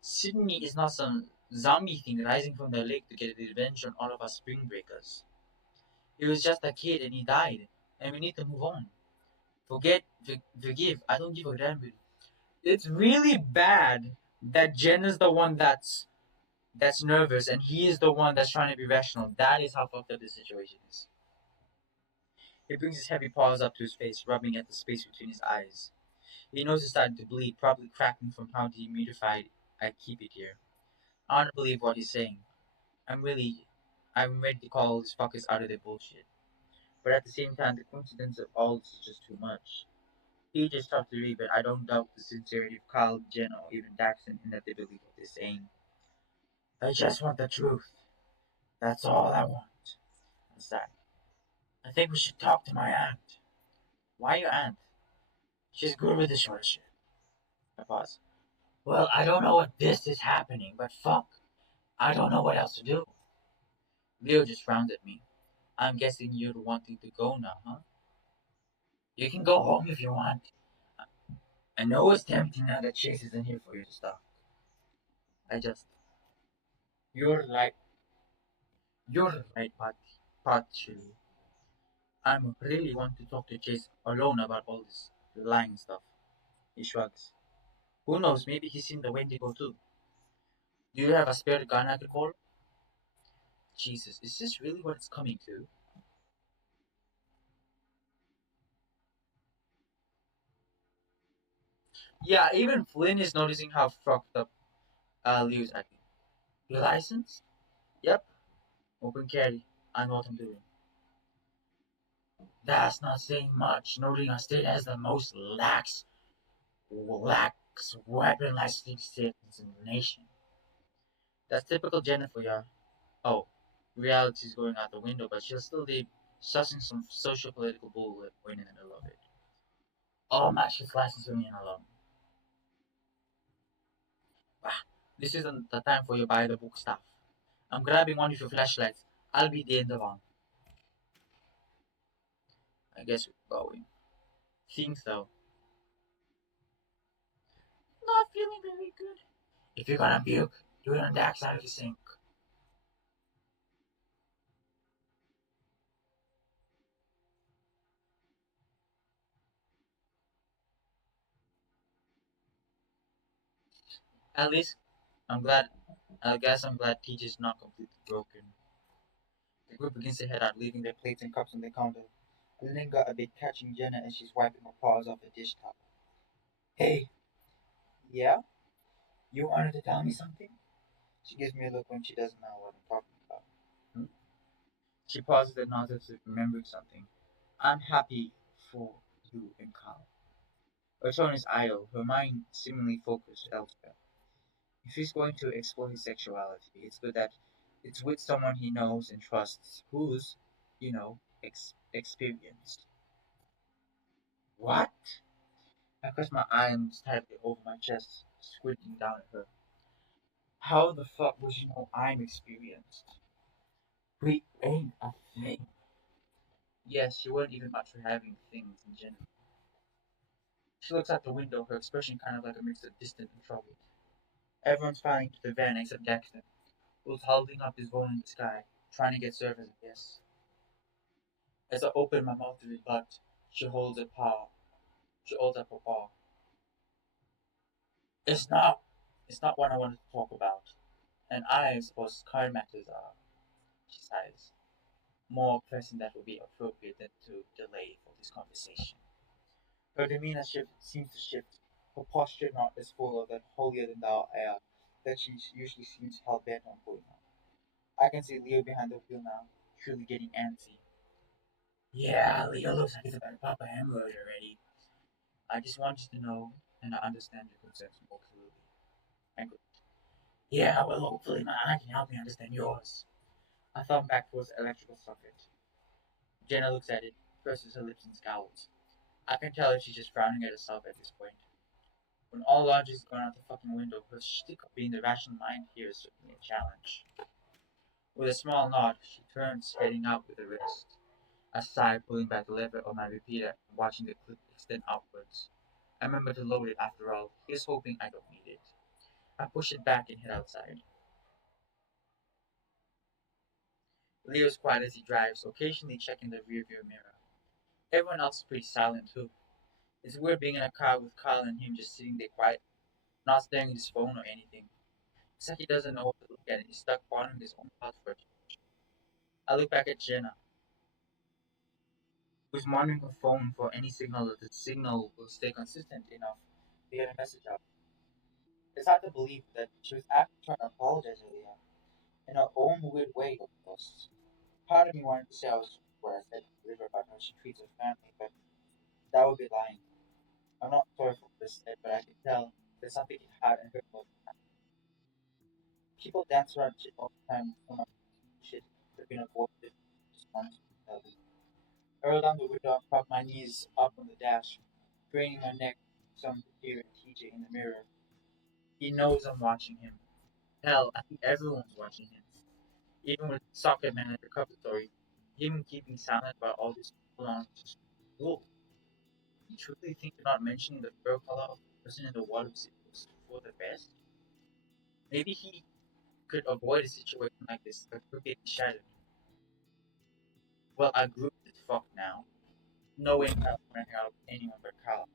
Sydney is not some zombie thing rising from the lake to get revenge on all of us spring breakers. He was just a kid and he died, and we need to move on. Forgive, I don't give a damn. It's really bad that Jen is the one that's nervous and he is the one that's trying to be rational. That is how fucked up this situation is. He brings his heavy paws up to his face, rubbing at the space between his eyes. He knows it's starting to bleed, probably cracking from how dehumidified I keep it here. I don't believe what he's saying. I'm really, I'm ready to call these fuckers out of their bullshit. But at the same time, the coincidence of all this is just too much. He just tough to read, but I don't doubt the sincerity of Kyle, Jen, or even Daxton inevitably what they're saying. I just want the truth. That's all I want. I sighed. I think we should talk to my aunt. Why your aunt? She's good with this sort of shit. I paused. Well, I don't know what this is happening, but fuck. I don't know what else to do. Leo just frowned at me. I'm guessing you're wanting to go now, huh? You can go home if you want. I know it's tempting now that Chase isn't here for you to stop. I just. You're like. You're right, partially. I'm really want to talk to Chase alone about all this lying stuff. He shrugs. Who knows, maybe he's seen the Wendigo too. Do you have a spare gun I could call? Jesus, is this really what it's coming to? Yeah, even Flynn is noticing how fucked up Leo's acting. Your license? Yep. Open carry. I know what I'm doing. That's not saying much, noting our state has the most lax weapon licensing states in the nation. That's typical Jennifer, yeah. Oh, reality's going out the window, but she'll still be sussing some social political bull when in the middle of it. All matches license for me and alone. Ah, this isn't the time for your buy the book stuff. I'm grabbing one of your flashlights. I'll be the end of one. I guess we're going. Think so. Not feeling very good. If you're gonna puke, do it on the backside of the sink. At least, I'm glad. I guess I'm glad TJ's not completely broken. The group begins to head out, leaving their plates and cups on the counter. I linger a bit, catching Jenna as she's wiping her paws off the dish top. Hey, yeah? You wanted to tell me something? She gives me a look when she doesn't know what I'm talking about. Hmm? She pauses and nods as if remembering something. I'm happy for you and Carl. Her tone is idle, her mind seemingly focused elsewhere. If he's going to explore his sexuality, it's good that it's with someone he knows and trusts, who's, experienced. What? I press my arms tightly over my chest, squinting down at her. How the fuck would you know I'm experienced? We ain't a thing. Yes, she wouldn't even much for having things in general. She looks out the window, her expression kind of like a mix of distant and troubled. Everyone's filing to the van except Jackson, who's holding up his phone in the sky, trying to get service, I guess. As I open my mouth to rebut, she holds a paw. She holds up her paw. It's not. It's not what I wanted to talk about. And I suppose current matters are, she sighs, more pressing that would be appropriate than to delay for this conversation. Her demeanor seems to shift. Her posture not as full of that holier than thou air that she usually seems hell bent on putting on. I can see Leo behind the wheel now, truly getting antsy. Yeah, Leo looks like he's about to pop a hemorrhoid already. I just want you to know, and I understand your concerns more clearly. I go, yeah, well, hopefully my aunt can help me understand yours. I thumb back towards the electrical socket. Jenna looks at it, purses her lips and scowls. I can tell if she's just frowning at herself at this point. When all logic is gone out the fucking window, her shtick of being the rational mind here is certainly a challenge. With a small nod, she turns, heading out with the rest. I sigh, pulling back the lever on my repeater and watching the clip extend outwards. I remember to load it after all. Here's hoping I don't need it. I push it back and head outside. Leo's quiet as he drives, occasionally checking the rearview mirror. Everyone else is pretty silent too. It's weird being in a car with Kyle and him just sitting there quiet, not staring at his phone or anything. It's like he doesn't know what to look at and he's stuck pondering his own thoughts for a change. I look back at Jenna, who's monitoring her phone for any signal that the signal will stay consistent enough to get a message out. It's hard to believe that she was actually trying to apologize earlier, in her own weird way, of course. Part of me wanted to say I was where I said to her about how she treats her family, but that would be lying. I'm not sorry for this, but I can tell there's something hard and hurtful. People dance around shit all the time for my shit could have been avoided. Just honest to tell you. I rolled down the window and propped my knees up on the dash, craning my neck some dear TJ in the mirror. He knows I'm watching him. Hell, I think everyone's watching him. Even with Socket Man at the cover story, him keeping silent about all this belongs just cool. You truly think you're not mentioning the fur color of the person in the water was for the best? Maybe he could avoid a situation like this, but could get shattered. Well, I grew as fuck now. No way in hell I'm gonna hang out with anyone but Kyle.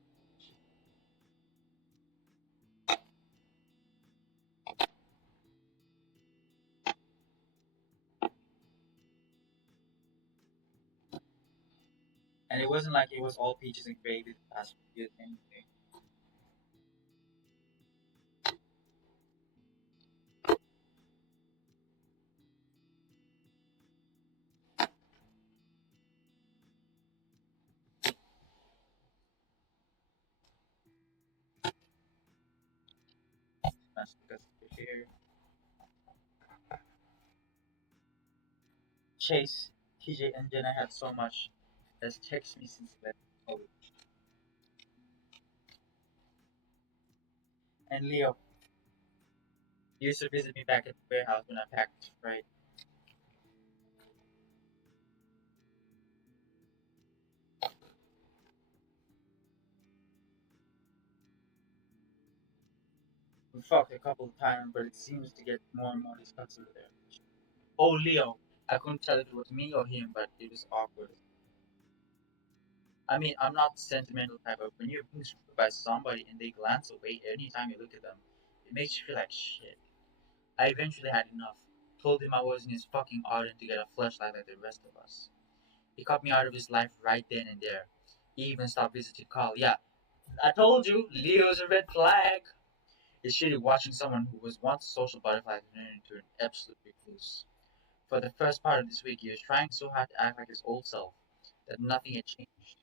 And it wasn't like it was all peaches and gravy the past few years anyway. That's because you're here. Chase, TJ, and Jenna had so much that's texted me since left college. And Leo, you used to visit me back at the warehouse when I packed, right? We fucked a couple of times, but it seems to get more and more disgusting with there. Oh, Leo, I couldn't tell if it was me or him, but it was awkward. I mean, I'm not the sentimental type, but when you're being screwed by somebody and they glance away anytime you look at them, it makes you feel like shit. I eventually had enough. Told him I wasn't his fucking ardent to get a flashlight like the rest of us. He cut me out of his life right then and there. He even stopped visiting Carl. Yeah, I told you, Leo's a red flag. It's shitty watching someone who was once a social butterfly turn into an absolute recluse. For the first part of this week, he was trying so hard to act like his old self that nothing had changed.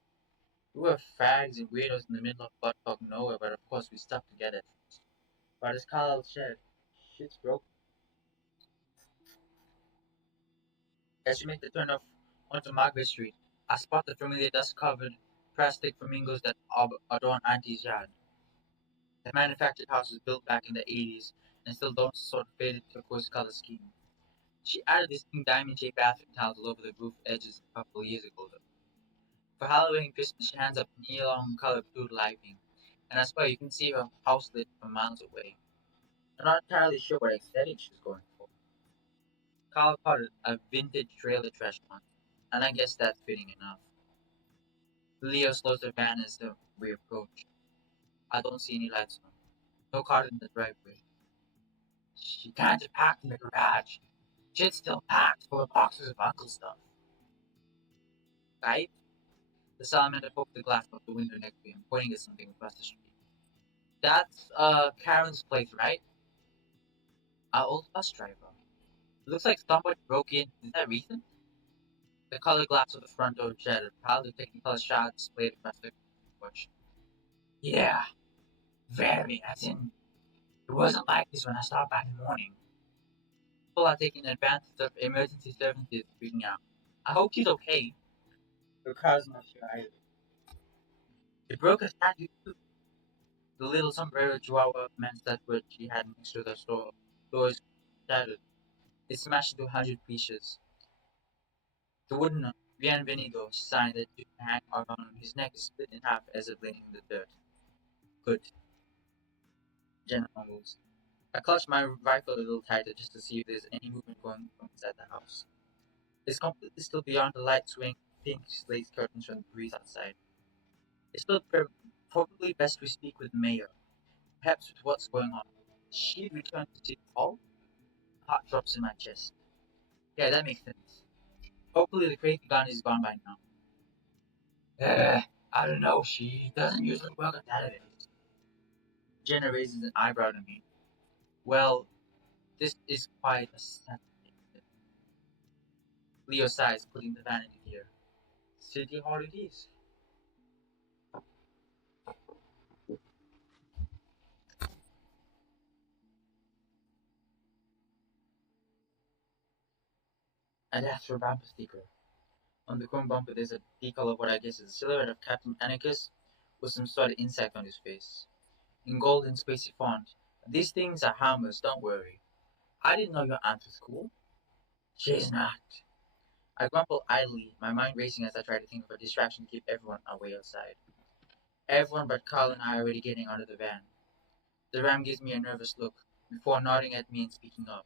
We were fags and weirdos in the middle of buttfuck nowhere, but of course we stuck together at first. But as Carl said, shit's broken. As we make the turn off onto Margaret Street, I spot the familiar dust-covered plastic flamingos that adorn Auntie's yard. The manufactured house was built back in the 80s and still don't sort of faded turquoise color scheme. She added these pink diamond-shaped bathroom tiles all over the roof edges a couple of years ago, though. For Halloween and Christmas, she hands up neon-colored blue lighting, and I swear you can see her house lit from miles away. I'm not entirely sure what aesthetic she's going for. Kyle called it a vintage trailer trash hunt, and I guess that's fitting enough. Leo slows the van as we approach. I don't see any lights on. No car in the driveway. She can't have packed in the garage. Shit's still packed full of boxes of uncle stuff. Right? The salamander poked the glass of the window next to him, pointing at something across the street. That's Karen's place, right? Our old bus driver. Looks like somebody broke in. Is that recent? The colored glass of the front door shattered. Proudly taking color shots displayed across the porch. Yeah, very. As in, it wasn't like this when I stopped by in the morning. People are taking advantage of emergency services freaking out. I hope he's okay. Her car's not sure either. It broke a statue too. The little sombrero chihuahua meant that what she had next to the store doors shattered. It smashed into 100 pieces. The wooden Bienvenido sign that you can hang around his neck is split in half as it lay in the dirt. Good, Jenna mumbles. I clutch my rifle a little tighter just to see if there's any movement going from inside the house. It's completely still beyond the light swing pink slate curtains from the breeze outside. It's still probably best we speak with the mayor, perhaps with what's going on. She returned to City Hall? Heart drops in my chest. Yeah, that makes sense. Hopefully the crazy gun is gone by now. I don't know. She doesn't usually work on Saturdays. Jenna raises an eyebrow to me. Well, this is quite a Saturday. Leo sighs, putting the vanity here. City Hall it is. A death for bumper sticker. On the chrome bumper, there's a decal of what I guess is a silhouette of Captain Anarchus with some sort of insect on his face. In gold and spacey font, these things are harmless, don't worry. I didn't know your aunt was cool. She's not. I grumble idly, my mind racing as I try to think of a distraction to keep everyone away outside. Everyone but Carl and I are already getting out of the van. The ram gives me a nervous look, before nodding at me and speaking up.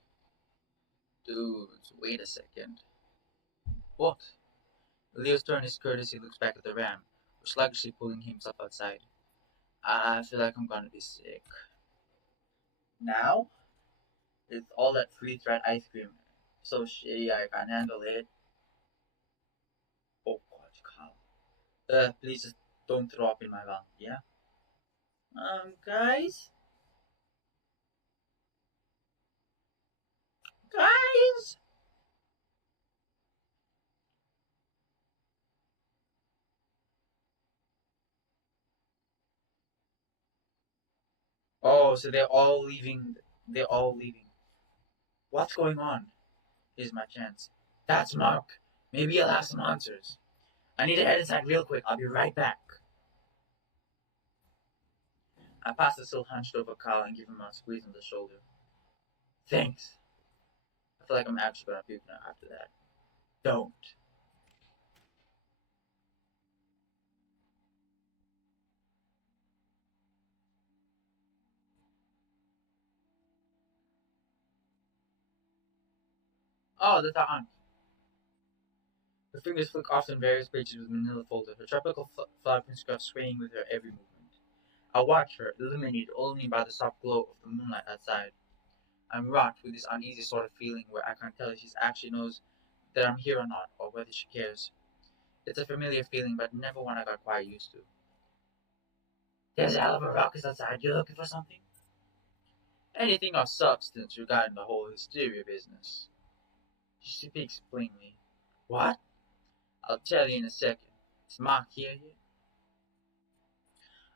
Dudes, wait a second. What? Leo's turn his courtesy looks back at the ram, who's sluggishly pulling himself outside. I feel like I'm gonna be sick. Now? It's all that freeze dried ice cream. So shitty I can't handle it. Oh god, Carl. Please just don't throw up in my mouth, yeah? Guys? Guys? Oh, so they're all leaving. They're all leaving. What's going on? Here's my chance. That's Mark. Maybe he'll have some answers. I need to head inside real quick. I'll be right back. I pass the still hunched over Carl and give him a squeeze on the shoulder. Thanks. I feel like I'm actually gonna puke now after that. Don't. Oh, that's our aunt. Her fingers flick off on various pages with manila folder, her tropical flower print scarf swaying with her every movement. I watch her, illuminated only by the soft glow of the moonlight outside. I'm wrought with this uneasy sort of feeling where I can't tell if she actually knows that I'm here or not, or whether she cares. It's a familiar feeling, but never one I got quite used to. There's a hell of a ruckus outside. You looking for something? Anything of substance regarding the whole hysteria business. She speaks plainly. What? I'll tell you in a second. Is Mark here yet?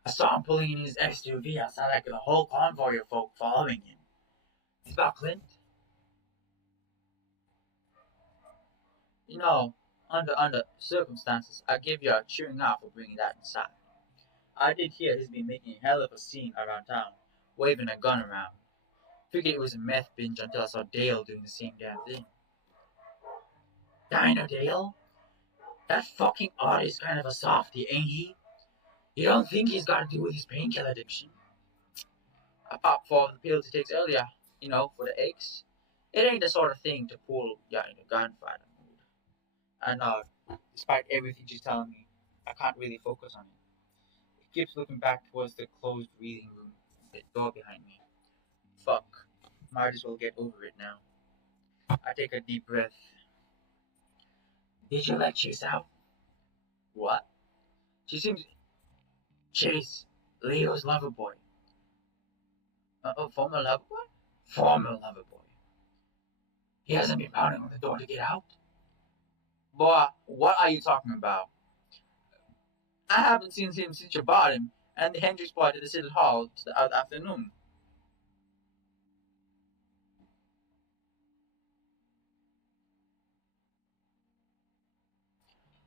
I saw him pulling in his SUV outside like a whole convoy of folk following him. Is about Clint? You know, under circumstances, I give you a cheering out for bringing that inside. I did hear he's been making a hell of a scene around town, waving a gun around. Figured it was a meth binge until I saw Dale doing the same damn thing. Dino Dale? That fucking artist kind of a softie, ain't he? You don't think he's got to do with his painkiller addiction? I popped 4 of the pills he takes earlier, for the aches. It ain't the sort of thing to pull you in a gunfight mood. And despite everything she's telling me, I can't really focus on it. It keeps looking back towards the closed reading room, the door behind me. Fuck. Might as well get over it now. I take a deep breath. Did you let Chase out? What? She seems. Chase, Leo's lover boy. Former lover boy? Former lover boy. He hasn't been pounding on the door to get out? Boy, what are you talking about? I haven't seen him since you bought him and the Hendrix party at the City Hall the other afternoon.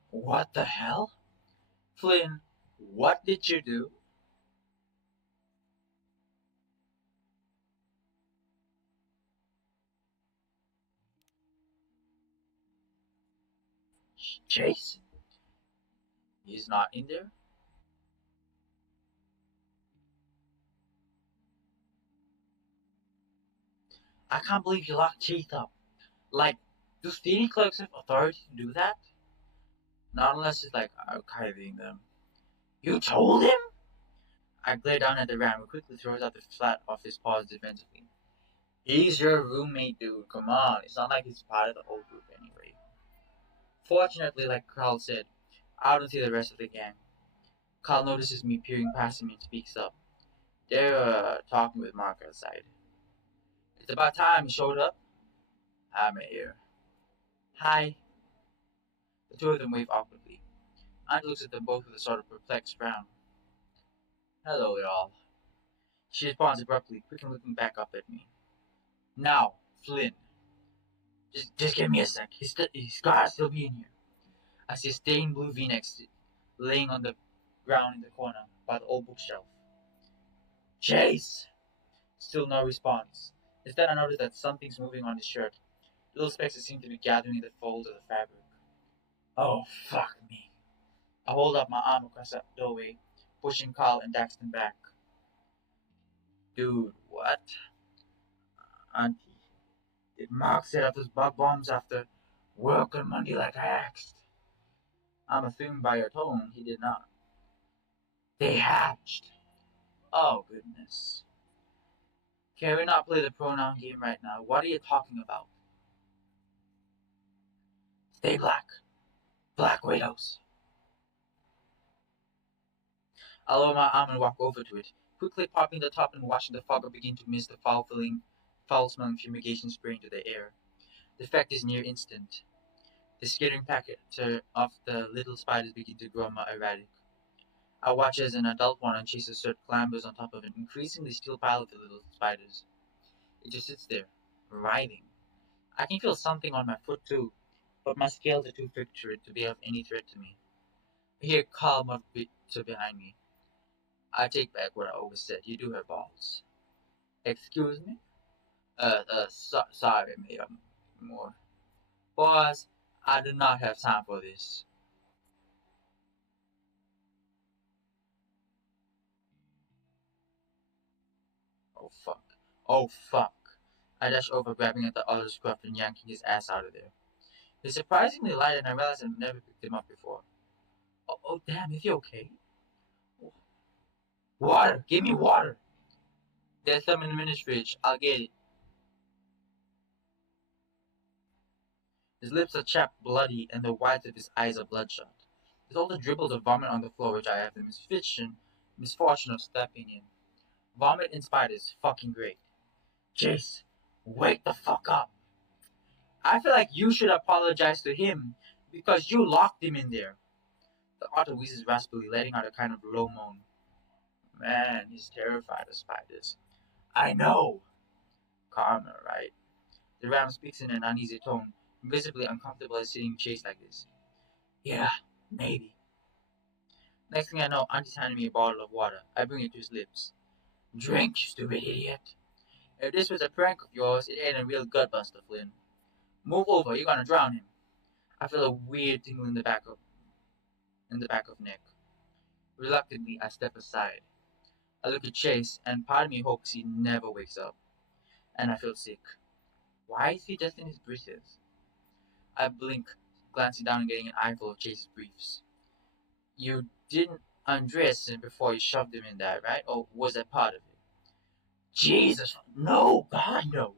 What the hell? Flynn, what did you do? Chase? He's not in there? I can't believe you locked Chase up. Like, do city clerks have authority to do that? Not unless it's like archiving them. You told him? I glare down at the ram who quickly throws out the flat of his paws defensively. He's your roommate, dude. Come on. It's not like he's part of the whole group anyway. Fortunately, like Carl said, I don't see the rest of the gang. Carl notices me peering past him and speaks up. They're talking with Mark outside. It's about time he showed up. I'm here. Hi. The two of them wave awkwardly. Aunt looks at them both with a sort of perplexed frown. Hello, y'all. She responds abruptly, quickly looking back up at me. Now, Flynn. Just give me a sec. He's gotta still be in here. I see a stained blue V-neck laying on the ground in the corner by the old bookshelf. Chase! Still no response. Instead, I notice that something's moving on his shirt. Little specks seem to be gathering in the folds of the fabric. Oh, fuck me. I hold up my arm across the doorway, pushing Carl and Daxton back. Dude, what? Auntie, did Mark set up those bug bombs after work on Monday like I asked? I'm assuming by your tone he did not. They hatched. Oh, goodness. Can we not play the pronoun game right now? What are you talking about? Stay black. Black widows. I lower my arm and walk over to it, quickly popping the top and watching the fogger begin to mist the foul-smelling fumigation spray into the air. The effect is near instant. The skittering packet of the little spiders begin to grow more erratic. I watch as an adult one and chases Cert clambers on top of an increasingly still pile of the little spiders. It just sits there, writhing. I can feel something on my foot too, but my scales are too thick for it to be of any threat to me. I hear Carl mutter behind me. I take back what I always said. You do have balls. Excuse me? Sorry, Madam Moore. Boss, I do not have time for this. Oh, fuck. Oh, fuck. I dash over, grabbing at the other's scruff and yanking his ass out of there. He's surprisingly light, and I realize I've never picked him up before. Oh, damn, is he okay? Water! Give me water! There's some in the mini fridge. I'll get it. His lips are chapped, bloody, and the whites of his eyes are bloodshot. There's all the dribbles of vomit on the floor, which I have the misfortune of stepping in. Vomit in spiders, fucking great. Jace, wake the fuck up. I feel like you should apologize to him because you locked him in there. The otter wheezes raspily, letting out a kind of low moan. Man, he's terrified of spiders. I know. Karma, right? The ram speaks in an uneasy tone, visibly uncomfortable at seeing Chase like this. Yeah, maybe. Next thing I know, Auntie's handing me a bottle of water. I bring it to his lips. Drink, you stupid idiot. If this was a prank of yours, it ain't a real gutbuster, Flynn. Move over, you're gonna drown him. I feel a weird tingle in the back of neck. Reluctantly, I step aside. I look at Chase, and part of me hopes he never wakes up. And I feel sick. Why is he just in his breeches? I blink, glancing down and getting an eyeful of Chase's briefs. You didn't undress him before you shoved him in there, right? Or was that part of it? Jesus, no, God, no.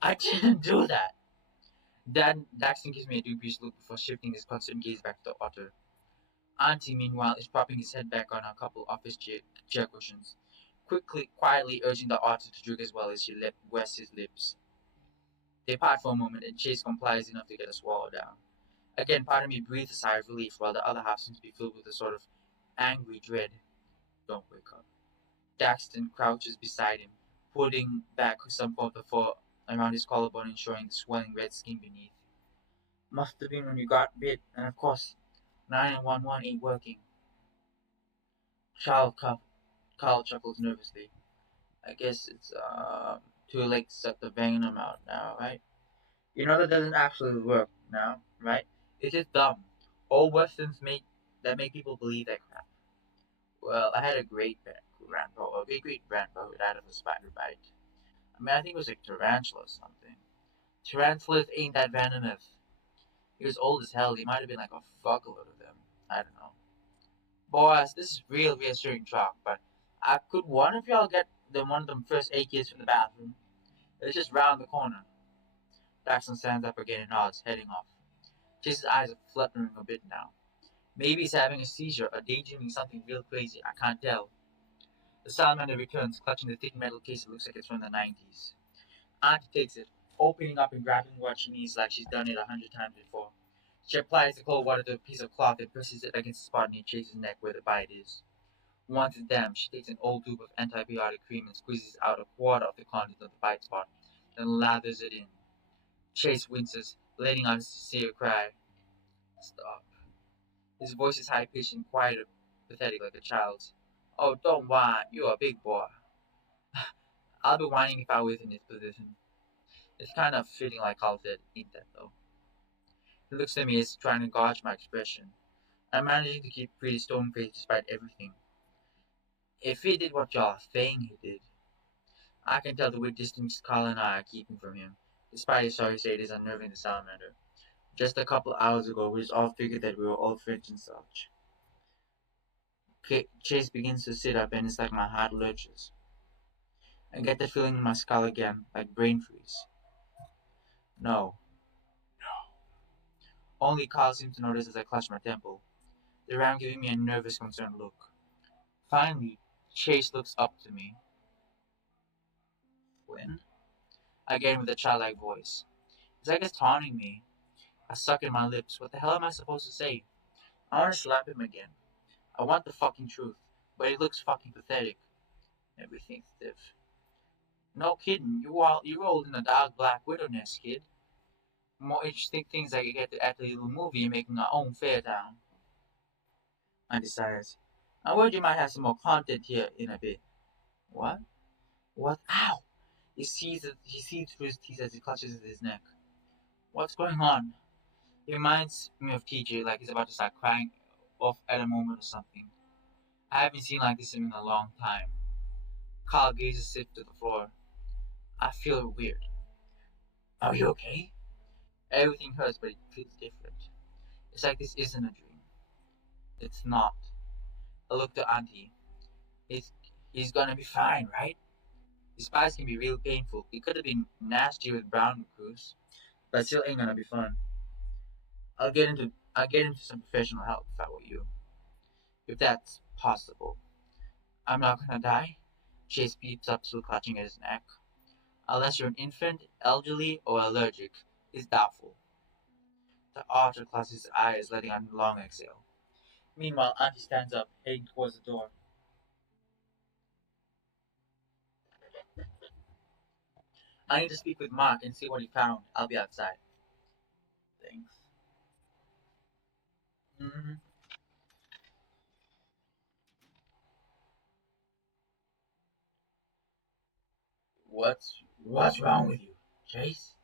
I didn't do that. Dad, Daxton gives me a dubious look before shifting his concerned gaze back to the otter. Auntie, meanwhile, is propping his head back on a couple of his chair cushions, quietly urging the otter to drink as well as she wets his lips. They part for a moment, and Chase complies enough to get a swallow down. Again, part of me breathes a sigh of relief, while the other half seems to be filled with a sort of angry dread. Don't wake up. Daxton crouches beside him, putting back some of the fur around his collarbone and showing the swelling red skin beneath. Must have been when you got bit, and of course, 911 ain't working. Child Carl chuckles nervously. I guess it's too late to set the venom out now, right? You know that doesn't actually work now, right? It's just dumb. Old westerns make people believe that crap. Well, I had a grandpa, a great great grandpa who died of a spider bite. I mean, I think it was like tarantula or something. Tarantulas ain't that venomous. He was old as hell. He might have been like a fuckload of them. I don't know. Boys, this is real reassuring talk, but could one of y'all get one of them first aid kits from the bathroom? It's just round the corner. Daxon stands up again and nods, heading off. Chase's eyes are fluttering a bit now. Maybe he's having a seizure or daydreaming something real crazy. I can't tell. The salamander returns, clutching the thick metal case that looks like it's from the 90s. Auntie takes it, opening up and grabbing what she needs like she's done it 100 times before. She applies the cold water to a piece of cloth and presses it against the spot near Chase's neck where the bite is. Once it's damp, she takes an old tube of antibiotic cream and squeezes out a quarter of the contents of the bite spot, then lathers it in. Chase winces, letting out a sincere cry. Stop. His voice is high pitched and quiet, pathetic like a child's. Oh, don't whine. You're a big boy. I'll be whining if I was in his position. It's kind of feeling like all that, ain't that though? He looks at me as trying to gauge my expression. I'm managing to keep pretty stone faced despite everything. If he did what y'all are saying he did, I can tell the weird distance Carl and I are keeping from him, despite his sorry state is unnerving the salamander. Just a couple hours ago, we just all figured that we were all friends and such. Chase begins to sit up and it's like my heart lurches. I get that feeling in my skull again, like brain freeze. No. Only Carl seems to notice as I clutch my temple, the ram giving me a nervous, concerned look. Finally, Chase looks up to me. Flynn? Again with a childlike voice. It's like it's taunting me. I suck in my lips. What the hell am I supposed to say? I want to slap him again. I want the fucking truth. But he looks fucking pathetic. Everything's stiff. No kidding, you rolled in a dark black widow nest, kid. More interesting things I could get to act a little movie and making our own fair town. I decides. I worried you might have some more content here in a bit. What? What? Ow! He sees through his teeth as he clutches at his neck. What's going on? He reminds me of TJ like he's about to start crying off at a moment or something. I haven't seen like this in a long time. Carl gazes stiff to the floor. I feel weird. Are you okay? Everything hurts, but it feels different. It's like this isn't a dream. It's not. I look to Auntie. He's, he's gonna be fine, right? His spies can be real painful. It could have been nasty with brown recruits, but still ain't gonna be fun. I'll get into some professional help if I were you. If that's possible. I'm not gonna die. Chase peeps up, still clutching at his neck. Unless you're an infant, elderly, or allergic, is doubtful. The archer closes his eyes, letting out a long exhale. Meanwhile, Auntie stands up, heading towards the door. I need to speak with Mark and see what he found. I'll be outside. Thanks. Mm-hmm. What's wrong with you, Chase?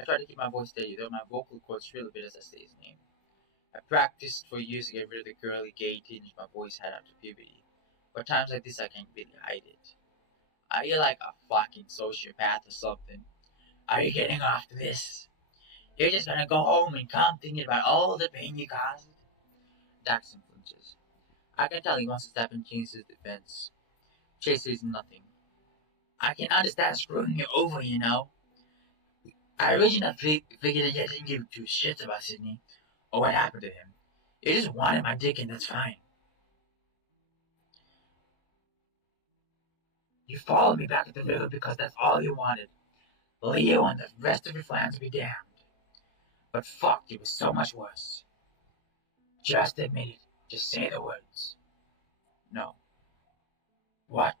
I try to keep my voice steady, though my vocal cords shrill a bit as I say his name. I practiced for years to get rid of the girly gay tinge my voice had after puberty, but times like this I can't really hide it. Are you like a fucking sociopath or something? Are you getting off this? You're just gonna go home and come thinking about all the pain you caused? Daxon flinches. I can tell he wants to step and change his defense. Chase says nothing. I can understand screwing you over, you know. I originally figured that you didn't give two shits about Sydney or what happened to him. You just wanted my dick and that's fine. You followed me back at the river because that's all you wanted. Leo and the rest of your plans be damned. But fuck, it was so much worse. Just admit it. Just say the words. No. What?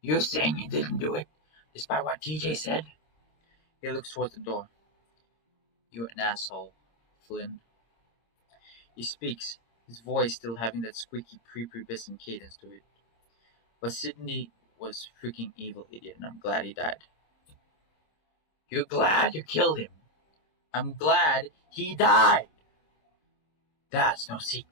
You're saying you didn't do it, despite what TJ said? He looks towards the door. You're an asshole, Flynn. He speaks, his voice still having that squeaky prepubescent cadence to it. But Sydney was freaking evil idiot, and I'm glad he died. You're glad you killed him. I'm glad he died. That's no secret.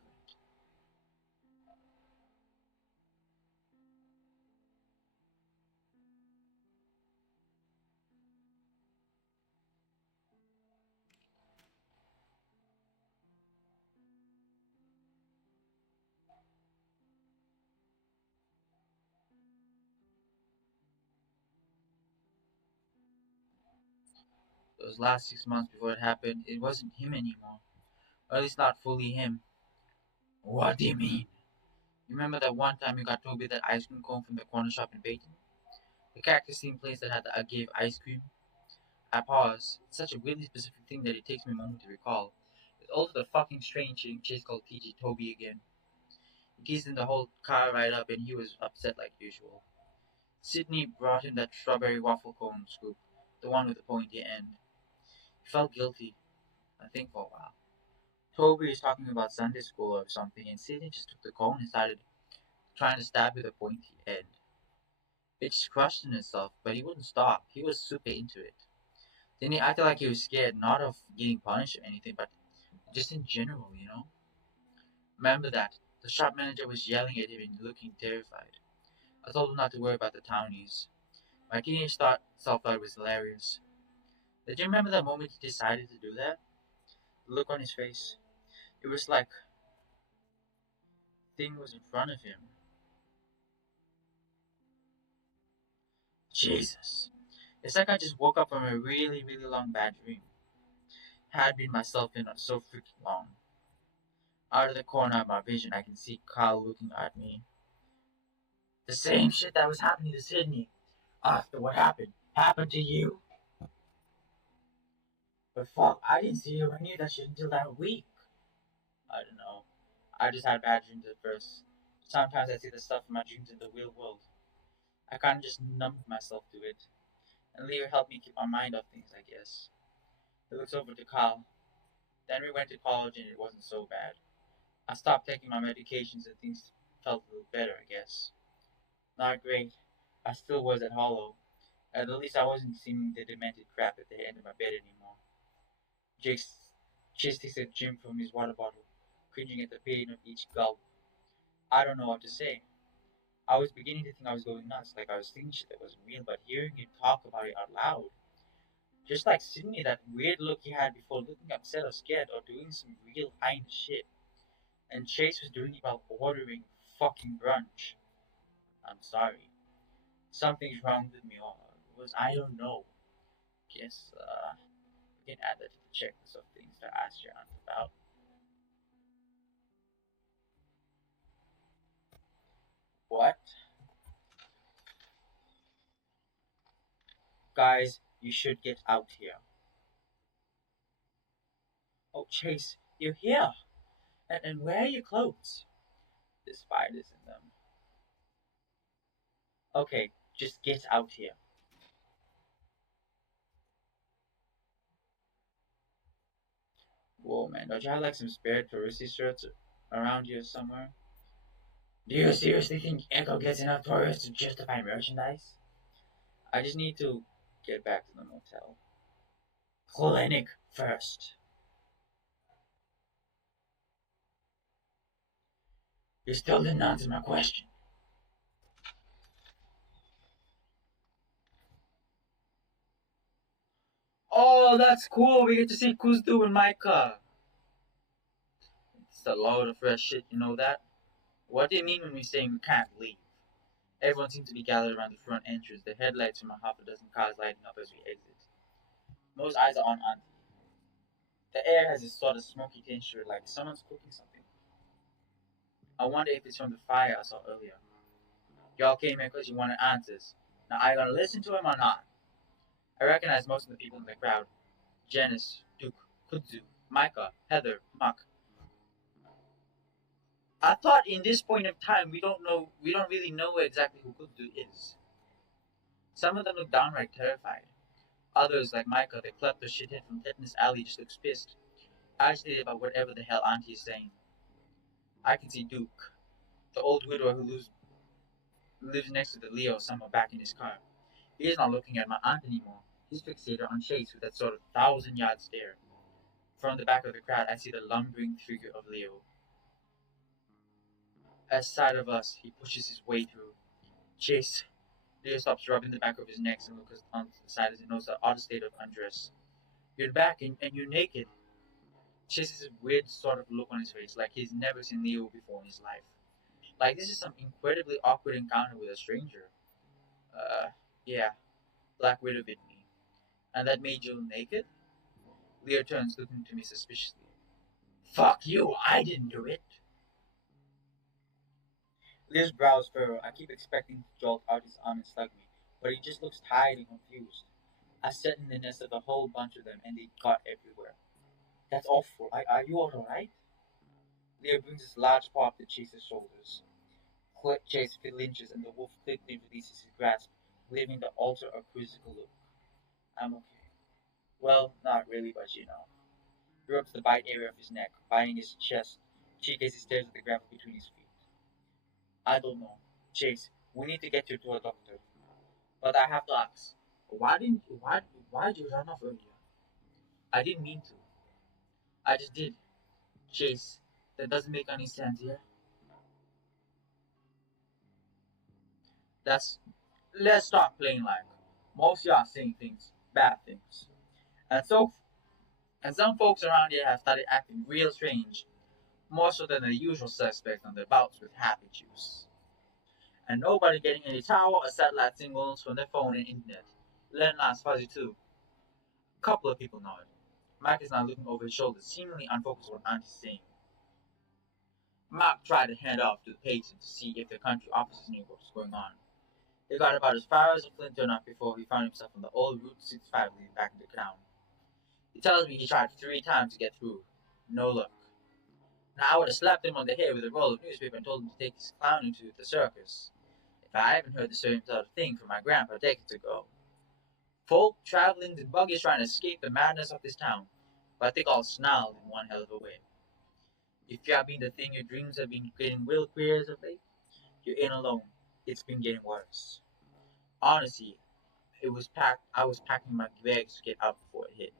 Those last 6 months before it happened, it wasn't him anymore. Or at least not fully him. What do you mean? You remember that one time you got Toby that ice cream cone from the corner shop in Peyton? The cactus themed place that had the I gave ice cream? I pause. It's such a weirdly specific thing that it takes me a moment to recall. It's also the fucking strange thing Chase called TG Toby again. He teased him the whole car ride up and he was upset like usual. Sydney brought him that strawberry waffle cone scoop, the one with the pointy end. He felt guilty, I think, for a while. Toby was talking about Sunday school or something, and Sydney just took the cone and started trying to stab with the pointy end. It just crushed in itself, but he wouldn't stop. He was super into it. Then he acted like he was scared, not of getting punished or anything, but just in general. Remember that. The shop manager was yelling at him and looking terrified. I told him not to worry about the townies. My teenage self thought it was hilarious. Did you remember that moment he decided to do that? The look on his face. It was like thing was in front of him. Jesus. It's like I just woke up from a really, really long bad dream. Had been myself in so freaking long. Out of the corner of my vision, I can see Kyle looking at me. The same shit that was happening to Sydney after what happened to you. But fuck, I didn't see you or any of that shit until that week. I don't know. I just had bad dreams at first. Sometimes I see the stuff in my dreams in the real world. I kind of just numbed myself to it. And Leo helped me keep my mind off things, I guess. He looks over to Kyle. Then we went to college and it wasn't so bad. I stopped taking my medications and things felt a little better, I guess. Not great. I still was at hollow. At least I wasn't seeing the demented crap at the end of my bed anymore. Jake chased his Jim from his water bottle, cringing at the pain of each gulp. I don't know what to say. I was beginning to think I was going nuts, like I was thinking shit that wasn't real, but hearing him talk about it out loud, just like Sydney, that weird look he had before looking upset or scared or doing some real kind of shit. And Chase was doing it while ordering fucking brunch. I'm sorry. Something's wrong with me, or was I don't know. Guess we can add that to the checklist of things to ask your aunt about. What? Guys, you should get out here. Oh, Chase, you're here. And where are your clothes? The spiders in them. Okay, just get out here. Whoa, man, don't you have like some spare touristy shirts around here somewhere? Do you seriously think Echo gets enough tourists to justify merchandise? I just need to get back to the motel. Clinic first. You still didn't answer my question. Oh, that's cool. We get to see Kuzdu and Micah. It's a load of fresh shit, you know that? What do you mean when we say we can't leave? Everyone seems to be gathered around the front entrance, the headlights from a half a dozen cars lighting up as we exit. Most eyes are on Auntie. The air has a sort of smoky tinge to it, like someone's cooking something. I wonder if it's from the fire I saw earlier. Y'all came here because you wanted answers. Now, are you gonna listen to him or not? I recognize most of the people in the crowd. Janice, Duke, Kudzu, Micah, Heather, Muck. I thought in this point of time we don't really know exactly who Kudzu is. Some of them look downright terrified. Others, like Micah, the klepto shithead from Tetanus Alley, just looks pissed, agitated about whatever the hell Auntie is saying. I can see Duke, the old widower who lives next to the Leo somewhere back in his car. He is not looking at my aunt anymore. He's fixated on Chase with that sort of thousand-yard stare. From the back of the crowd, I see the lumbering figure of Leo. At sight of us, he pushes his way through. Chase. Leo stops rubbing the back of his neck and looks on the side as he knows the odd state of undress. You're back and you're naked. Chase has a weird sort of look on his face, like he's never seen Leo before in his life. Like this is some incredibly awkward encounter with a stranger. Uh, yeah, Black Widow bit me. And that made you naked? Leo turns, looking to me suspiciously. Fuck you, I didn't do it. Leo's brows furrow. I keep expecting to jolt out his arm and slug me, but he just looks tired and confused. I sat in the nest of a whole bunch of them, and they got everywhere. That's awful. Are you alright? Leo brings his large paw up to Chase's shoulders. Chase flinches and the wolf quickly releases his grasp, leaving the altar a quizzical look. I'm okay. Well, not really, but you know. He rubs the bite area of his neck, biting his chest, cheek as he stares at the gravel between his feet. I don't know. Chase, we need to get you to a doctor. But I have to ask. Why did you run off earlier? I didn't mean to. I just did. Chase, that doesn't make any sense, yeah? That's let's stop playing like most of you are saying things, bad things. And so and some folks around here have started acting real strange, more so than the usual suspects on their bouts with happy juice. And nobody getting any tower or satellite signals from their phone and internet. Landline's fuzzy too. A couple of people know it. Mike is now looking over his shoulder, seemingly unfocused on what Auntie's saying. Mark tried to hand off to the patient to see if the country officers knew what was going on. He got about as far as Flynn turned up before he found himself on the old Route 65 leading back into town. He tells me he tried 3 times to get through. No luck. Now I would have slapped him on the head with a roll of newspaper and told him to take his clowning to the circus. If I haven't heard the same sort of thing from my grandpa decades ago. Folk traveling in buggies trying to escape the madness of this town, but they all snarled in one hell of a way. If you have been the thing your dreams have been getting real queer as of late, you ain't alone. It's been getting worse. Honestly, I was packing my bags to get out before it hit.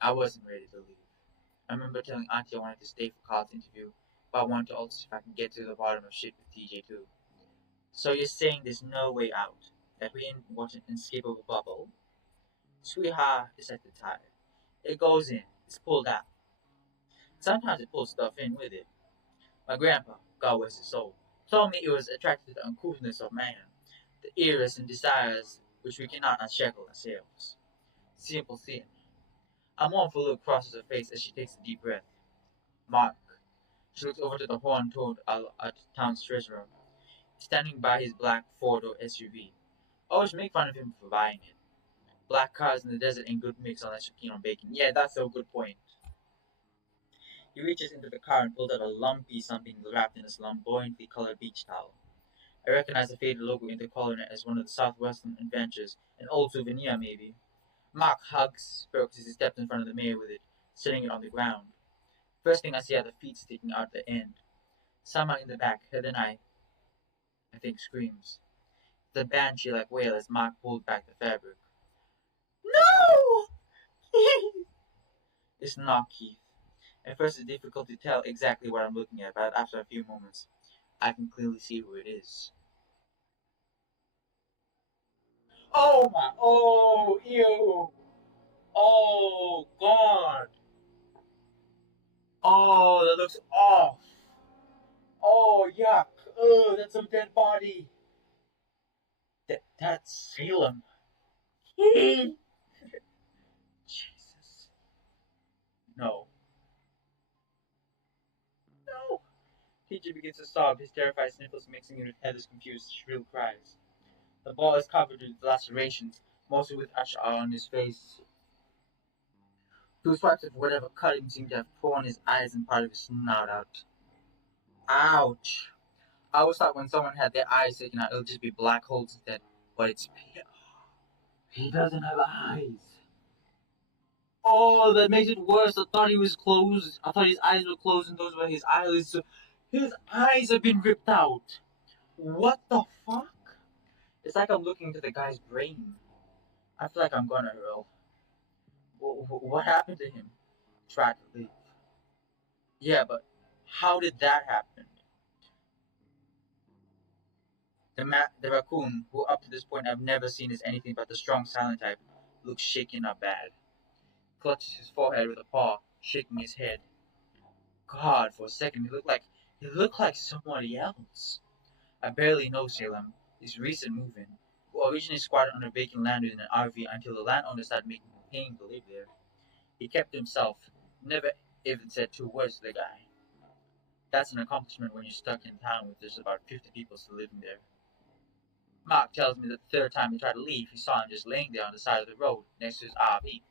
I wasn't ready to leave. I remember telling Auntie I wanted to stay for Carl's interview, but I wanted to also see if I can get to the bottom of shit with TJ too. So you're saying there's no way out? That we ain't watching an escapable bubble? Sweetheart is at the tire. It goes in, it's pulled out. Sometimes it pulls stuff in with it. My grandpa, God rest his soul, told me it was attracted to the uncouthness of man, the eras and desires which we cannot unshackle ourselves. Simple thing. A mournful look crosses her face as she takes a deep breath. Mark. She looks over to the horn-toed town's treasurer, standing by his black four-door SUV. Always make fun of him for buying it. Black cars in the desert ain't good mix unless you're keen on baking. Yeah, that's a good point. He reaches into the car and pulls out a lumpy something wrapped in a flamboyantly colored beach towel. I recognize the faded logo in the collar as one of the Southwestern Adventures, an old souvenir maybe. Mark hugs Perks as he steps in front of the mayor with it, setting it on the ground. First thing I see are the feet sticking out the end. Someone in the back, head and I think screams. The banshee like wail as Mark pulled back the fabric. No! It's not Keith. At first it's difficult to tell exactly what I'm looking at, but after a few moments, I can clearly see who it is. Oh my, oh, ew, oh, God. Oh, that looks off. Oh, yuck. Oh, that's some dead body. That's Salem. Jesus. No. No. PJ begins to sob, his terrified sniffles mixing in with Heather's confused, shrill cries. The ball is covered with lacerations, mostly with ash on his face. Two swipes of whatever cutting seemed to have torn his eyes and part of his snout out. Ouch! I always thought when someone had their eyes taken out, it'll just be black holes instead. But it's he doesn't have eyes. Oh, that makes it worse. I thought he was closed. I thought his eyes were closed and those were his eyelids. So his eyes have been ripped out. What the fuck? It's like I'm looking into the guy's brain. I feel like I'm gonna hurl. What happened to him? Tried to leave. Yeah, but how did that happen? The raccoon, who up to this point I've never seen as anything but the strong silent type, looks shaken up bad. Clutches his forehead with a paw, shaking his head. God, for a second he looked like somebody else. I barely know Salem, his recent move-in, who originally squatted on a vacant land in an RV until the landowner started making him paying to live there. He kept to himself, never even said 2 words to the guy. That's an accomplishment when you're stuck in town with just about 50 people still living there. Mark tells me that the third time he tried to leave, he saw him just laying there on the side of the road next to his RV.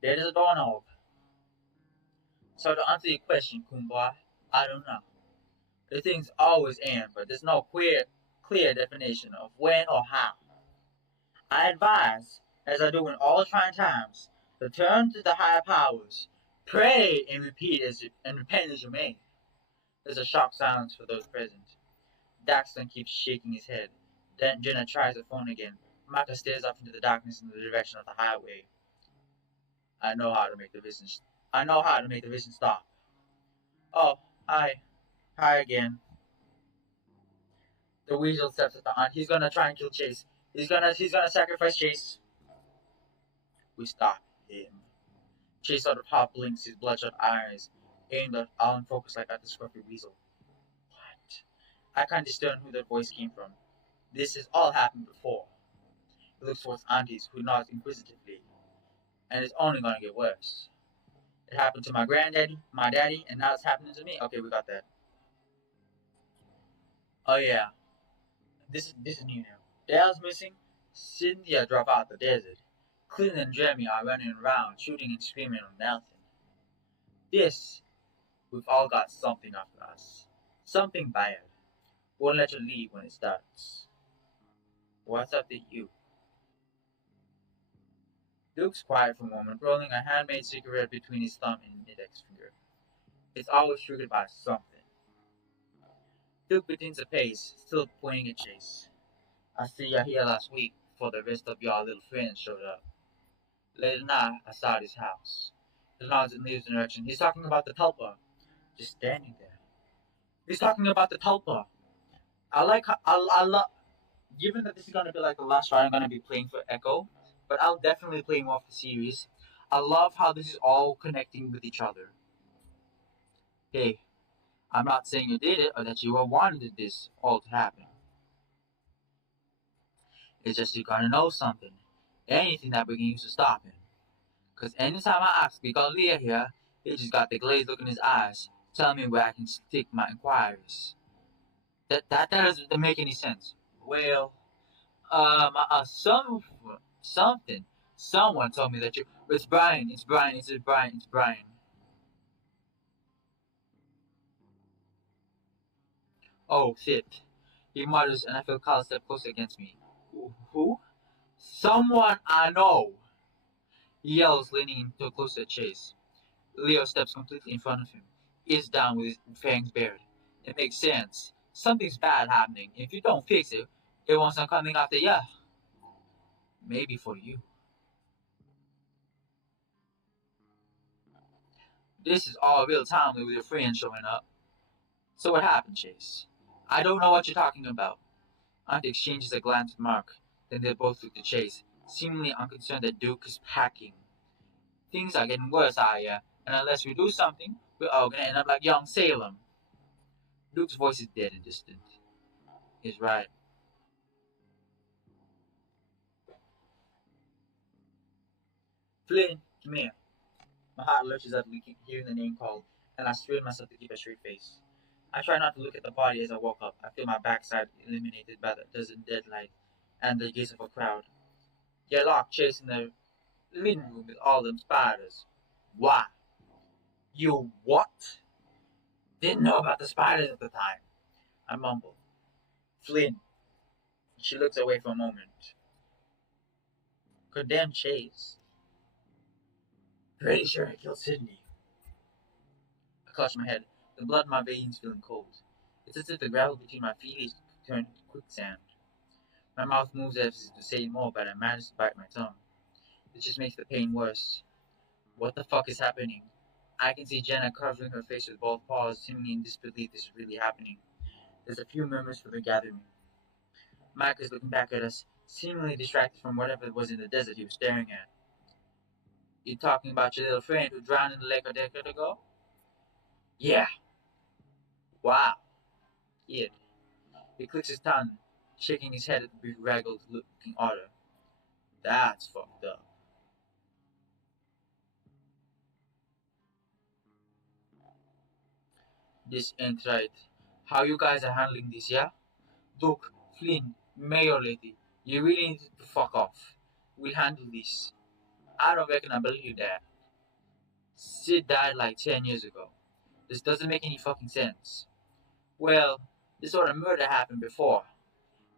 Dead as a doorknob. So to answer your question, Kumbar, I don't know. The things always end, but there's no clear definition of when or how. I advise, as I do in all trying times, to turn to the higher powers, pray and repent as you may. There's a shocked silence for those present. Daxton keeps shaking his head. Then Jenna tries the phone again. Micah stares off into the darkness in the direction of the highway. I know how to make the vision. I know how to make the vision stop. Oh, hi again. The weasel steps at the aunt. He's gonna try and kill Chase. He's gonna sacrifice Chase. We stop him. Chase out of half blinks, his bloodshot eyes aimed at Alan focused like at the scruffy weasel. What? I can't discern who that voice came from. This has all happened before. He looks towards aunties, who nods inquisitively, and it's only gonna get worse. It happened to my granddaddy, my daddy, and now it's happening to me. Okay, we got that. Oh yeah, this is new now. Dale's missing. Cynthia dropped out the desert. Clint and Jeremy are running around, shooting and screaming on Nelson. This, we've all got something after us. Something bad. Won't let you leave when it starts. What's up with you? Duke's quiet for a moment, rolling a handmade cigarette between his thumb and index finger. It's always triggered by something. Duke begins a pace, still pointing at Chase. I see you here last week before the rest of your little friends showed up. Late at night, I saw his house. He nods in Leo's direction. He's talking about the tulpa. Just standing there. He's talking about the tulpa. I like how, I love, given that this is gonna be like the last ride I'm gonna be playing for Echo, but I'll definitely play more of the series. I love how this is all connecting with each other. Hey, I'm not saying you did it or that you were wanted this all to happen. It's just you gotta know something. Anything that we can use to stop him. Cause anytime I ask because Leah here, he just got the glazed look in his eyes, telling me where I can stick my inquiries. That doesn't make any sense. Well, something. Someone told me that you. It's Brian. It's Brian. It's Brian. It's Brian. Oh shit. He mutters, and I feel Carl step closer against me. Who? Someone I know. He yells, leaning into a closer chase. Leo steps completely in front of him, ears down with his fangs bared. It makes sense. Something's bad happening. If you don't fix it, it won't start coming after you. Maybe for you. This is all real timely with your friend showing up. So what happened, Chase? I don't know what you're talking about. Aunt exchanges a glance with Mark. Then they both look to Chase, seemingly unconcerned that Duke is packing. Things are getting worse out here, and unless we do something, we're all gonna end up like young Salem. Duke's voice is dead and distant. He's right. Flynn, come here. My heart lurches at hearing the name called, and I strain myself to keep a straight face. I try not to look at the body as I walk up. I feel my backside illuminated by the dozen dead light and the gaze of a crowd. Get locked chasing the living room with all them spiders. Why? You what? Didn't know about the spiders at the time. I mumble. Flynn. She looks away for a moment. Condemned Chase. Pretty sure I killed Sydney. I clutch my head, the blood in my veins feeling cold. It's as if the gravel between my feet is turned to quicksand. My mouth moves as if to say more, but I manage to bite my tongue. It just makes the pain worse. What the fuck is happening? I can see Jenna covering her face with both paws, seemingly in disbelief this is really happening. There's a few murmurs from the gathering. Mike is looking back at us, seemingly distracted from whatever it was in the desert he was staring at. You talking about your little friend who drowned in the lake a decade ago? Yeah. Wow. Kid. He clicks his tongue, shaking his head at the bedraggled looking otter. That's fucked up. This ain't right. How you guys are handling this, yeah? Duke, Flynn, Mayor Lady, you really need to fuck off. We'll handle this. I don't reckon I believe that. Sid died like 10 years ago. This doesn't make any fucking sense. Well, this sort of murder happened before.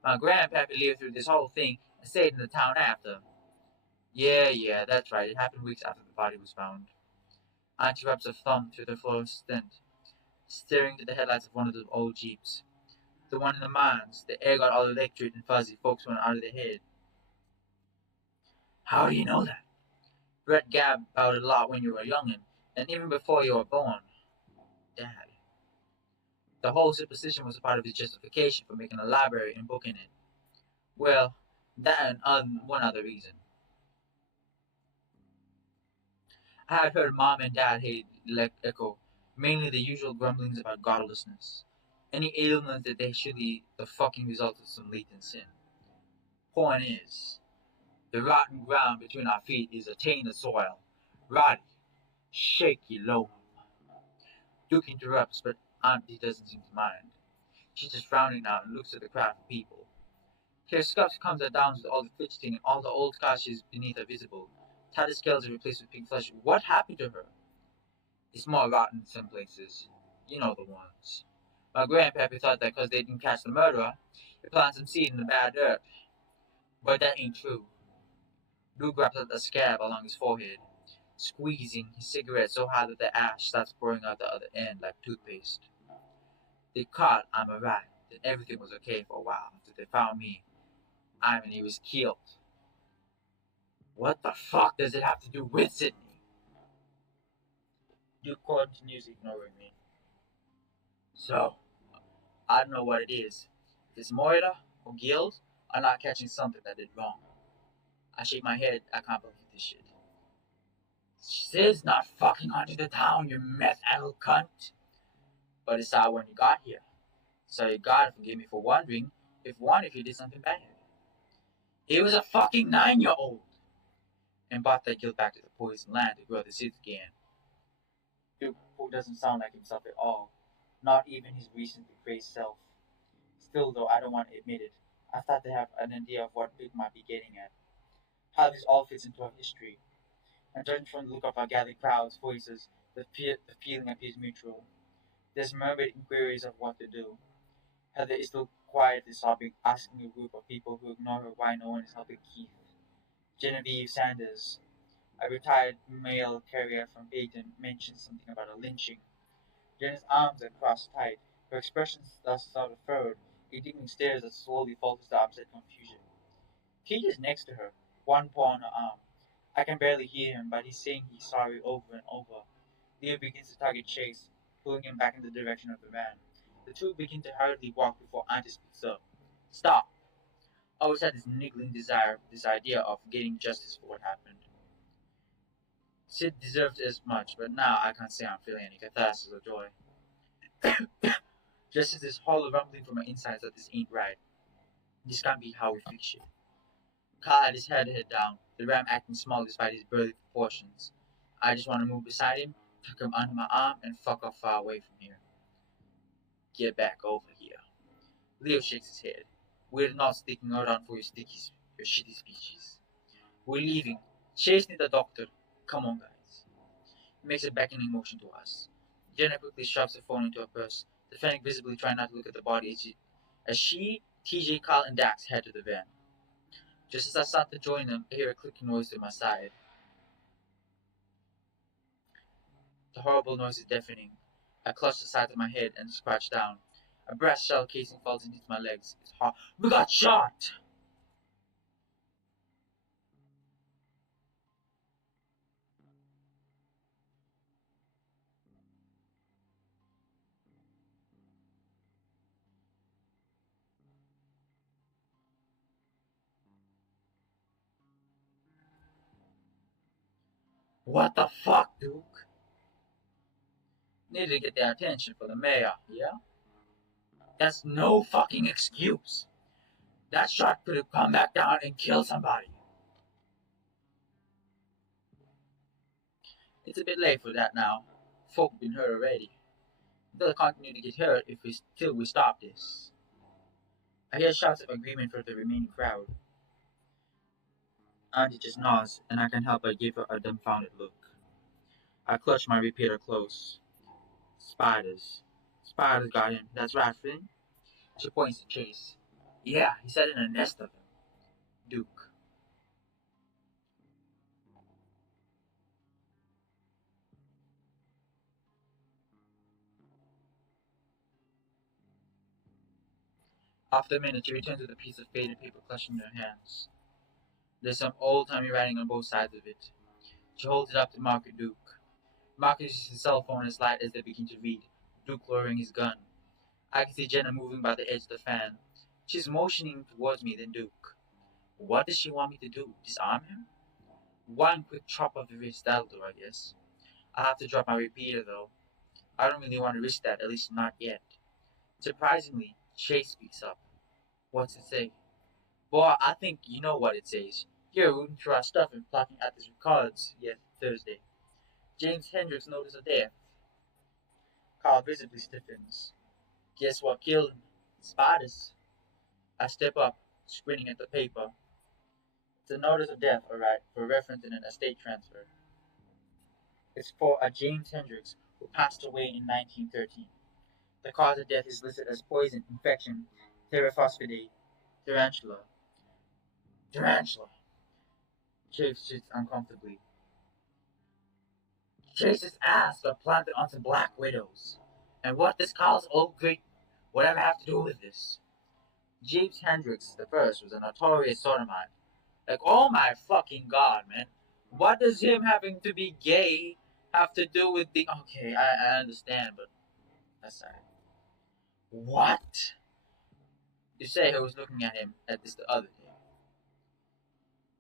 My grandpappy lived through this whole thing and stayed in the town after. Yeah, that's right. It happened weeks after the body was found. Auntie rubs her thumb through the floor stent, staring to the headlights of one of the old jeeps. The one in the mines. The air got all electric and fuzzy. Folks went out of their head. How do you know that? Brett gabbed about it a lot when you were a youngin', and even before you were born. Dad. The whole superstition was a part of his justification for making a library and booking it. Well, that and one other reason. I had heard Mom and Dad hate Echo, mainly the usual grumblings about godlessness. Any ailment that they should be the fucking result of some latent sin. Point is, the rotten ground between our feet is a tainted soil. Rotty, shaky loam. Duke interrupts, but Auntie doesn't seem to mind. She's just frowning now and looks at the crowd of people. Her scuffs comes at downs with all the fidgeting and all the old scratches beneath are visible. Tattered scales are replaced with pink flesh. What happened to her? It's more rotten in some places. You know the ones. My grandpappy thought that because they didn't catch the murderer, they planted some seed in the bad dirt. But that ain't true. Lou grabs at the scab along his forehead, squeezing his cigarette so hard that the ash starts pouring out the other end like toothpaste. They caught I'm right, then everything was okay for a while after they found me. I mean, he was killed. What the fuck does it have to do with Sydney? Duke continues ignoring me. So, I don't know what it is. If it's murder or guilt, I'm not catching something that did wrong. I shake my head. I can't believe this shit. Sid's not fucking onto the town, you meth-addled cunt. But it's out when you got here. So you gotta forgive me for wondering if you did something bad. He was a fucking 9-year-old. And brought that guilt back to the poison land to grow the seeds again. Duke, who doesn't sound like himself at all. Not even his recently crazed self. Still, though, I don't want to admit it. I start to have an idea of what Duke might be getting at. How this all fits into our history. And judging from the look of our gathered crowds, voices, the feeling appears mutual. There's murmured inquiries of what to do. Heather is still quietly sobbing, asking a group of people who ignore her why no one is helping Keith. Genevieve Sanders, a retired mail carrier from Peyton, mentions something about a lynching. Jenny's arms are crossed tight, her expression thus sort of furrowed, indignant stares that slowly falters to upset confusion. Keith is next to her, one paw on her arm. I can barely hear him, but he's saying he's sorry over and over. Leo begins to target Chase, pulling him back in the direction of the van. The two begin to hurriedly walk before Auntie speaks up. Stop! I always had this niggling desire, this idea of getting justice for what happened. Sid deserved as much, but now I can't say I'm feeling any catharsis or joy. Just as this hollow rumbling from my insides that this ain't right. This can't be how we fix shit. Carl had his head down, the ram acting small despite his burly proportions. I just want to move beside him, tuck him under my arm, and fuck off far away from here. Get back over here. Leo shakes his head. We're not sticking around for your shitty speeches. We're leaving. Chase needs the doctor. Come on, guys. He makes a beckoning motion to us. Jenna quickly shoves her phone into her purse, the Fennec visibly trying not to look at the body as she, TJ, Carl, and Dax head to the van. Just as I start to join them, I hear a clicking noise to my side. The horrible noise is deafening. I clutch the side of my head and crouch down. A brass shell casing falls into my legs. It's hard. We got shot! What the fuck, Duke? Needed to get their attention for the mayor, yeah? That's no fucking excuse. That shot could have come back down and killed somebody. It's a bit late for that now. Folk been hurt already. They'll continue to get hurt if we stop this. I hear shouts of agreement from the remaining crowd. Auntie just nods, and I can't help but give her a dumbfounded look. I clutch my repeater close. Spiders. Spiders got him. That's right, Flynn. She points to Chase. Yeah, he sat in a nest of them. Duke. After a minute, she returns with a piece of faded paper clutched in her hands. There's some old-timey writing on both sides of it. She holds it up to Mark and Duke. Mark uses his cell phone as light as they begin to read, Duke lowering his gun. I can see Jenna moving by the edge of the fan. She's motioning towards me, then Duke. What does she want me to do? Disarm him? One quick chop of the wrist, that'll do, I guess. I'll have to drop my repeater, though. I don't really want to risk that, at least not yet. Surprisingly, Chase speaks up. What's it say? Boy, I think you know what it says. You're rooting through our stuff and plotting at this records yet Thursday. James Hendricks notice of death. Carl visibly stiffens. Guess what killed him? Spiders. I step up, squinting at the paper. It's a notice of death, alright, for reference in an estate transfer. It's for a James Hendricks who passed away in 1913. The cause of death is listed as poison, infection, teraphosphidae, tarantula. Tarantula! Chase sits uncomfortably. Chase's ass got planted onto black widows. And what this Carl's old great whatever have to do with this? James Hendricks the first was a notorious sodomite. Like, oh my fucking god, man. What does him having to be gay have to do with the... Okay, I understand, but... Aside. What? You say who was looking at him at this the other day.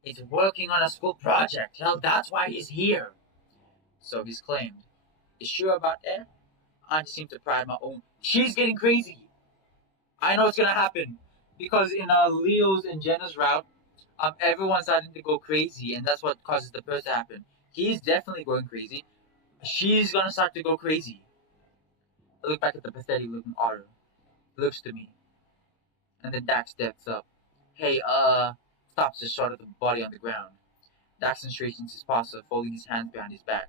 He's working on a school project. Hell, that's why he's here. So he's claimed. You sure about that? I just seem to pride my own... She's getting crazy. I know it's gonna happen. Because in Leo's and Jenna's route, everyone's starting to go crazy, and that's what causes the purge to happen. He's definitely going crazy. She's gonna start to go crazy. I look back at the pathetic looking otter. He looks to me. And then Dax steps up. Hey, stops just short of the body on the ground. Daxon straightens his posture, folding his hands behind his back.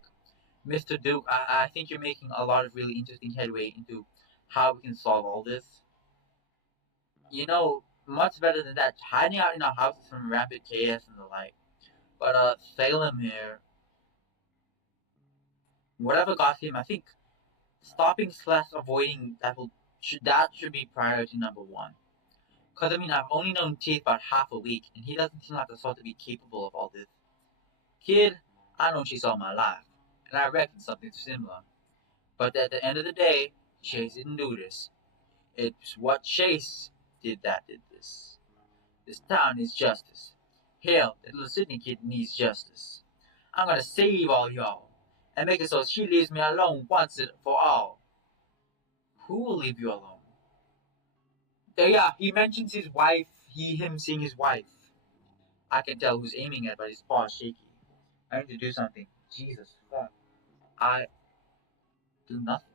Mr. Duke, I think you're making a lot of really interesting headway into how we can solve all this. You know, much better than that, hiding out in our houses from rampant chaos and the like. But, Salem here, whatever got him, I think stopping slash avoiding that should be priority number one. Cause I mean, I've only known Chase about half a week, and he doesn't seem like the sort to be capable of all this. Kid, I know Chase all my life, and I reckon something similar. But at the end of the day, Chase didn't do this. It's what Chase did this. This town needs justice. Hell, that little Sydney kid needs justice. I'm gonna save all y'all, and make it so she leaves me alone once and for all. Who will leave you alone? Yeah, he mentions his wife, him seeing his wife. I can tell who's aiming at, but his paw is shaky. I need to do something. Jesus fuck. I do nothing.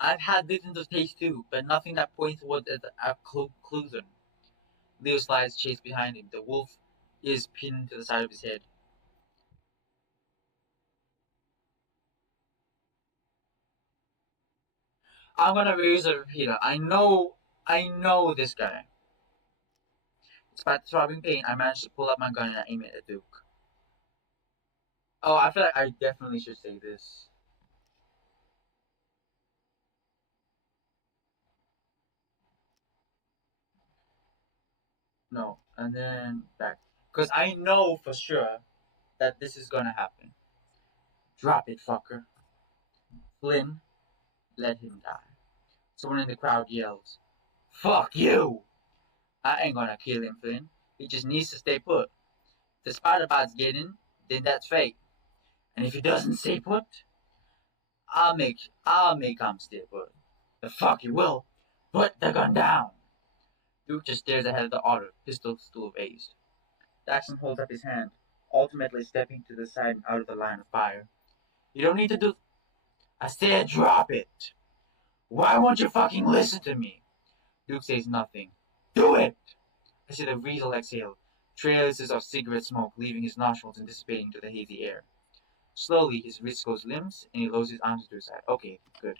I've had visions of taste too, but nothing that points towards a conclusion. Leo slides Chase behind him. The wolf is pinned to the side of his head. I'm gonna raise a repeater. I know this guy. Despite the throbbing pain, I managed to pull up my gun and I aim it at Duke. Oh, I feel like I definitely should say this. No, and then back. Because I know for sure that this is gonna happen. Drop it, fucker. Flynn, let him die. Someone in the crowd yells, Fuck you! I ain't gonna kill him, Flynn. He just needs to stay put. If the spider bites get in, then that's fate. And if he doesn't stay put, I'll make him stay put. The fuck you will. Put the gun down. Duke just stares ahead of the otter, pistol still raised. Jackson holds up his hand, ultimately stepping to the side and out of the line of fire. You don't need to do. I said drop it. Why won't you fucking listen to me? Duke says nothing. Do it! I see the weasel exhale, trails of cigarette smoke leaving his nostrils and dissipating to the hazy air. Slowly, his wrist goes limp, and he lowers his arms to his side. Okay, good.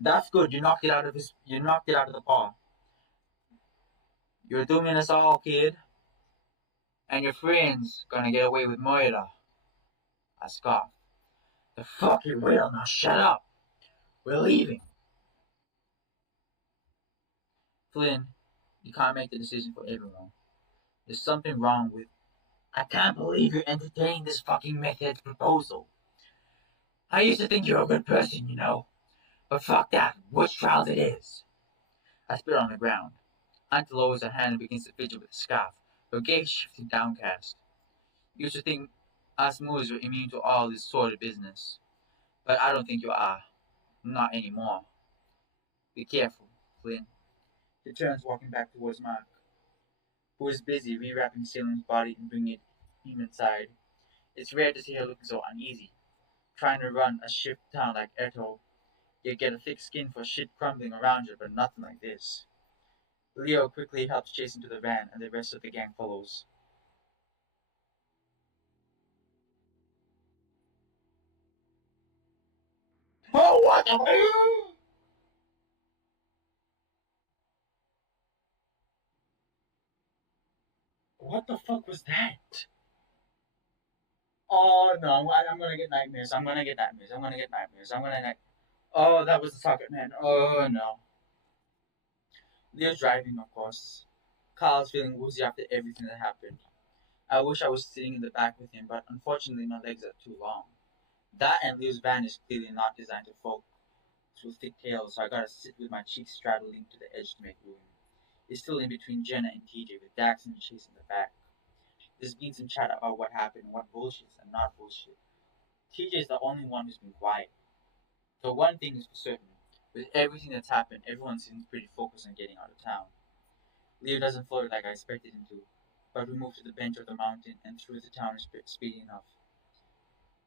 That's good. You knocked it out of his. You knocked it out of the paw. You're doing us all, kid. And your friend's gonna get away with murder. I scoff. The fuck you will. Now shut up. We're leaving. Flynn, you can't make the decision for everyone. There's something wrong with. I can't believe you're entertaining this fucking method proposal. I used to think you're a good person, you know. But fuck that. Witch trials it is. I spit on the ground. Aunt lowers her hand and begins to fidget with the scarf, her gaze shifting downcast. You used to think us moors were immune to all this sort of business. But I don't think you are. Not anymore. Be careful, Flynn. He turns, walking back towards Mark, who is busy rewrapping Salem's body and bringing him inside. It's rare to see her looking so uneasy, trying to run a shift town like Eto. You get a thick skin for shit crumbling around you, but nothing like this. Leo quickly helps Chase into the van, and the rest of the gang follows. Oh, what the? What the fuck was that? Oh no, I'm gonna get nightmares. I'm gonna get nightmares. I'm gonna get nightmares. I'm gonna. Oh, that was the socket man. Oh no. Leo's driving, of course. Carl's feeling woozy after everything that happened. I wish I was sitting in the back with him, but unfortunately my legs are too long. That and Leo's van is clearly not designed to fall through thick tails, so I gotta sit with my cheeks straddling to the edge to make room. It's still in between Jenna and TJ with Dax and Chase in the back. There's been some chat about what happened, what bullshits and not bullshit. TJ's the only one who's been quiet. So one thing is for certain, with everything that's happened, everyone seems pretty focused on getting out of town. Leo doesn't float like I expected him to, but we move to the bench of the mountain and through the town is speedy enough.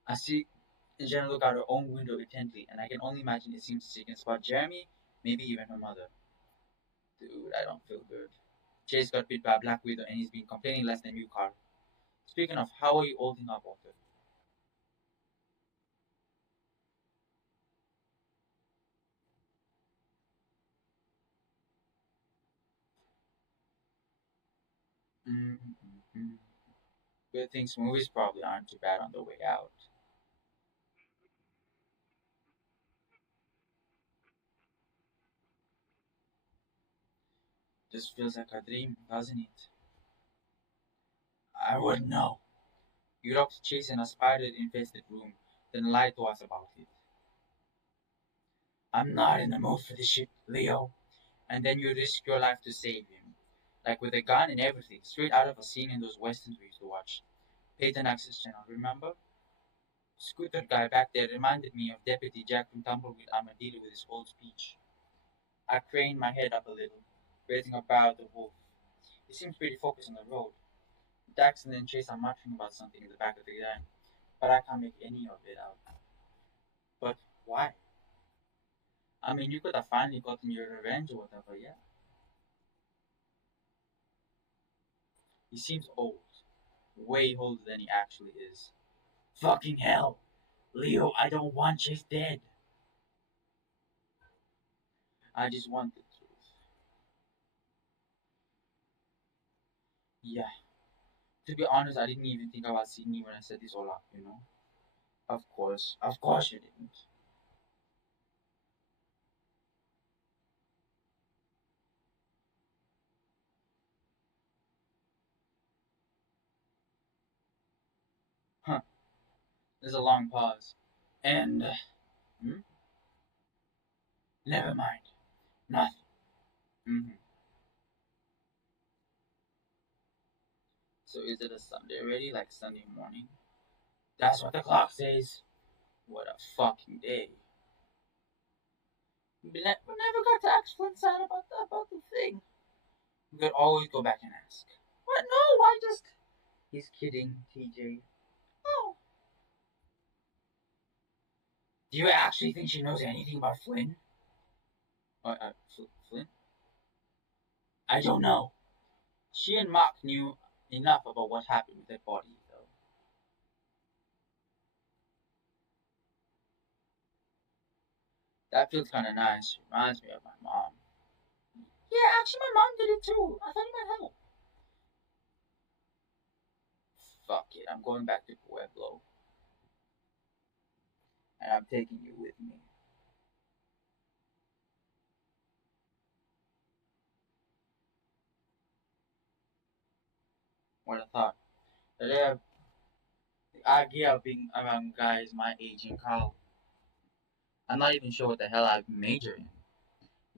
I see Jenna look out her own window intently, and I can only imagine it seems she can spot Jeremy, maybe even her mother. Dude, I don't feel good. Chase got bit by a black widow and he's been complaining less than you, Carl. Speaking of, how are you holding up, Walter? Mm-hmm. Good things movies probably aren't too bad on the way out. Just feels like a dream, doesn't it? I wouldn't know. You locked Chase in a spider-infested room, then lied to us about it. I'm not in the mood for this shit, Leo. And then you risk your life to save him. Like with a gun and everything, straight out of a scene in those westerns we used to watch. Peyton Access Channel, remember? Scooter guy back there reminded me of Deputy Jack from Tumbleweed Armadillo with his old speech. I craned my head up a little, raising a brow at the wolf. He seems pretty focused on the road. Daxon and Chase are muttering about something in the back of the van, but I can't make any of it out. But why? I mean, you could have finally gotten your revenge or whatever, yeah. He seems old, way older than he actually is. Fucking hell! Leo, I don't want Chase dead. I just want the truth. Yeah. To be honest, I didn't even think about Sydney when I set this all up, you know? Of course. Of course you didn't. Huh. There's a long pause. And, hmm? Never mind. Nothing. Mm-hmm. So is it a Sunday already? Like Sunday morning? That's what the clock says. What a fucking day. We never got to ask Flynn about the thing. We could always go back and ask. What? No, I just. He's kidding, TJ. Oh. Do you actually think she knows anything about Flynn? Flynn? I don't know. She and Mark knew enough about what happened with their body, though. That feels kind of nice. Reminds me of my mom. Yeah, actually, my mom did it too. I thought it might help. Fuck it, I'm going back to Pueblo, and I'm taking you with me. What a thought. The idea of being around guys my age in college. I'm not even sure what the hell I major in.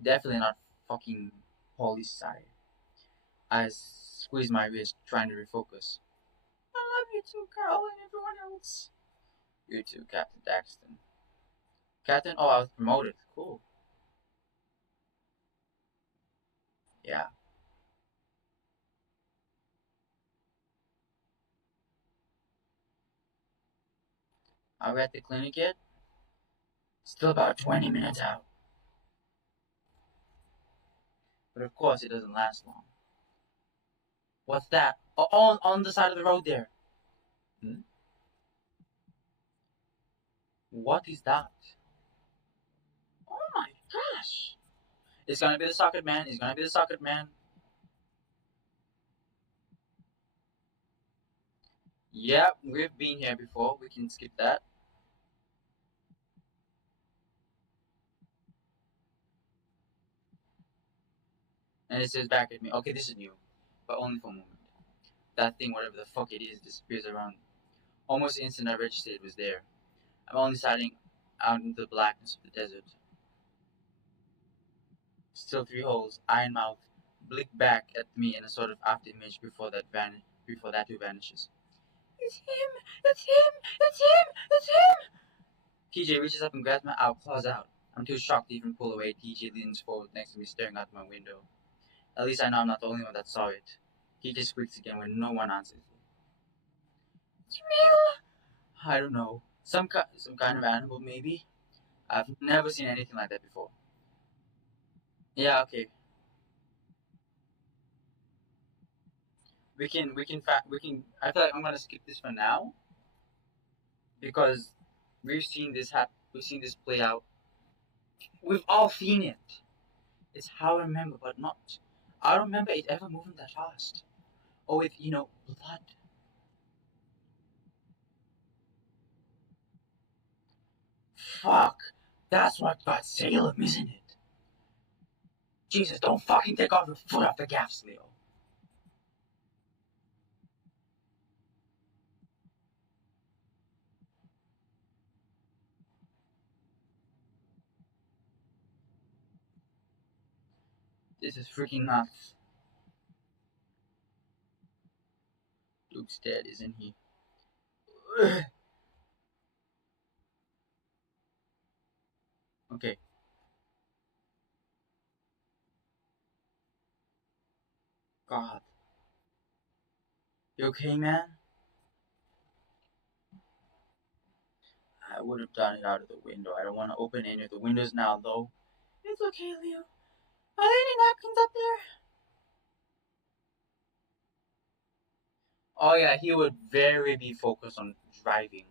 Definitely not fucking poli sci. I squeeze my wrist, trying to refocus. I love you too, Carl, and everyone else. You too, Captain Daxton. Captain? Oh, I was promoted. Cool. Yeah. Are we at the clinic yet? Still about 20 minutes out. But of course, it doesn't last long. What's that? Oh, on the side of the road there. Hmm? What is that? Oh my gosh! It's gonna be the socket man. It's gonna be the socket man. Yep, we've been here before. We can skip that. And it says back at me. Okay, this is new, but only for a moment. That thing, whatever the fuck it is, disappears around. Almost the instant I registered it was there. I'm only sighting out into the blackness of the desert. Still three holes, iron mouth, blick back at me in a sort of afterimage before that too vanishes. It's him! It's him! It's him! It's him! TJ reaches up and grabs my claws out. I'm too shocked to even pull away. TJ leans forward next to me, staring out my window. At least I know I'm not the only one that saw it. TJ squeaks again when no one answers. It's real! I don't know. Some kind of animal, maybe? I've never seen anything like that before. Yeah, okay. We can. I feel like I'm gonna skip this for now because We've seen this play out. We've all seen it. It's how I remember, but not. I don't remember it ever moving that fast. Or with blood. Fuck. That's what got Salem, isn't it? Jesus, don't fucking take off your foot off the gas, Leo. This is freaking nuts. Luke's dead, isn't he? Okay. God. You okay, man? I would have done it out of the window. I don't want to open any of the windows now, though. It's okay, Leo. Are there any napkins up there? Oh yeah, he would very be focused on driving.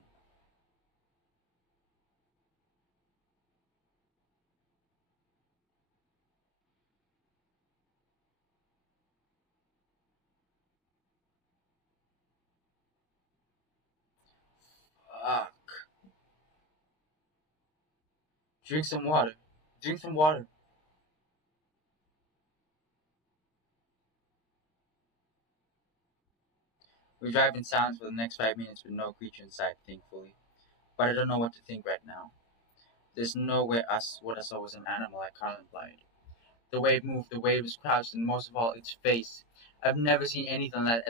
Fuck. Drink some water. Drink some water. We drive in silence for the next 5 minutes with no creature in sight, thankfully. But I don't know what to think right now. There's no way what I saw was an animal like Carl implied. The way it moved, the way it was crouched, and most of all, its face. I've never seen anything at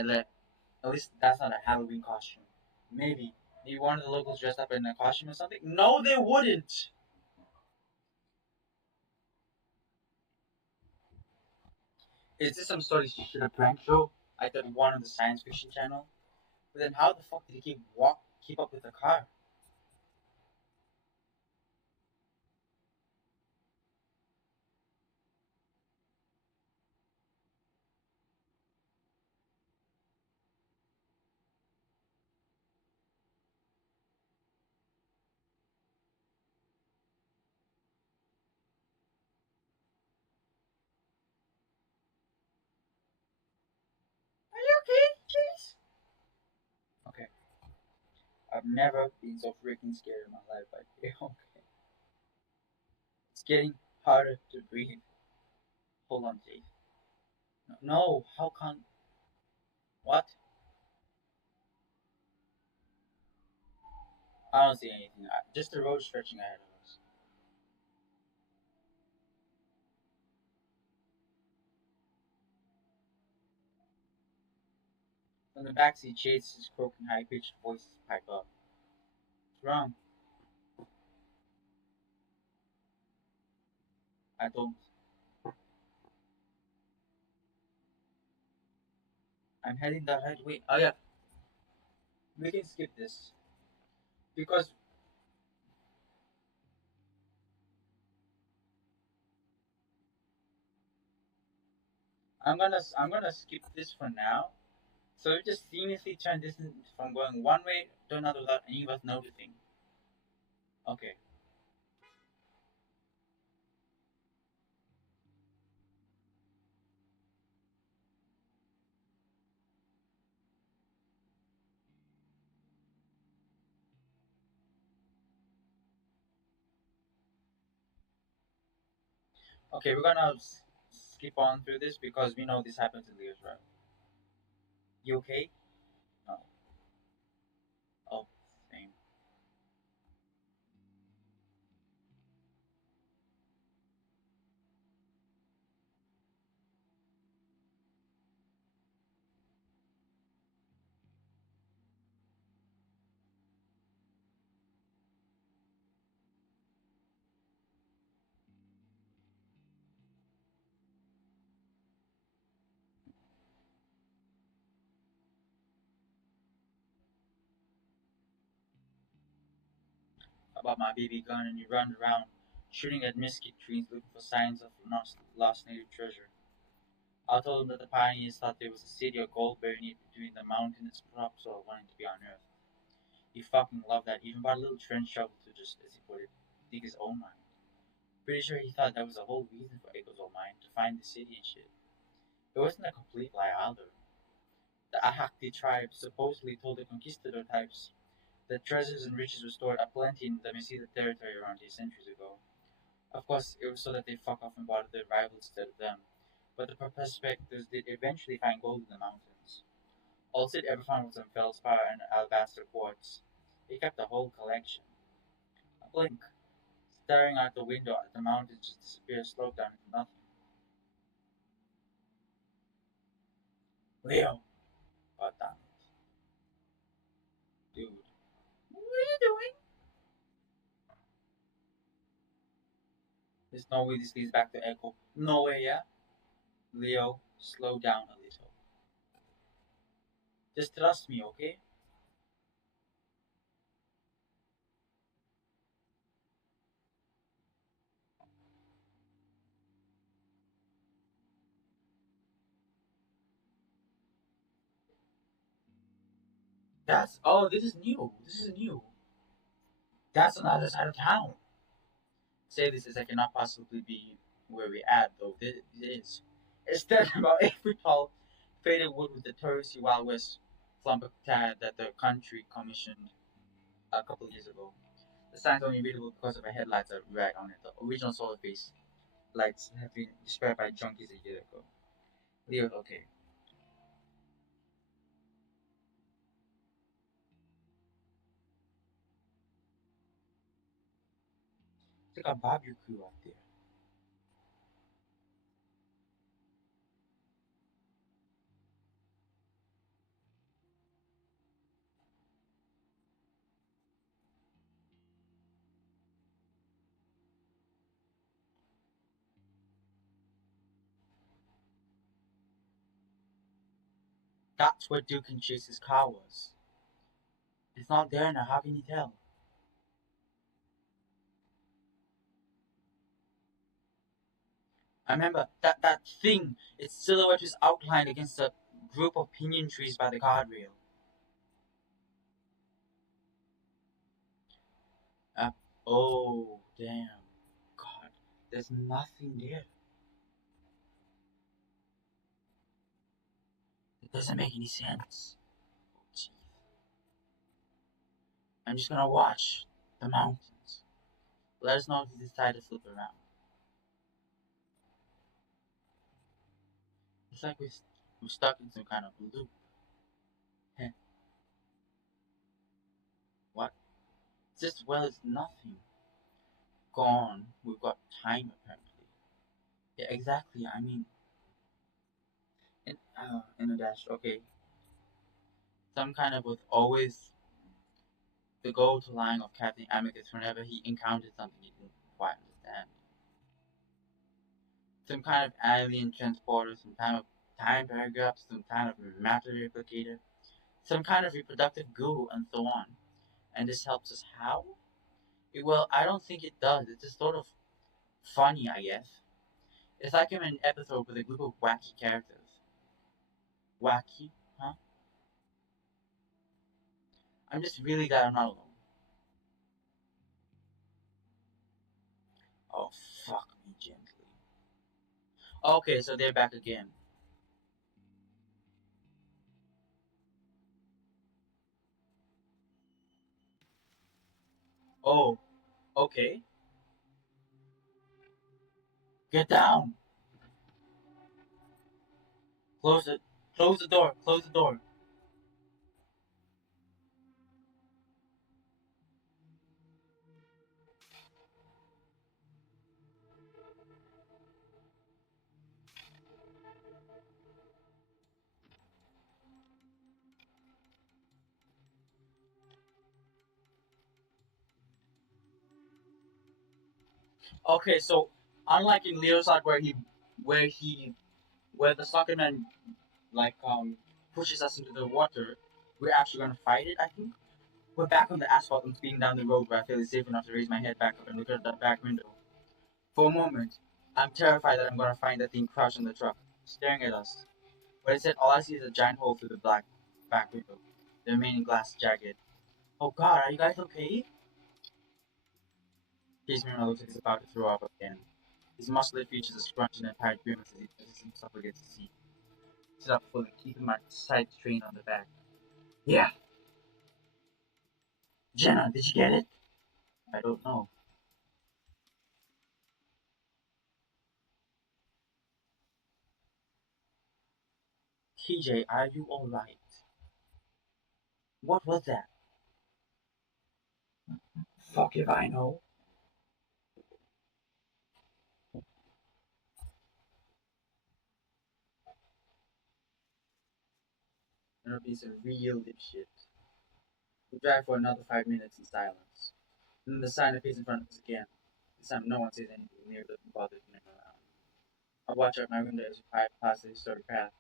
least that's not a Halloween costume. Maybe one of the locals dressed up in a costume or something? No, they wouldn't! Is this some sort of shit a prank show? I thought one on the science fiction channel. But then how the fuck did he keep up with the car? I've never been so freaking scared in my life. But okay. It's getting harder to breathe. Hold on, Jake. No, how can. What? I don't see anything. Just the road stretching ahead of us. From the backseat, Chase's croaking, high pitched voices pipe up. What's wrong? I don't. I'm heading the right way. Oh, yeah, we can skip this. Because I'm gonna skip this for now. So we just seamlessly transition from going one way to another without any of us noticing. Okay. Okay, we're gonna skip on through this because we know this happens in Leo's route. You okay? No. Oh, same. About my BB gun, and you run around shooting at mesquite trees looking for signs of lost native treasure. I told him that the pioneers thought there was a city of gold buried between the mountainous topsoil wanting to be unearthed. He fucking loved that, even bought a little trench shovel to just, as he put it, dig his own mine. Pretty sure he thought that was the whole reason for Echo's old mine, to find the city and shit. It wasn't a complete lie either. The Ahakti tribe supposedly told the conquistador types that treasures and riches were stored aplenty in the Meseta territory around 8 centuries ago. Of course, it was so that they fuck off and bother their rivals instead of them. But the prospectors did eventually find gold in the mountains. All Sid ever found was some feldspar and alabaster quartz. He kept the whole collection. A blink, staring out the window at the mountains just disappear, slowed down into nothing. Leo! Oh, damn it. Dude. What are you doing? There's no way this leads back to Echo. No way, yeah? Leo, slow down a little. Just trust me, okay? This is new. This is new. That's on the other side of town. Say this as I cannot possibly be where we're at, though this is. Instead, about 8 feet tall, faded wood with the touristy Wild West flumpertad that the country commissioned a couple of years ago. The sign's only readable because of the headlights that rag on it. The original solar face lights have been destroyed by junkies a year ago. Leo, okay. It's like a barbecue out there. That's where Duke and Chase's car was. It's not there now, how can you tell? I remember that thing, its silhouette was outlined against a group of pinyon trees by the guardrail. Uh, oh, damn. God, there's nothing there. It doesn't make any sense. Oh, I'm just gonna watch the mountains. Let us know if you decide to flip around. It's like we're stuck in some kind of loop. Heh, what? This well is nothing. Gone. We've got time apparently. Yeah, exactly. I mean, in a dash. Okay, some kind of with always the go-to line of Captain Amicus whenever he encountered something he didn't quite understand. Some kind of alien transporter, some kind of time paragraph, some kind of matter replicator, some kind of reproductive goo, and so on. And this helps us how? Well, I don't think it does. It's just sort of funny, I guess. It's like I'm in an episode with a group of wacky characters. Wacky? Huh? I'm just really glad I'm not alone. Oh, fuck me gently. Okay, so they're back again. Oh, okay. Get down! Close it. Close the door. Close the door. Okay, so unlike in Leo's side where he where the soccer man like pushes us into the water, we're actually gonna fight it. I think we're back on the asphalt and speeding down the road where I feel it's safe enough to raise my head back up and look at that back window. For a moment, I'm terrified that I'm gonna find that thing crouched on the truck, staring at us. But instead, all I see is a giant hole through the black back window, the remaining glass jagged. Oh God, are you guys okay? Case Mirror looks like he's about to throw up again. His muscular features are scrunched in a tight grimace as he pushes himself against the seat. He sits up fully, keeping my sight trained on the back. Yeah, Jenna, did you get it? I don't know. TJ, are you alright? What was that? Fuck if I know. It'll be some real dipshit. We drive for another 5 minutes in silence. And then the sign appears in front of us again. This time no one says anything near doesn't bother to hang around. I watch out my window as we drive past the historic path,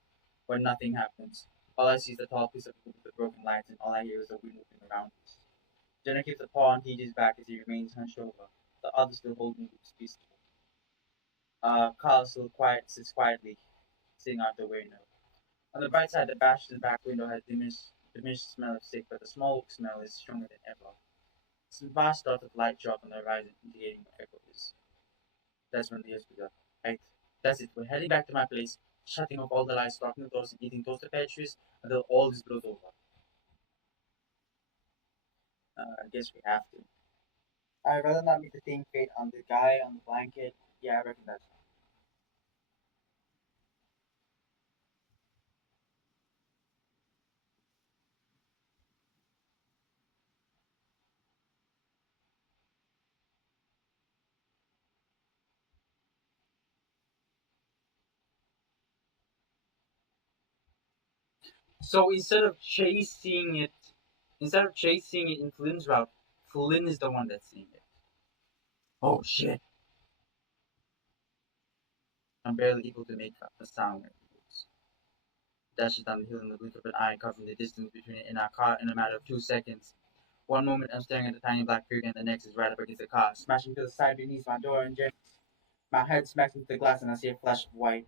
where nothing happens. All I see is the tall piece of wood with the broken lights, and all I hear is the wind moving around us. Jenna keeps a paw on TJ's back as he remains hunched over, the other still holding Luke's pistol. Carl still sits quietly, sitting out the window. On the bright side, the bashed back window has diminished smell of sick, but the smoke smell is stronger than ever. Some vast dot of light drop on the horizon, indicating what echo is. That's when the years begun. Right? That's it. We're heading back to my place, shutting off all the lights, locking the doors, and eating toasted pastries until all this blows over. I guess we have to. I'd rather not meet the thing fate on the guy on the blanket. Yeah, I reckon that's fine. So instead of chasing it in Flynn's route, Flynn is the one that's seeing it. Oh shit! I'm barely able to make a sound when it moves. Dashes down the hill in the blink of an eye, covering the distance between it and our car in a matter of 2 seconds. One moment I'm staring at the tiny black figure, and the next is right up against the car, smashing to the side beneath my door, and my head smacks into the glass, and I see a flash of white.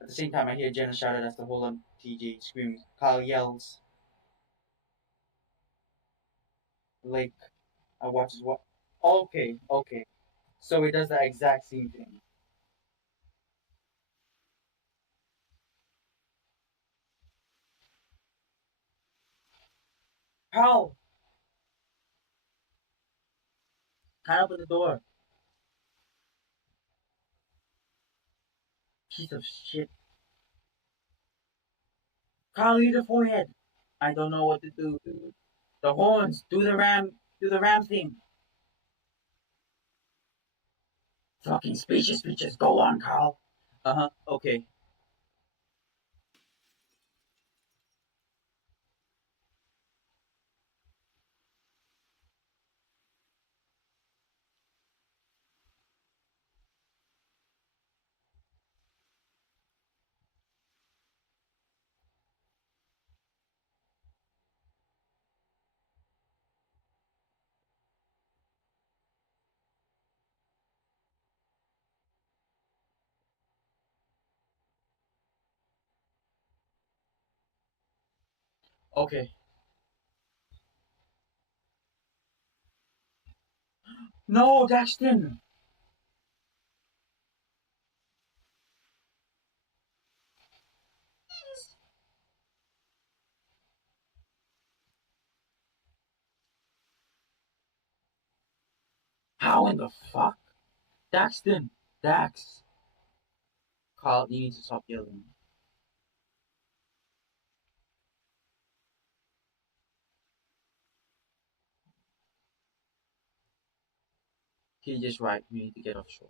At the same time, I hear Jenna shout at us to hold on. TJ screams. Kyle yells. Like, I watch as what? Okay, okay. So it does the exact same thing. How? Can't open the door. Piece of shit. Carl, use the forehead. I don't know what to do, dude. The horns. Do the ram thing. Fucking speeches, speeches. Go on, Carl. Uh huh. Okay. Okay. No, Daxton. How in the fuck? Daxton. Dax. Carl, you need to stop yelling. He's just right. We need to get offshore.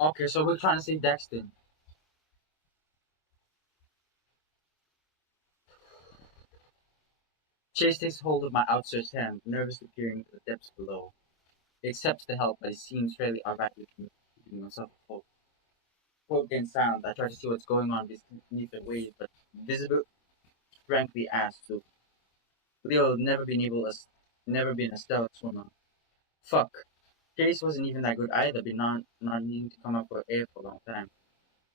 Okay, so we're trying to save Daxton. Chase takes hold of my outstretched hand, nervously peering into the depths below. He accepts the help, but he seems fairly alright with me, keeping himself afloat. Quote then sound. I try to see what's going on beneath the waves, but visible frankly asked to. Leo never been a stellar swimmer. Fuck. Chase wasn't even that good either, but not needing to come up for air for a long time.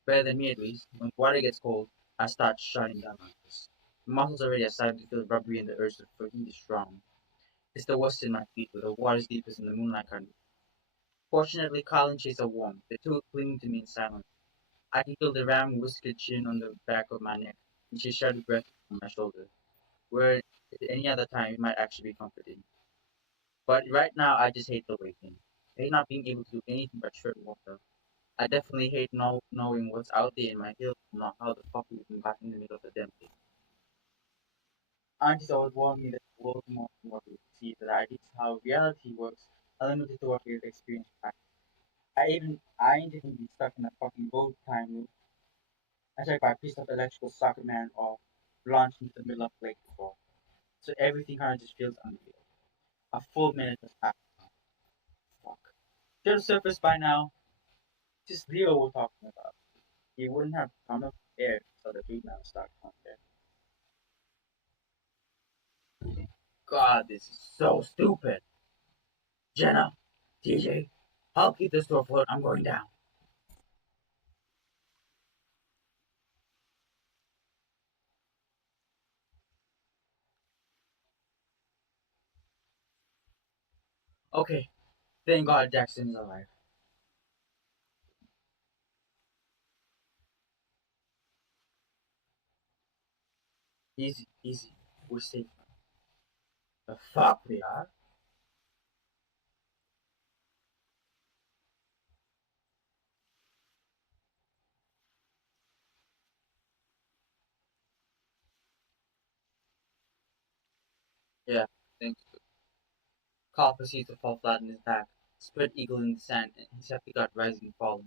Better than me at least. When the water gets cold, I start shutting down on this. My muscles already are starting to feel rubbery and the urge for heat is strong. It's the worst in my feet, where the water's deepest and the moonlight can't. Fortunately, Carl and Chase are warm. The two cling to me in silence. I can feel the ram whiskered chin on the back of my neck, and she shuddered breath on my shoulder. Where at any other time it might actually be comforting. But right now, I just hate the waiting. I hate not being able to do anything but tread water. I definitely hate knowing what's out there in my hills and not how the fuck we even got in the middle of the damn thing. Aunties always warned me that the world is more than what we see, that ideas how reality works are limited to what we've experienced back. I ain't even be stuck in a fucking boat time loop, attacked by a piece of electrical socket man or launched into the middle of lake before. So everything kind of just feels unreal. A full minute has passed. Fuck. Should have surfaced by now. Just Leo we're talking about. He wouldn't have come up here so the dude now start coming there. God, this is so stupid. Jenna, TJ, I'll keep this to afloat. I'm going down. Okay, thank God Jackson's alive. Easy, easy. We're safe. The fuck we are? Yeah, thanks. Carl proceeds to fall flat on his back, spread eagle in the sand, and his happy gut rising and falling.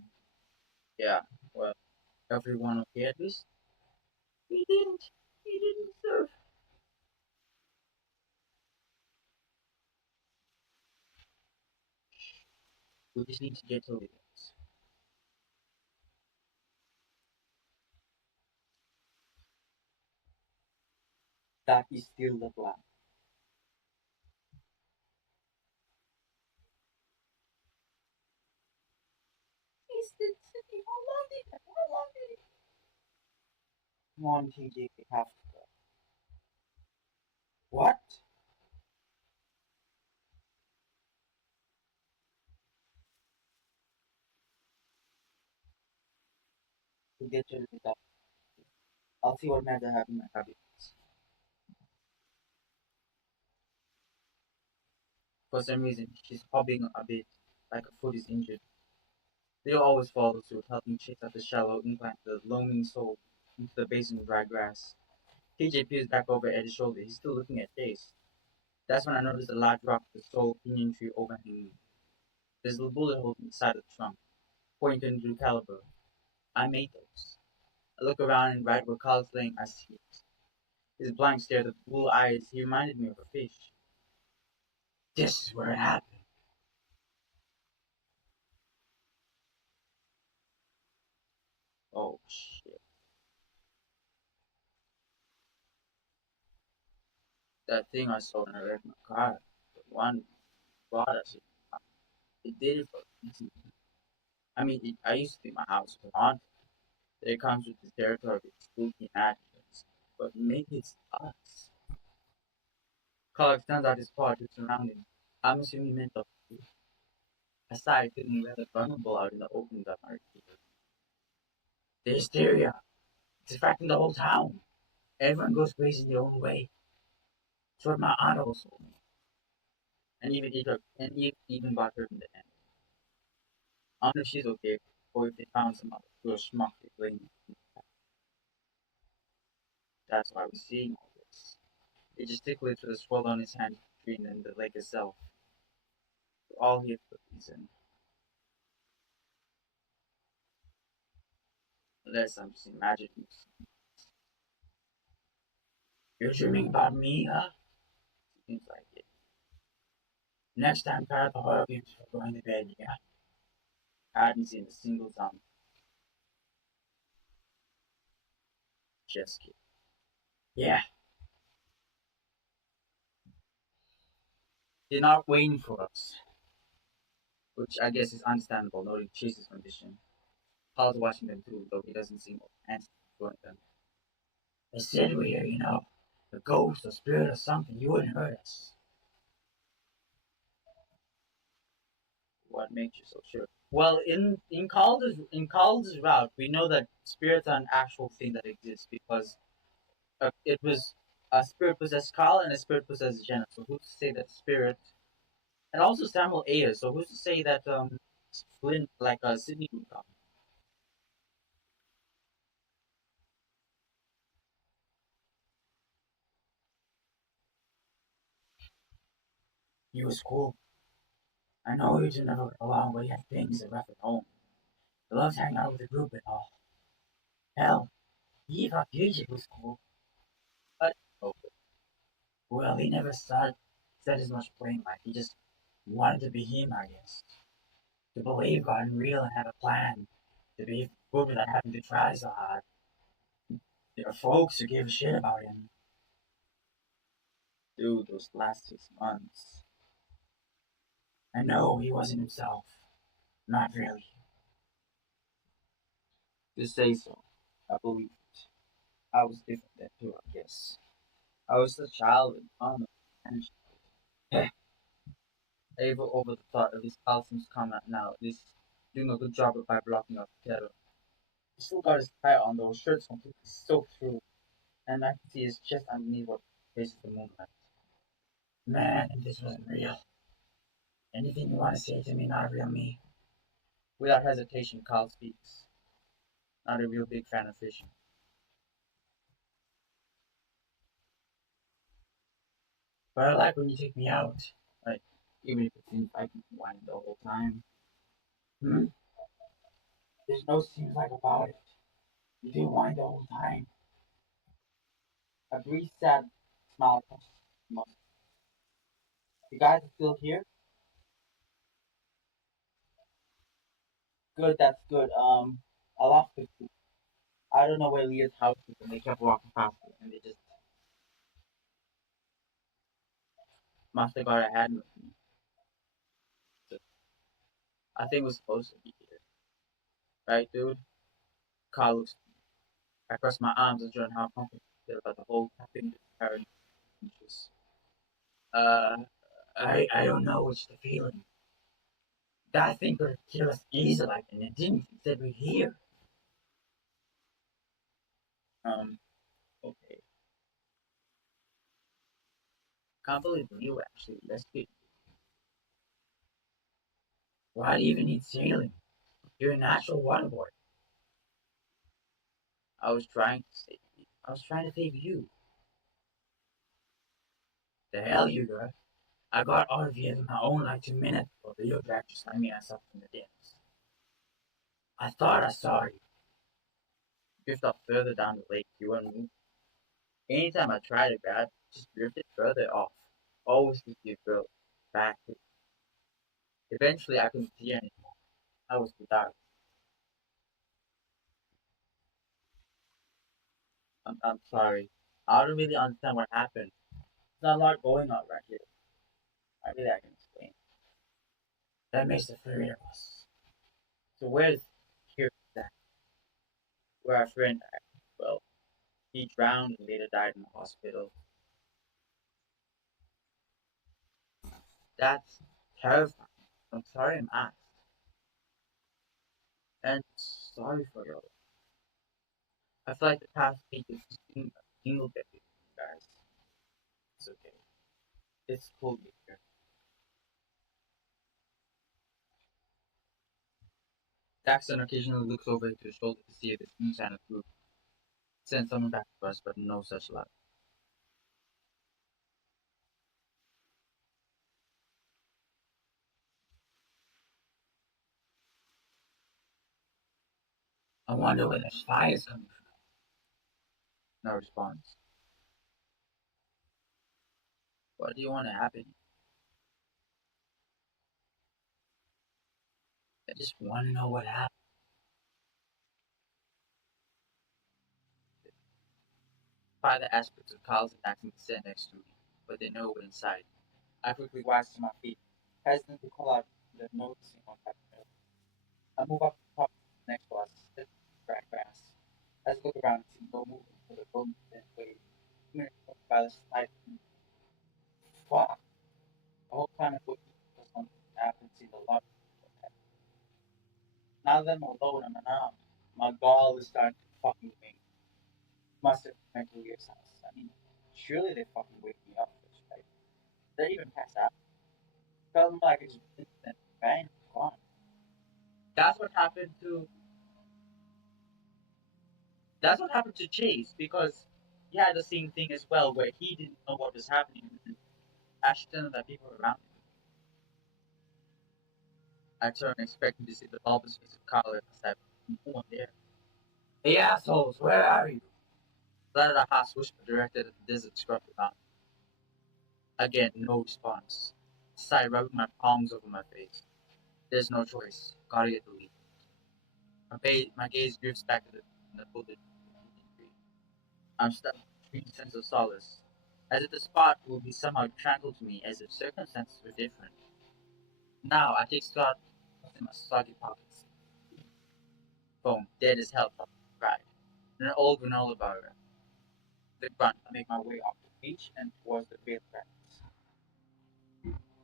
Yeah, well, everyone okay at least? He didn't. He didn't serve. We just need to get to it. That is still the plan. Come on, TJ, we have to go. What? To get to the top. I'll see what meds I have in my cabinets. For some reason, she's hobbling a bit, like her foot is injured. Leo always follows suit, helping chase out the shallow incline the loaming soul into the basin of dry grass. TJ peers back over at his shoulder. He's still looking at Chase. That's when I notice a large rock with a sole pinyon tree overhanging. There's a bullet hole in the side of the trunk, .22 caliber. I made those. I look around and right where Carl's laying, I see it. His blank stare, the blue eyes, he reminded me of a fish. This is where it happened. Oh shit. That thing I saw when I wrecked my car, the one brought us, it did it for a reason. I mean, I used to think my house was haunted. It comes with the territory of spooky imaginings. But maybe it's us. Carl extends out his paw to surround him. I'm assuming he meant the aside, feeling rather vulnerable out in the open without my receiver. The hysteria. It's affecting the whole town. Everyone goes crazy their own way. It's what my aunt always told me. And even got hurt in the end. I wonder if she's okay, or if they found some other little schmuck to blame. That's why we're seeing all this. It gesticulates with a swell on his hand between and the lake itself. We're all here for a reason. Unless I'm just imagining. You're dreaming about me, huh? Seems like it. Next time, try out the horror games before going to bed, yeah? I hadn't seen a single zombie. Just kidding. Yeah, they're not waiting for us. Which I guess is understandable, noting Chase's condition. Paul's watching them too, though he doesn't seem anxious to join them. I said we're here, a ghost, a spirit, or something. You wouldn't hurt us. What makes you so sure? Well, in Calder's route, we know that spirits are an actual thing that exists because it was a spirit possessed Carl and a spirit possessed Jenna. So who's to say that spirit and also Samuel Ayers? So who's to say that Flynn like Sydney would come? He was cool. I know he didn't never get along, but he had things that rough at home. He loves hanging out with the group and all. Hell, he thought music was cool. But oh, well, he never said as much playing like he just wanted to be him, I guess. To believe God and real and have a plan. To be good without having to try so hard. There are folks who give a shit about him. Dude, those last 6 months. I know he wasn't himself. Not really. To say so. I believe it. I was different then too, I guess. I was a child with and able over the thought of his calcium's come out now, at least doing a good job by blocking out the terror. He still got his tie on though, shirt's completely soaked through, and I can see his chest underneath what faces the moonlight. Man, if this wasn't real. Anything you want to say to me, not real me? Without hesitation, Carl speaks. Not a real big fan of fishing. But I like when you take me out. Like, even if it seems like you whine the whole time. Hmm? There's no seems like about it. You do whine the whole time. A brief sad smile comes from us. You guys are still here? Good, that's good. I lost it. I don't know where Leah's house is, and they kept walking past it, and they just must have got ahead of me. So I think we're supposed to be here, right, dude? Carl looks. I crossed my arms and showed how confident I feel about the whole camping parent interest. Uh, I don't know what's the feeling. That thing could have killed us easily, and it didn't. Instead, we're here. Um, okay. Can't believe you actually rescued me. Why do you even need sailing? You're a natural water boy. I was trying to save you. I was trying to save you. The hell you got? I got out of here in my own like 2 minutes before the Leo Jack just let me ass up in the dance. I thought I saw you. Drift off further down the lake. You wouldn't move. Anytime I tried to grab, just drifted further off. Always keep your girl back. Eventually, I couldn't see anymore. I was too dark. I'm sorry. I don't really understand what happened. There's not a lot going on right here. I can explain. That makes the three of us. So where's here that where our friend died? Well, he drowned and later died in the hospital. That's terrifying. I'm sorry I'm asked. And sorry for your I feel like the past week is just been a single bit with you guys. It's okay. It's cool to be here. Daxton occasionally looks over his shoulder to see if it's new sign of group. Sends someone back to us, but no such luck. I wonder where the fire's coming from. No response. What do you want to happen? I just want to know what happened. Father aspects of Carl's and Daxton sit next to me, but they know we're inside. I quickly rise to my feet, hesitant to call out the noticing on my bed. I move up to the top of the next to us, sit in the dry grass. As I look around, I see no movement for the boat and wave. Minutes by the slide. Fuck. The whole time I'm looking for something to happen, see the lot. Now that I'm alone on an arm, my gall is starting to fucking wing. Must have been to Leah's house. I mean, surely they fucking wake me up first, right? They even pass out. Felt like it's instant bang, gone. That's what happened to that's what happened to Chase because he had the same thing as well where he didn't know what was happening and Ashton and the people around him. I turned expecting to see the bulbous face of Carl as I no one there. Hey assholes, where are you? Let a harsh whisper directed at the desert scrub around. Again, no response. Sigh rubbing my palms over my face. There's no choice. Gotta get the lead. My gaze drifts back to the bullet tree. I'm stuck between a sense of solace, as if the spot will be somehow tranquil to me, as if circumstances were different. Now I take stock in my soggy pockets. Phone, dead as hell, cried. And an old granola bar. The grunt, I make my way off the beach and towards the field practice.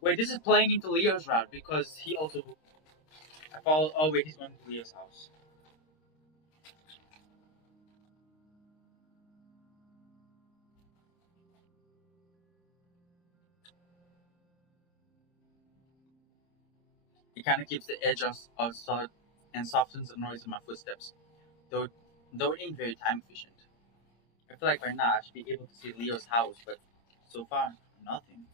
Wait, this is playing into Leo's route because he also. I follow. Oh wait, he's going to Leo's house. He kind of keeps the edge of solid and softens the noise of my footsteps, though though it ain't very time efficient. I feel like by now I should be able to see Leo's house, but so far nothing.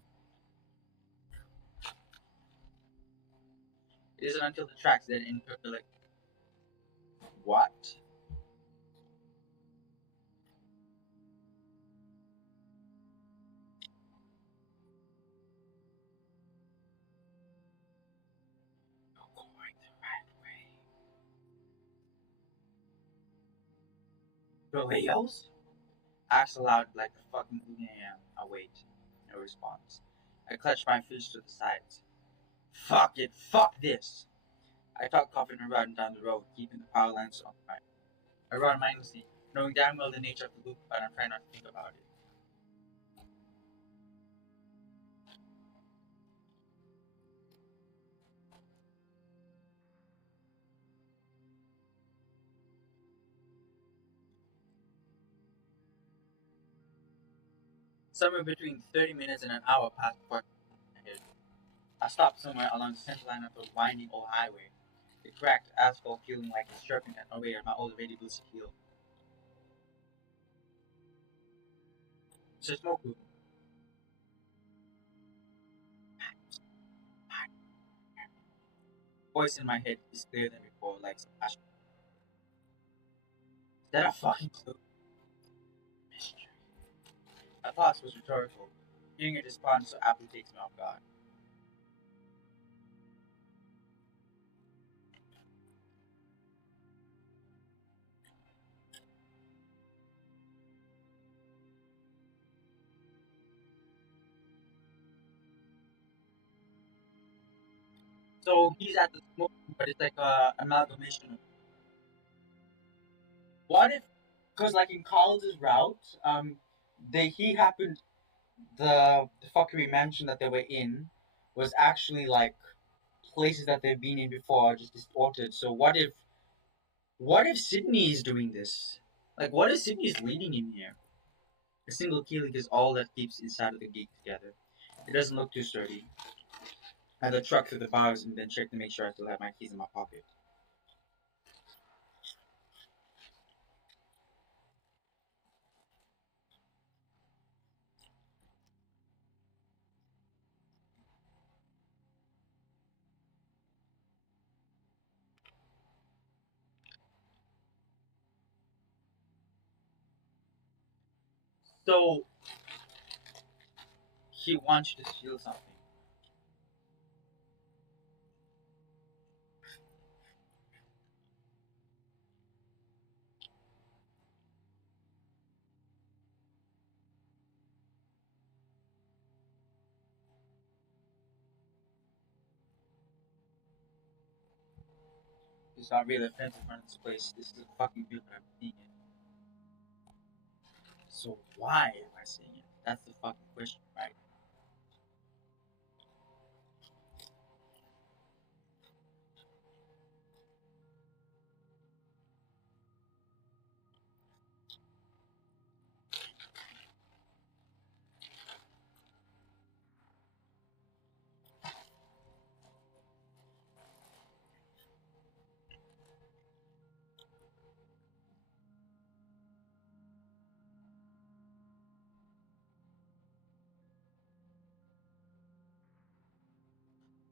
It isn't until the tracks that enter like what? You're going the right way. The Leo's? I asked aloud like a fucking yeah. I wait. No response. I clutch my fist to the sides. Fuck it. Fuck this. I start coughing and riding down the road, keeping the power lines on fire. I run mindlessly, knowing damn well the nature of the loop, but I'm trying not to think about it. Somewhere between 30 minutes and an hour passed before I hit. I stopped somewhere along the central line of the winding old highway, the cracked asphalt feeling like it's chirping away at my already lucid heel. It's a smoke loop. Voice in my head is clearer than before, like some passion. Is that a fucking clue? Mystery. My thoughts was rhetorical. Hearing it respond so aptly takes me off guard. So he's at the smoke, but it's like a amalgamation of what if, because like in Carl's route, he happened the fuckery mansion that they were in was actually like places that they've been in before, just distorted. So what if Sydney is doing this? Like, what if Sydney is leading him here? A single key link is all that keeps inside of the geek together. It doesn't look too sturdy. I had to truck through the bars and then check to make sure I still have my keys in my pocket. So he wants you to steal something. It's not really offensive in this place. This is a fucking good that I'm seeing it. So why am I seeing it? That's the fucking question, right?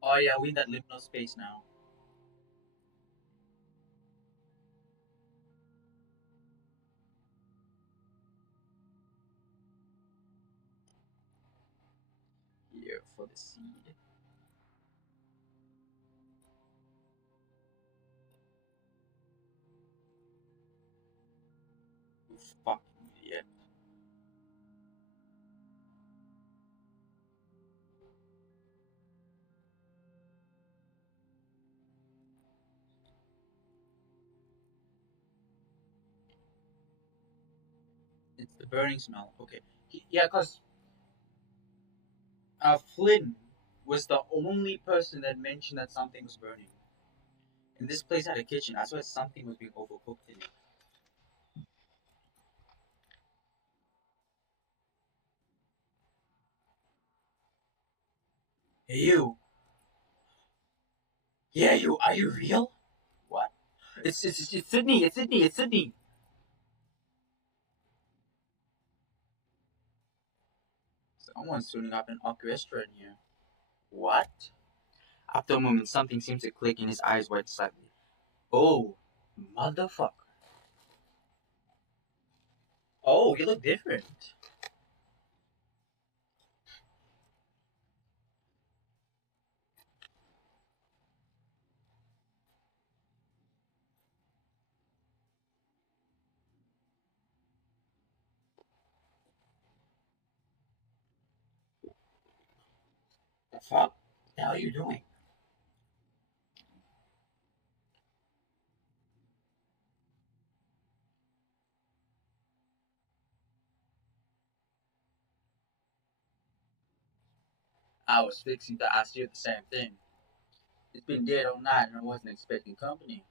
Oh yeah, we in that liminal space now. Here for the seed. You fucking idiot. It's the burning smell. Okay. Yeah, cause Flynn was the only person that mentioned that something was burning. And this place had a kitchen. I swear something was being overcooked in it. Hey you. Yeah, you. Are you real? What? It's Sydney. It's Sydney. It's Sydney. Someone's tuning up an orchestra in here. What? After a moment, something seems to click and his eyes widen slightly. Oh, motherfucker. Oh, you look different. The fuck? The hell are you doing? I was fixing to ask you the same thing. It's been dead all night and I wasn't expecting company.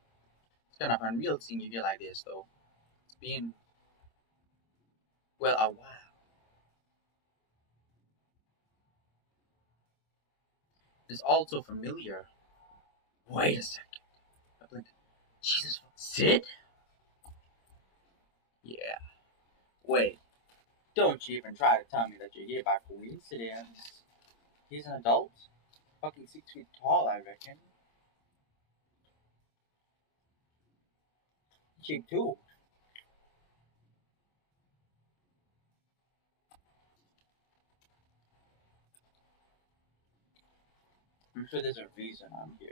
It's kind of unreal seeing you here like this, though. It's been, well, a while. It's all so familiar. Wait a second. I blinked. Jesus, Sid? Yeah. Wait. Don't you even try to tell me that you're here by coincidence. He's an adult? Fucking 6 feet tall, I reckon. Cheap too. I'm sure there's a reason I'm here.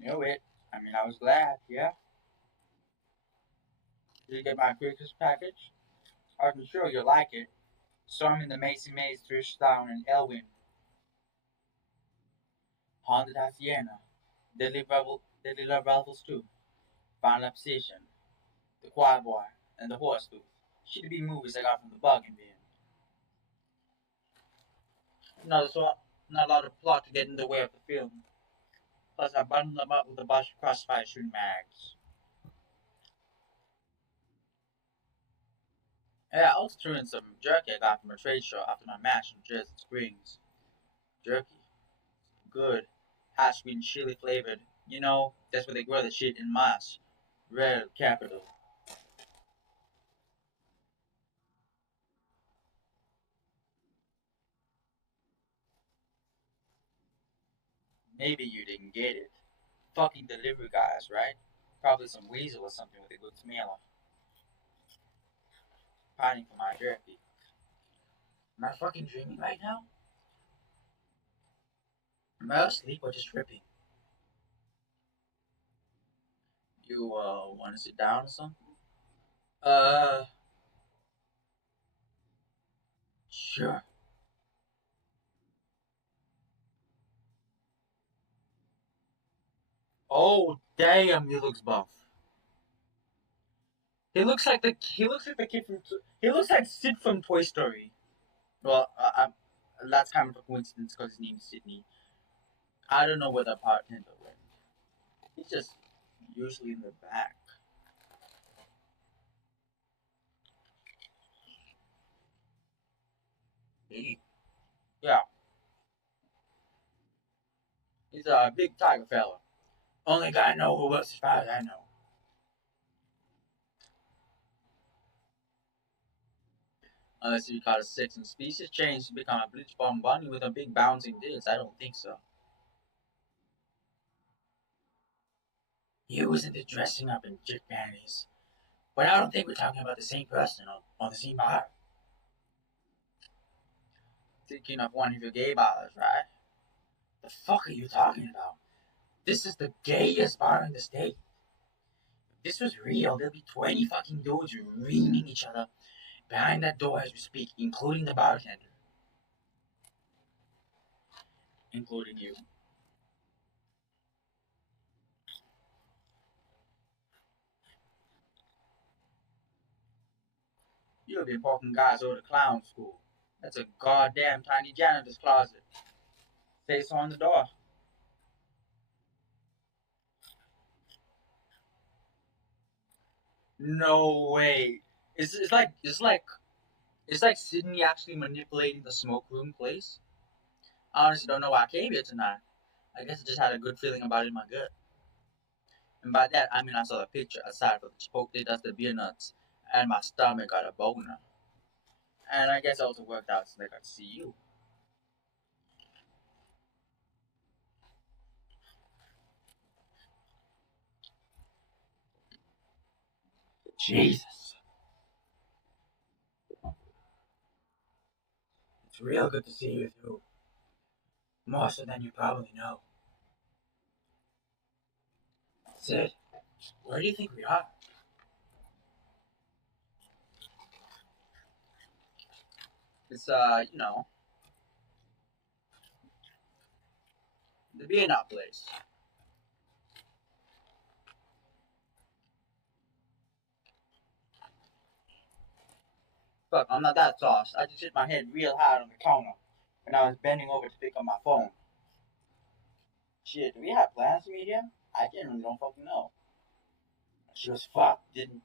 Knew it. I mean, I was glad, yeah? Did you get my Christmas package? I'm sure you'll like it. Storm in the Macy Maze, Thrish and Elwyn. Haunted Hacienda. Deadly Love Rivals too. Final Obsession. The Choir Boy. And the Horse Tooth. Should be movies I got from the bargain bin. Not a lot of plot to get in the way of the film. Plus, I bundled them up with a bunch of crossfire shooting mags. Yeah, I also threw in some jerky I got from a trade show after my match in Jersey Springs. Jerky. Good. Hash green chili flavored. You know, that's where they grow the shit in mass. Red capital. Maybe you didn't get it. Fucking delivery guys, right? Probably some weasel or something with a good smell. Pining for my jerky. Am I fucking dreaming right now? Am I asleep or just tripping? You, wanna sit down or something? Uh, sure. Oh, damn, he looks buff. He looks like the kid from he looks like Sid from Toy Story. Well, that's kind of a coincidence because his name is Sydney. I don't know where the bartender went. He's just usually in the back. Yeah, he's a big tiger fella. Only guy I know who works as far as I know. Unless you call a sex and species change to become a bleach bomb bunny with a big bouncing disc, I don't think so. He was into dressing up in chick panties. But I don't think we're talking about the same person on the same bar. Thinking of one of your gay bars, right? The fuck are you talking about? This is the gayest bar in the state. If this was real, there'd be 20 fucking dudes reaming each other behind that door as we speak, including the bartender. Including you. You'll be poking guys over to clown school. That's a goddamn tiny janitor's closet. Say so on the door. No way. It's like Sydney actually manipulating the smoke room place. I honestly don't know why I came here tonight. I guess I just had a good feeling about it in my gut. And by that I mean I saw the picture aside from the chipotle dusted beer nuts and my stomach got a boner. And I guess it also worked out so they got to see you. Jesus. It's real good to see you too. More so than you probably know. Sid, where do you think we are? It's the beer place. Fuck, I'm not that sauce. I just hit my head real hard on the counter when I was bending over to pick up my phone. Shit, do we have plans to meet him? I genuinely don't fucking know. She was fucked, didn't.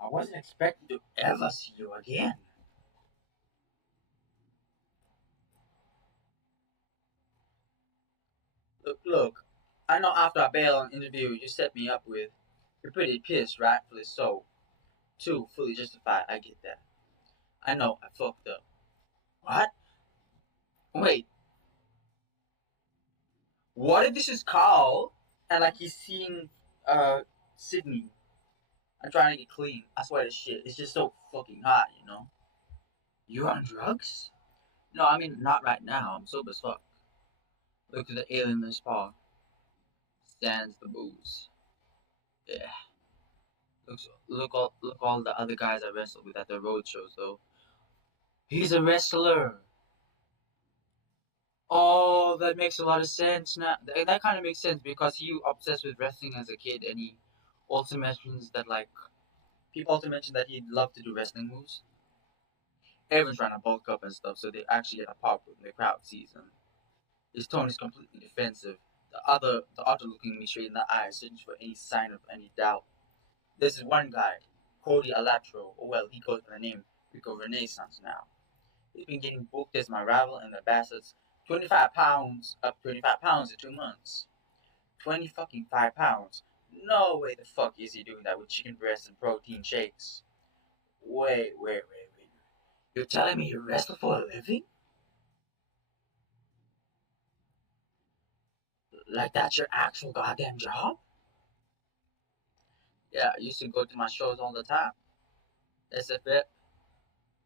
I wasn't expecting to ever see you again. Look. I know after I bailed on an interview you set me up with, you're pretty pissed, rightfully so. Too, fully justified, I get that. I know, I fucked up. What? Wait, what if this is Carl? And like he's seeing Sydney. I'm trying to get clean. I swear to shit. It's just so fucking hot, you know? You on drugs? No, I mean not right now. I'm sober as fuck. Look to the alien in his paw. Stands the booze. Yeah. Look all the other guys I wrestled with at the road shows though. He's a wrestler. Oh, that makes a lot of sense now. That kind of makes sense because he obsessed with wrestling as a kid, and he also mentions that like people also mention that he'd love to do wrestling moves. Everyone's trying to bulk up and stuff, so they actually get a pop when the crowd sees him. His tone is completely defensive. The other looking me straight in the eye, searching for any sign of any doubt. This is one guy, Cody Alatro. Oh well, he goes by the name Rico Renaissance now. He's been getting booked as my rival in the Bastards. 25 pounds, up 25 pounds in 2 months. 20 fucking 5 pounds. No way the fuck is he doing that with chicken breasts and protein shakes. Wait. You're telling me you wrestle for a living? Like that's your actual goddamn job? Yeah, I used to go to my shows all the time. SFF,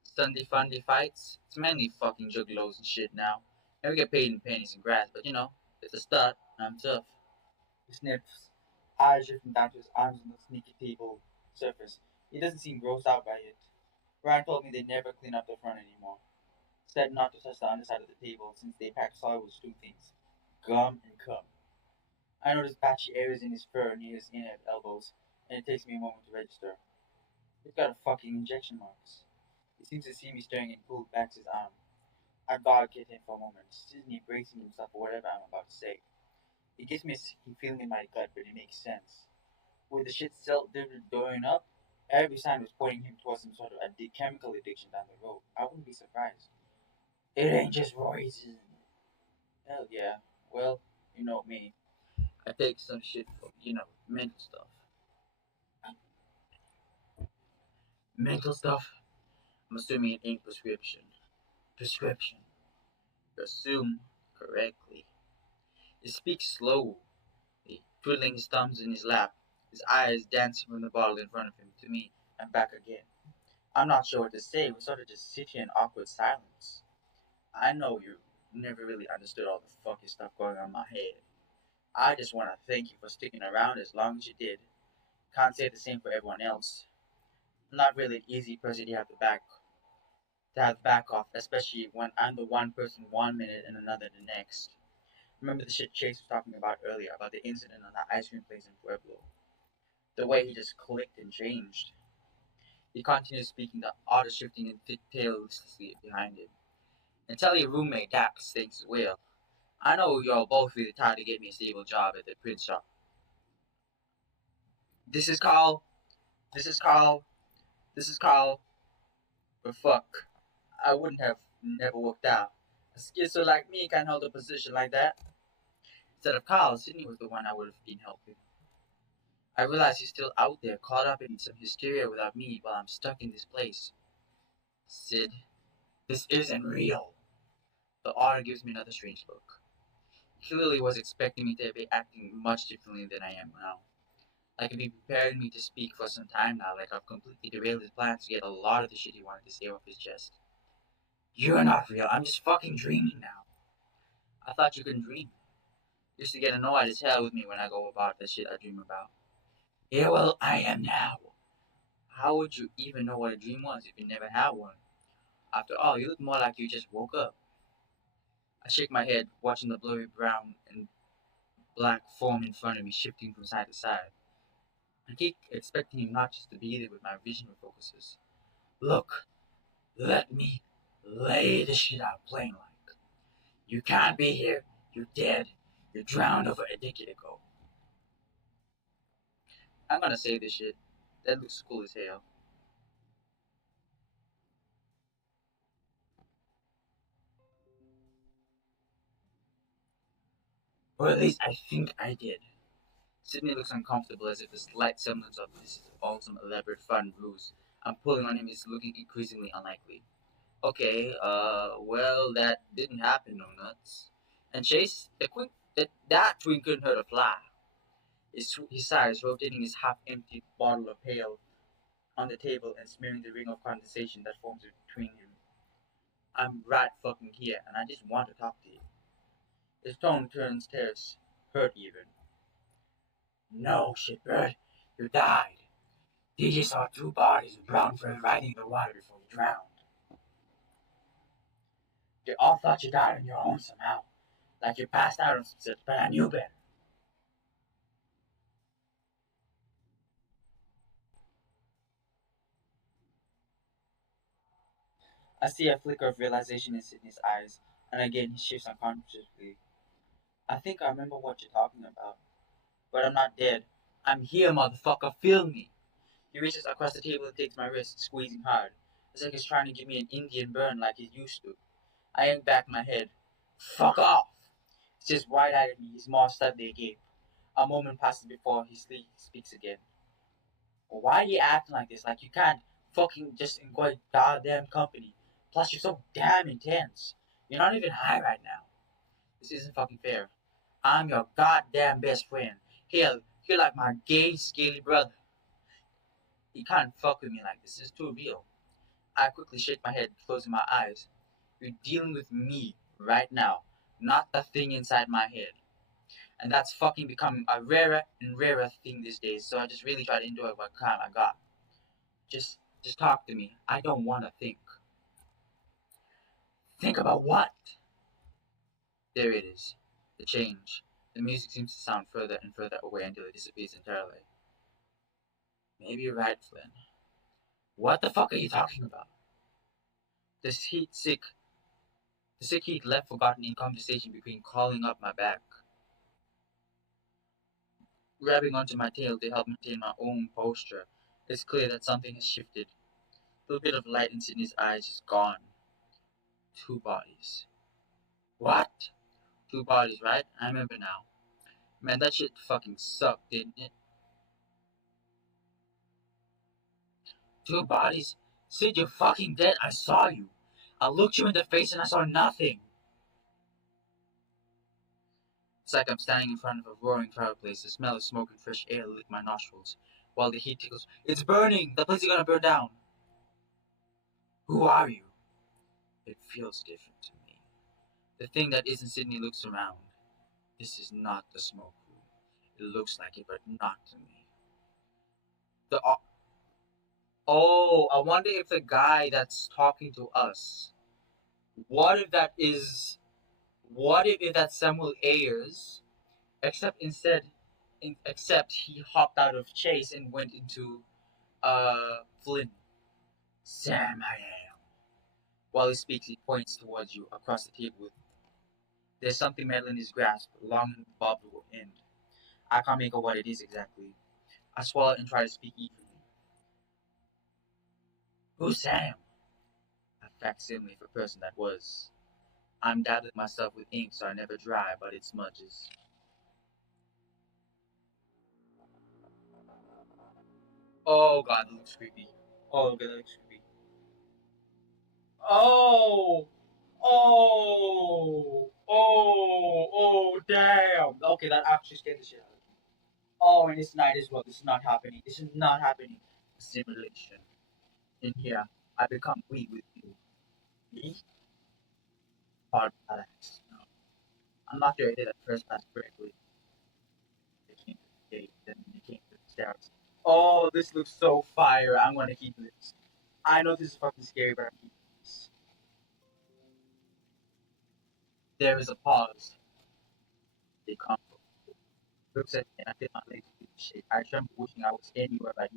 Sunday Funday fights. It's mainly fucking juggalos and shit now. And we get paid in pennies and grass, but you know, it's a start. I'm tough. He sniffs, eyes drifting down to his arms on the sneaky table surface. He doesn't seem grossed out by it. Brian told me they never clean up the front anymore. Said not to touch the underside of the table since they pack soil with two things gum and cum. I notice patchy areas in his fur near his inner elbows, and it takes me a moment to register. He's got a fucking injection marks. He seems to see me staring and pulled back his arm. I guard get him for a moment, Sydney bracing himself for whatever I'm about to say. It gives me a sinking feeling in my gut, but it makes sense. With the shit still going up, every sign was pointing him towards some sort of chemical addiction down the road. I wouldn't be surprised. It ain't just Roy's. Hell yeah. Well, you know me. I take some shit for, mental stuff. Mental stuff? I'm assuming it ain't prescription. Prescription. You assume correctly. He speaks slowly, twiddling his thumbs in his lap, his eyes dancing from the bottle in front of him to me and back again. I'm not sure what to say. We sort of just sit here in awkward silence. I know you never really understood all the fucking stuff going on in my head. I just want to thank you for sticking around as long as you did. Can't say the same for everyone else. I'm not really an easy person to have back off, especially when I'm the one person 1 minute and another the next. Remember the shit Chase was talking about earlier about the incident on the ice cream place in Pueblo? The way he just clicked and changed. He continued speaking, the auto shifting and tail listlessly behind him. And tell your roommate Dax thinks as well. I know you're both really tired to get me a stable job at the print shop. This is Carl. This is Carl. This is Carl. But fuck. I wouldn't have never worked out. A schizo like me can't hold a position like that. Instead of Carl, Sydney was the one I would have been helping. I realize he's still out there, caught up in some hysteria without me while I'm stuck in this place. Sid, this isn't real. The author gives me another strange look. He clearly was expecting me to be acting much differently than I am now. Like he'd been preparing me to speak for some time now, like I've completely derailed his plans to get a lot of the shit he wanted to say off his chest. You're not real, I'm just fucking dreaming now. I thought you couldn't dream. You used to get annoyed as hell with me when I go about the shit I dream about. Yeah, well, I am now. How would you even know what a dream was if you never had one? After all, you look more like you just woke up. I shake my head, watching the black form in front of me, shifting from side to side. I keep expecting him not just to be there with my vision focuses. Look, let me lay the shit out plain like. You can't be here. You're dead. You're drowned over a decade ago. I'm gonna say this shit. That looks cool as hell. Or at least I think I did. Sydney looks uncomfortable as if the slight semblance of this is all some elaborate fun ruse I'm pulling on him is looking increasingly unlikely. Okay, well, that didn't happen, no nuts. And Chase, that twin couldn't hurt a fly. He sighs, rotating his half-empty bottle of pale on the table and smearing the ring of condensation that forms between him. I'm right fucking here, and I just want to talk to you. His tone turns terse, hurt even. No, shitbird, you died. DJ saw two bodies with brown fur riding the water before you drowned. They all thought you died on your own somehow, like you passed out on some shit, but I knew better. I see a flicker of realization in Sydney's eyes, and again he shifts unconsciously. I think I remember what you're talking about, but I'm not dead. I'm here, motherfucker, feel me. He reaches across the table and takes my wrist, squeezing hard. It's like he's trying to give me an Indian burn like he used to. I yank back my head. Fuck off! He just wide-eyed at me, his mouth suddenly agape. A moment passes before he speaks again. Why are you acting like this? Like you can't fucking just enjoy goddamn company. Plus, you're so damn intense. You're not even high right now. This isn't fucking fair. I'm your goddamn best friend. Hell, you're like my gay, scaly brother. You can't fuck with me like this. It's too real. I quickly shake my head, closing my eyes. You're dealing with me right now, not the thing inside my head. And that's fucking becoming a rarer and rarer thing these days, so I just really try to enjoy what time I got. Just talk to me. I don't want to think. Think about what? There it is. The change. The music seems to sound further and further away until it disappears entirely. Maybe you're right, Flynn. What the fuck are you talking about? The heat sick the sick heat left forgotten in conversation between crawling up my back, grabbing onto my tail to help maintain my own posture. It's clear that something has shifted. A little bit of light in Sydney's eyes is gone. Two bodies. What? Two bodies, right? I remember now. Man, that shit fucking sucked, didn't it? Two bodies? Sid, you're fucking dead. I saw you. I looked you in the face and I saw nothing. It's like I'm standing in front of a roaring fireplace. The smell of smoke and fresh air lick my nostrils, while the heat tickles. It's burning! The place is gonna burn down! Who are you? It feels different to me. The thing that isn't Sydney looks around. This is not the smoke room. It looks like it, but not to me. The Oh, I wonder if the guy that's talking to us. What if that is? What if that's Samuel Ayers? Except he hopped out of Chase and went into Flynn. Sam, I am. While he speaks, he points towards you across the table. There's something metal in his grasp, long and bobble end. I can't make out what it is exactly. I swallow and try to speak evenly. Who's Sam? A facsimile of a person that was. I'm dabbling myself with ink so I never dry, but it smudges. Oh god, that looks creepy. Oh god, that looks creepy. Oh! Oh! Oh! Oh, damn! Okay, that actually scared the shit out of me. Oh, and it's night as well. This is not happening. This is not happening. Simulation. In here, I become weak with you. Me? Hard Alex. No. I'm not sure I did at first pass correctly. They came to the gate, then they came to the stairs. Oh, this looks so fire. I'm gonna keep this. I know this is fucking scary, but I'm keeping this. There is a pause. They come. Looks at me and I feel my legs begin to shake. I tremble, wishing I was anywhere but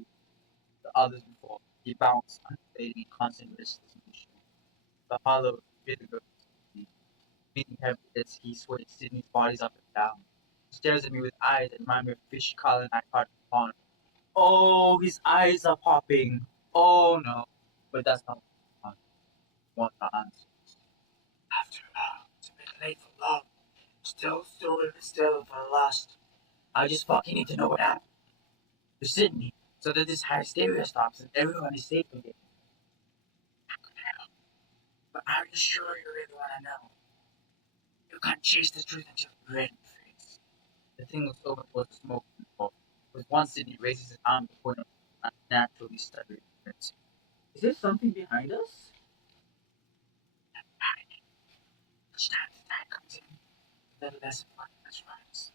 the others before. He bounced, undulating in constant restless motion. The hollow, bitter goes beating heavily as he sways Sydney's bodies up and down. He stares at me with eyes that remind me of fish Colin I caught in the pond. Oh, his eyes are popping. Oh no. But that's not what I want to answer. After all, it's a bit late for love. Still in the still for lust. I just fucking need to know what happened to Sydney so that this hysteria stops and everyone is safe again. But are you sure you really want to know? You can't chase the truth until you're red in the face. The thing looks over towards the smoke in the hall. With one Sydney raises his arm to point out naturally stuttering. Is there something behind us? Each time the tide comes in, the less important as rise.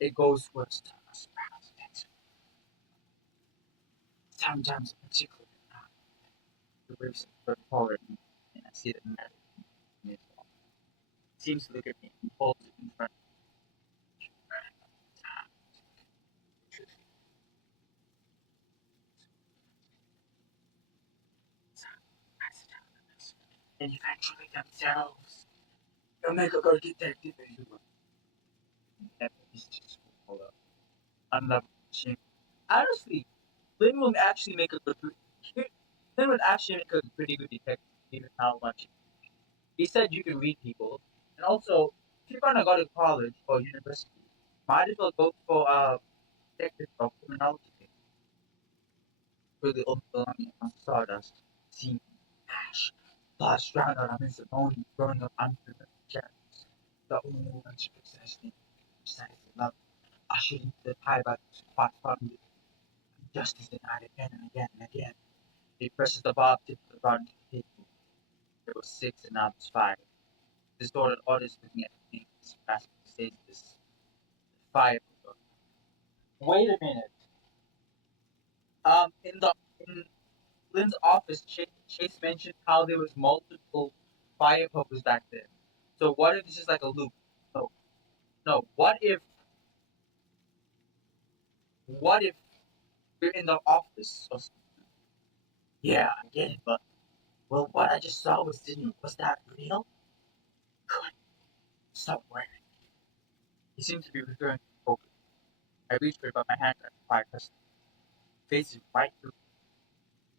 It goes worse to us, perhaps. Sometimes, particularly now, the waves are forward and I see the matter in his wall. He seems to look at me and holds it in front of me. And eventually themselves. You'll make a good detective if you will. And he's just hold up. Unlovable shame. Honestly, Flynn would actually make a good Flynn would actually make a pretty good detective given how much he said you can read people. And also, if you're gonna go to college or university, might as well go for detective or criminology really overwhelming on sawdust, seeing ash, lost drowned out on Miss Simone growing up under the shadows. The only one she possessed me, precisely love, ushered into the tie by the spot from me. Justice denied again and again and again. He presses the bob tip of the rod into the table. There was six and now there's five. Distorted orders looking at me, grasping says this. Five. Wait a minute. In Lynn's office, Chase mentioned how there was multiple fire pokers back then. So what if this is like a loop? No, no. What if we're in the office? Or yeah, I get it, but well, what I just saw was that real? Good. Stop wearing. He seemed to be referring to the poker. I reached for it, but my hand got quiet because face is white through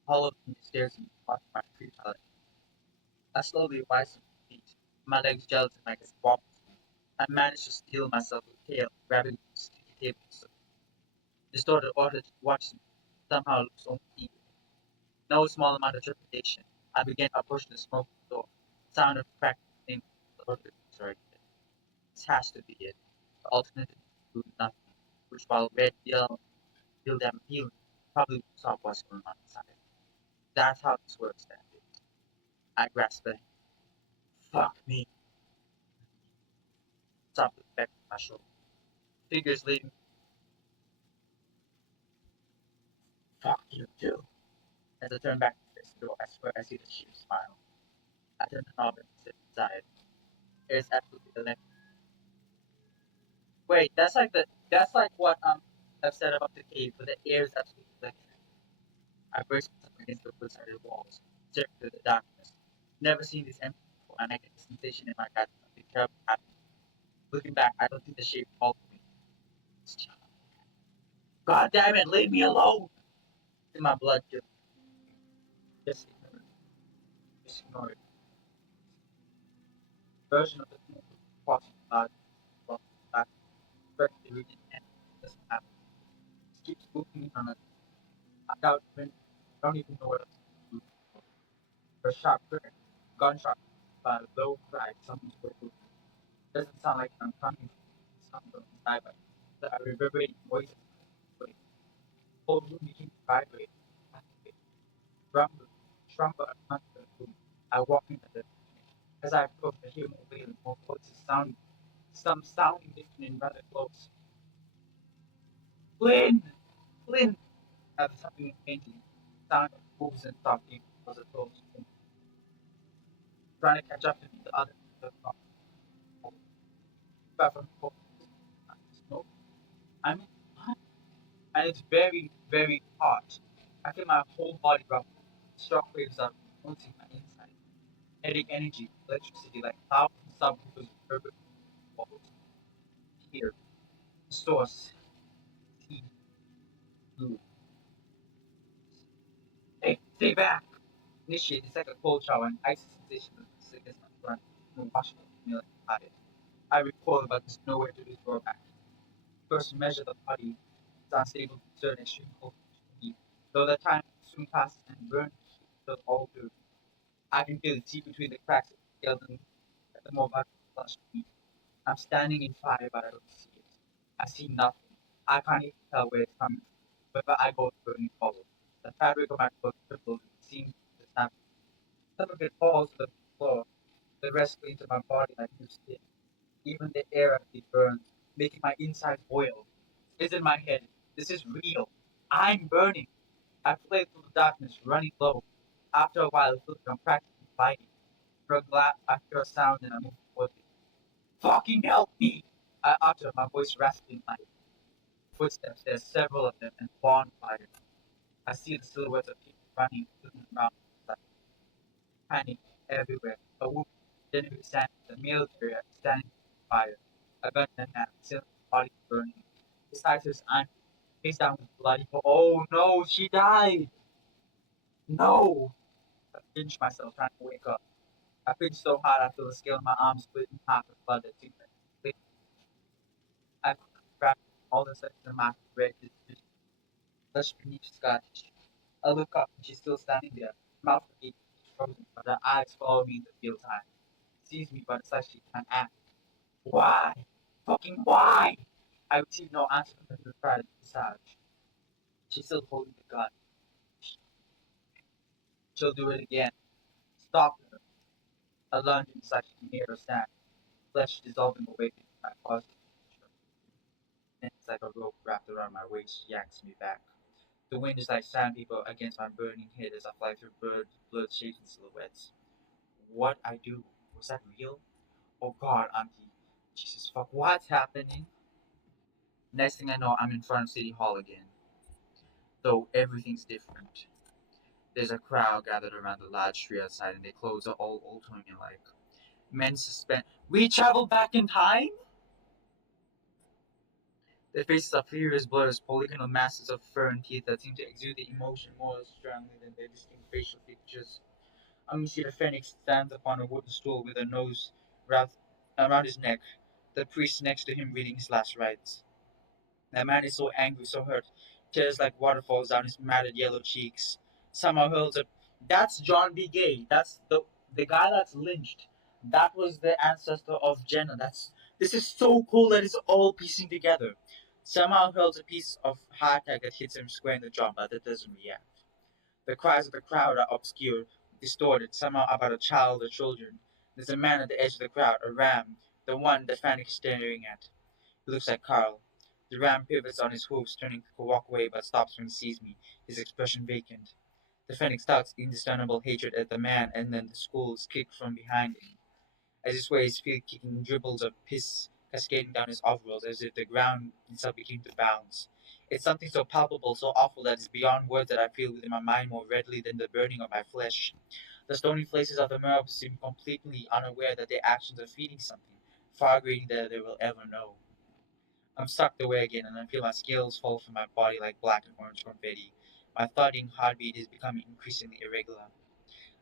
hollow and stares at me across my futile. I slowly rise to my feet, my legs gelatin like a wobble. I managed to steel myself with tail, grabbing the sticky table. So distorted order watched me, somehow looks almost eager. No small amount of trepidation. I began to push the smoke door. Sound of crackling thing. Sorry. This has to be it. The alternative is nothing. Which while red yell feel them healing, probably won't stop what's going on inside. That's how this works, then. I grasped it. Fuck me. Stop the back of my shoulder. Figures leading. Fuck you too. As I turn back to face the door, I swear I see the sheep smile. I turn the knob and sit inside. It is absolutely electric. Wait, that's like what I've said about the cave, but the air is absolutely electric. I brace myself against the wood-sided walls, staring through the darkness. Never seen this empty before, and I get the sensation in my gut of something terrible happening. Looking back, I don't think the shape followed me. God damn it, leave me alone! In my blood, just ignore it. Just ignore it. Version of the thing crossing blood, crossing back, perfectly reading, and it doesn't happen. It keeps moving on a I doubt even don't even know what else to do. A sharp crack, gunshot, low cry, something's going. Doesn't sound like I'm coming from something from inside, but the reverberating voices wait. Whole room begins to vibrate, activate, rumble, tremble, and hunt the room. I walk into the as I approach, I hear more wailing, more voices sounding, some sounding distant and rather close. Flynn! Flynn! After something faintly, sound of hooves and talking was a close, trying to catch up to me, the other, the far from the I mean, what? And it's very, very hot. I feel my whole body rumble. Shockwaves are melting my inside. Kinetic energy, electricity, like thousands of subwoofers reverberate walls. Here, the source, T, blue. Hey, stay back! Initiate, it's like a cold shower, an icy sensation that against my front, and washing me like fire. I recoil, but there's nowhere to withdraw back. First, measure the body. It's unstable to discern extreme cold heat. Though the time soon passes and burn heat does all through. I can feel it seep between the cracks of the skeleton and the more vibrant flush beneath. I'm standing in fire, but I don't see it. I see nothing. I can't even tell where it's coming from. Wherever I go, the burning follows. The fabric of my clothes trembles and seems to snap. Some of it falls to the floor. The rest clings to my body like new skin. Even the air of it burns, making my insides boil. It's in my head. This is real. I'm burning. I fled through the darkness, running low. After a while, it feels like I'm practically fighting. I hear a sound and I move towards it. Fucking help me! I utter, my voice rasping like footsteps. There's several of them and bonfire. I see the silhouettes of people running, looking around, like panic everywhere. A woman, then we stand the military standing by fire. A gun in hand, still body burning. Besides his aunt, face down with bloody. Oh no, she died! No! I pinch myself trying to wake up. I pinch so hard I feel the scale of my arm split in half with blood that seems like I grab all the seconds in my red is flesh beneath scar tissue. I look up and she's still standing there, mouth agape, frozen, but her eyes follow me in the field time. Sees me, but it's like she can't act. Why? Fucking why? I receive no answer from her pride visage. She's still holding the gun. She'll do it again. Stop her. A lunge inside she made her stand. Flesh dissolving away beneath my closet. Then it's like a rope wrapped around my waist yanks me back. The wind is like sandpaper against my burning head as I fly through blood-shaken silhouettes. What I do? Was that real? Oh God, Auntie. Jesus fuck, what's happening? Next thing I know, I'm in front of City Hall again. Though everything's different. There's a crowd gathered around the large tree outside and their clothes are all old-timey like. Men suspend. We travel back in time? Their faces are furious blurs, polygonal masses of fur and teeth that seem to exude the emotion more strongly than their distinct facial features. See the Phoenix stands upon a wooden stool with a nose wrapped around his neck, the priest next to him reading his last rites. The man is so angry, so hurt, tears like waterfalls down his matted yellow cheeks. Somehow hurls a That's John B. Gay. That's the guy that's lynched. That was the ancestor of Jenna. This is so cool that it's all piecing together. Somehow hurls a piece of hardtack that hits him square in the jaw, but it doesn't react. The cries of the crowd are obscure, distorted, somehow about a child or children. There's a man at the edge of the crowd, a ram, the one that Fanny is staring at. He looks like Carl. The ram pivots on his hooves, turning to walk away, but stops when he sees me, his expression vacant. The Fennec starts indiscernible hatred at the man, and then the skull is kicked from behind him. As he sways, feet kicking dribbles of piss cascading down his overalls as if the ground itself became to bounce. It's something so palpable, so awful that it's beyond words that I feel within my mind more readily than the burning of my flesh. The stony faces of the mob seem completely unaware that their actions are feeding something far greater than they will ever know. I'm sucked away again, and I feel my scales fall from my body like black and orange confetti. My thudding heartbeat is becoming increasingly irregular.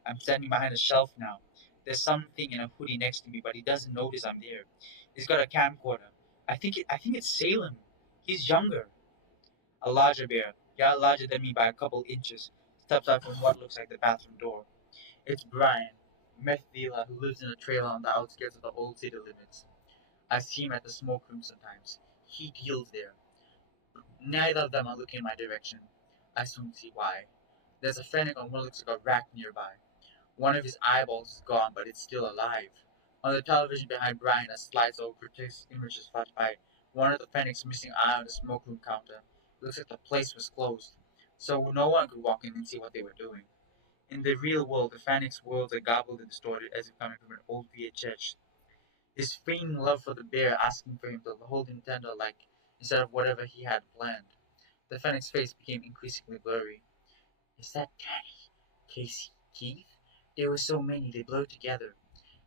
I'm standing behind a shelf now. There's something in a hoodie next to me, but he doesn't notice I'm there. He's got a camcorder. I think it's Salem. He's younger. A larger bear, yeah, larger than me by a couple inches, steps out from what looks like the bathroom door. It's Brian, meth dealer who lives in a trailer on the outskirts of the old city limits. I see him at the smoke room sometimes. He deals there. Neither of them are looking in my direction. I soon see why. There's a fennec on what looks like a rack nearby. One of his eyeballs is gone, but it's still alive. On the television behind Brian, a slideshow of grotesque images flash by. One of the Fennec's missing eye on the smokeroom counter. It looks like the place was closed, so no one could walk in and see what they were doing. In the real world, the Fennec's worlds are garbled and distorted as if coming from an old VHS. His feigning love for the bear, asking for him to hold him tender like instead of whatever he had planned. The Fennec's face became increasingly blurry. Is that Danny? Casey? Keith? There were so many, they blurred together.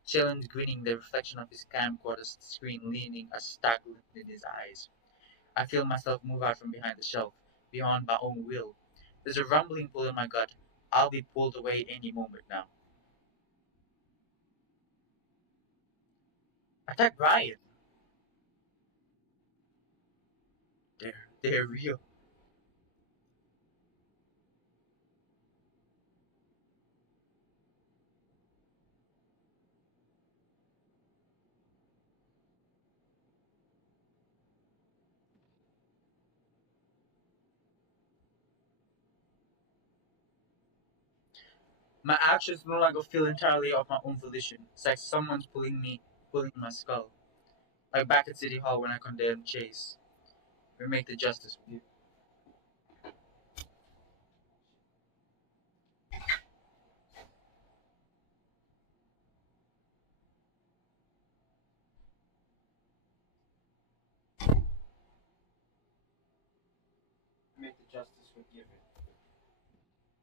Shailen's grinning, the reflection of his camcorder screen leaning a stag in his eyes. I feel myself move out from behind the shelf, beyond my own will. There's a rumbling pull in my gut. I'll be pulled away any moment now. Attack Brian! They're real. My actions no longer feel entirely of my own volition. It's like someone's pulling my skull. Like back at City Hall when I condemned Chase. We make the justice with you. We make the justice forgiven.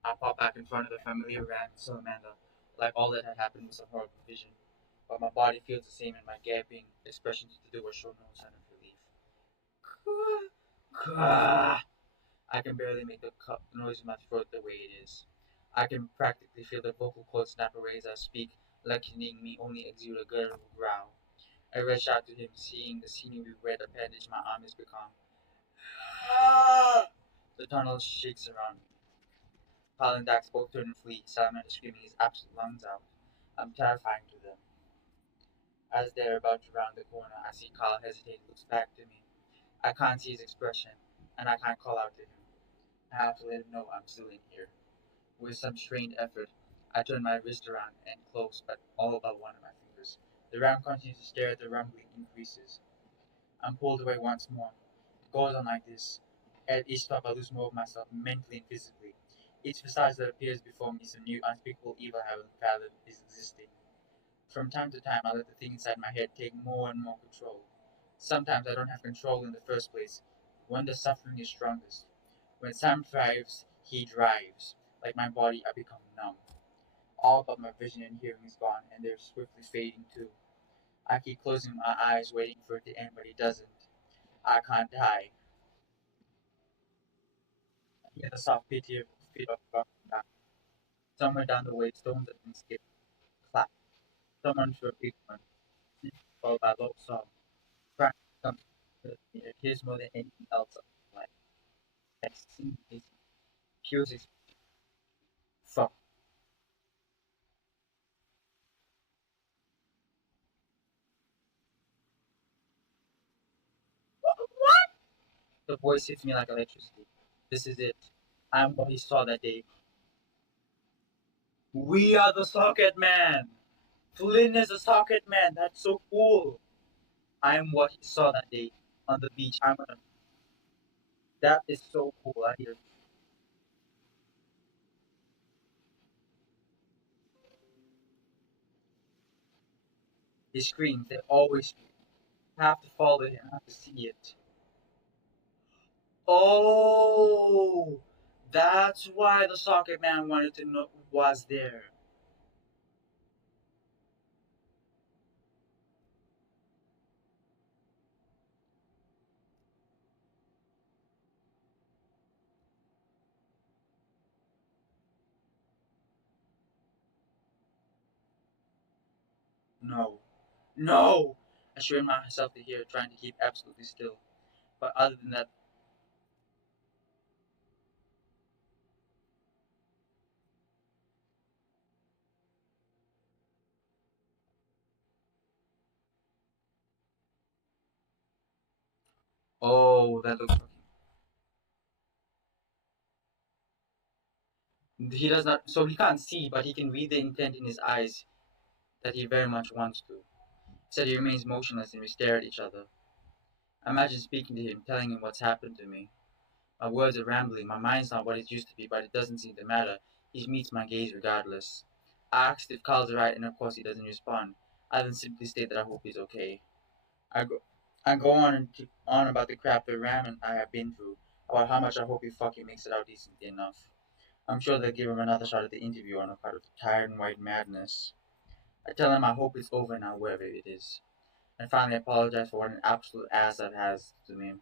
I pop back in front of the familiar ran salamander, like all that had happened was a horrible vision. But my body feels the same and my gaping expressions to do a show no sign of relief. I can barely make the noise in my throat the way it is. I can practically feel the vocal cords snap away as I speak, letting me only exude a guttural growl. I rush out to him, seeing the sinewy red appendage my arm has become. The tunnel shakes around me. Palandax both turn and flee, Salamander screaming his absolute lungs out. I'm terrifying to them. As they're about to round the corner, I see Carl hesitate and looks back to me. I can't see his expression, and I can't call out to him. I have to let him know I'm still in here. With some strained effort, I turn my wrist around and close but all but one of my fingers. The ram continues to stare as the rumbling increases. I'm pulled away once more. It goes on like this. At each stop, I lose more of myself, mentally and physically. Each visage that appears before me is a new, unspeakable evil I haven't fathomed is existing. From time to time, I let the thing inside my head take more and more control. Sometimes I don't have control in the first place, when the suffering is strongest. When Sam thrives, he drives. Like my body, I become numb. All but my vision and hearing is gone, and they're swiftly fading too. I keep closing my eyes, waiting for it to end, but it doesn't. I can't die. I hear the soft pity of feet of walking back. Somewhere down the way, stones have been skipped. Clap. Someone threw a big one, followed by a low sob. Crying comes to me. It hears more than anything else of my life. That seems easy. Pure fuck. The voice hits me like electricity. This is it. I'm what he saw that day. We are the socket man. Flynn is a socket man. That's so cool. I'm what he saw that day on the beach. That is so cool. I hear he screams. They always scream. I have to follow him. I have to see it. Oh, that's why the socket man wanted to know was there. No, no. I strain myself to hear, trying to keep absolutely still. But other than that, oh, that looks. He does not. So he can't see, but he can read the intent in his eyes that he very much wants to. Instead, he remains motionless and we stare at each other. Imagine speaking to him, telling him what's happened to me. My words are rambling, my mind's not what it used to be, but it doesn't seem to matter. He meets my gaze regardless. I asked if Carl's right, and of course he doesn't respond. I then simply state that I hope he's okay. I go. I go on and keep on about the crap the Ram and I have been through, about how much I hope he fucking makes it out decently enough. I'm sure they'll give him another shot at the interview on account of the tired and white madness. I tell him I hope it's over now, wherever it is. And finally apologize for what an absolute ass that has to me.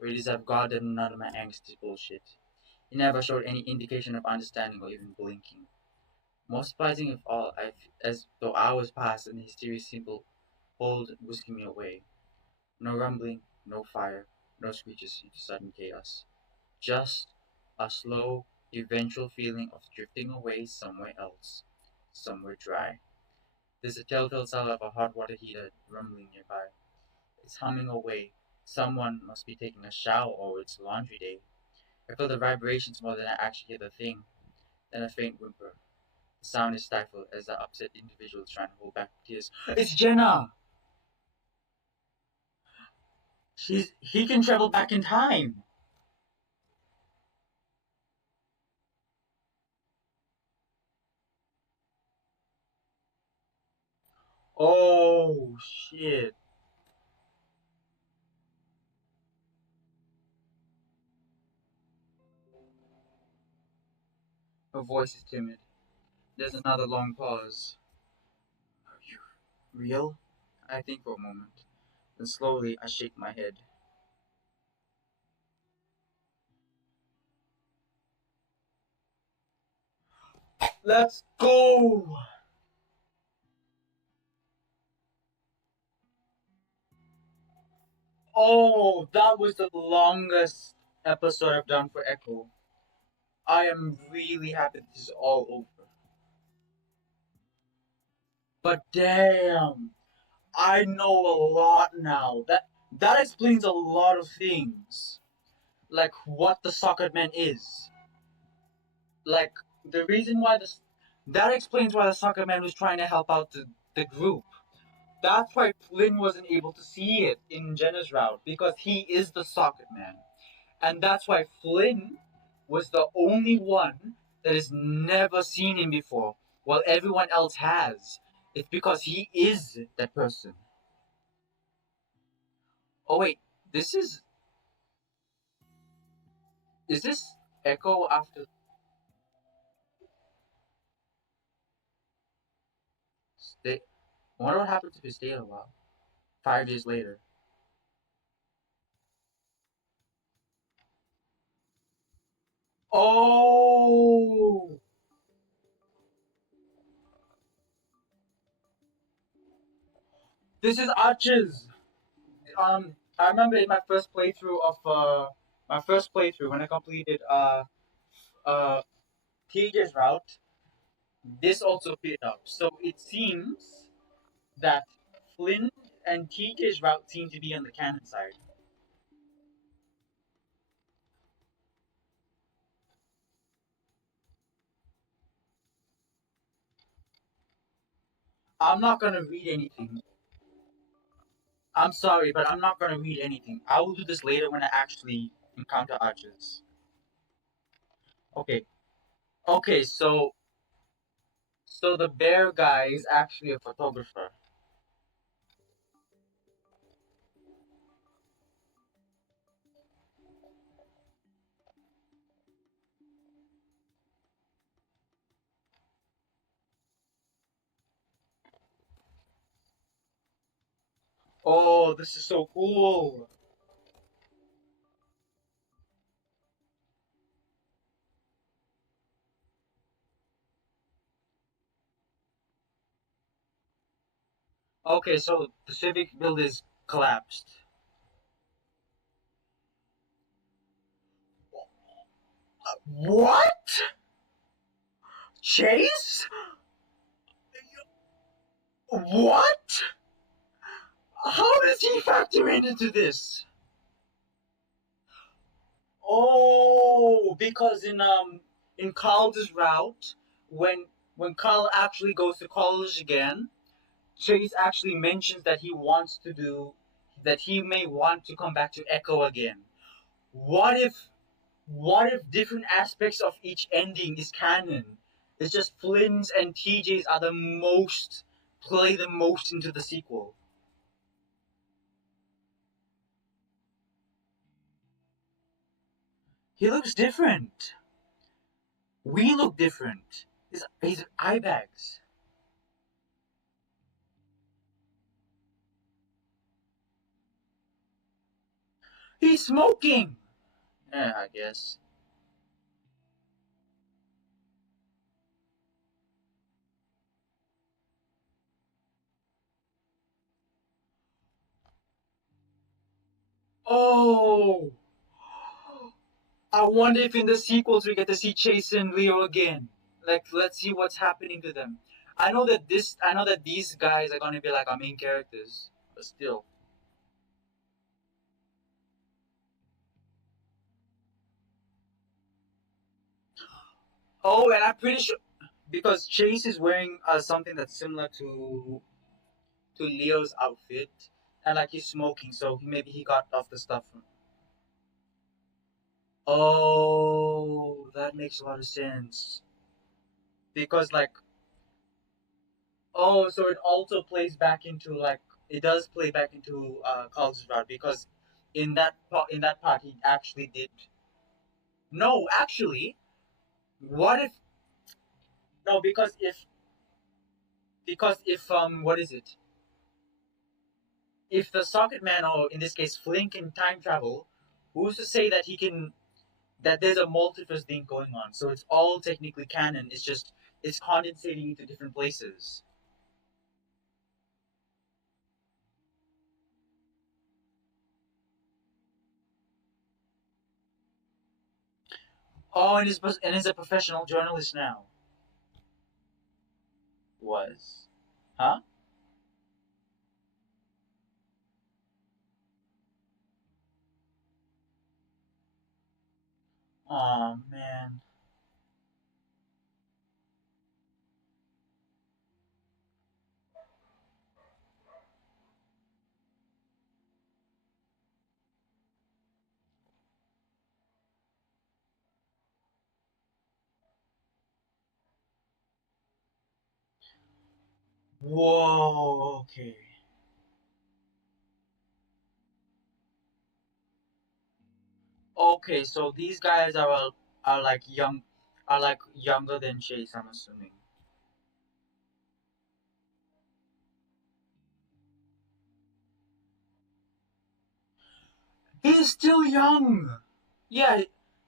Really deserve goddamn none of my angsty bullshit. He never showed any indication of understanding or even blinking. Most surprising of all, as though hours passed and the mysterious simple hold whisking me away. No rumbling, no fire, no screeches into sudden chaos. Just a slow, eventual feeling of drifting away somewhere else, somewhere dry. There's a telltale sound of a hot water heater rumbling nearby. It's humming away. Someone must be taking a shower or it's laundry day. I feel the vibrations more than I actually hear the thing. Then a faint whimper. The sound is stifled as the upset individual is trying to hold back tears. It's Jenna! He can travel back in time. Oh shit. Her voice is timid. There's another long pause. Are you real? I think for a moment. Then slowly I shake my head. Let's go! Oh, that was the longest episode I've done for Echo. I am really happy this is all over. But damn, I know a lot now. That explains a lot of things. Like what the socket man is. Like the reason why this that explains why the socket man was trying to help out the group. That's why Flynn wasn't able to see it in Jenna's route because he is the socket man. And that's why Flynn was the only one that has never seen him before, while everyone else has. It's because he is that person. Oh wait, this is this Echo after stay? I wonder what happened to his stay a while. 5 years later. Oh, this is Arches. I remember in my first playthrough when I completed TJ's route, this also appeared up. So it seems that Flynn and TJ's route seem to be on the canon side. I'm not gonna read anything. I'm sorry, but I'm not gonna read anything. I will do this later when I actually encounter archers. Okay. Okay, so the bear guy is actually a photographer. Oh, this is so cool. Okay, so the civic build is collapsed. What? Chase? What? How does he factor into this? Oh, because in Carl's route, when Carl actually goes to college again, Chase actually mentions that he may want to come back to Echo again. What if what if different aspects of each ending is canon? It's just Flynn's and TJ's are the most play the most into the sequel. He looks different. We look different. His eye bags. He's smoking. Yeah, I guess. Oh, I wonder if in the sequels we get to see Chase and Leo again. Like, let's see what's happening to them. I know that these guys are gonna be like our main characters, but still. Oh, and I'm pretty sure because Chase is wearing something that's similar to Leo's outfit, and like he's smoking, so maybe he got off the stuff. Oh, that makes a lot of sense because like oh, so it also plays back into like it does play back into Carl's route because in that part he actually did no actually what if no because if what is it if the socket man or in this case Flynn can time travel, who's to say that he can that there's a multiverse thing going on, so it's all technically canon, it's just it's condensating into different places. Oh, and he's a professional journalist now. Was. Huh? Oh man. Whoa, okay. Okay, so these guys are like young are like younger than Chase, I'm assuming. He's still young. Yeah,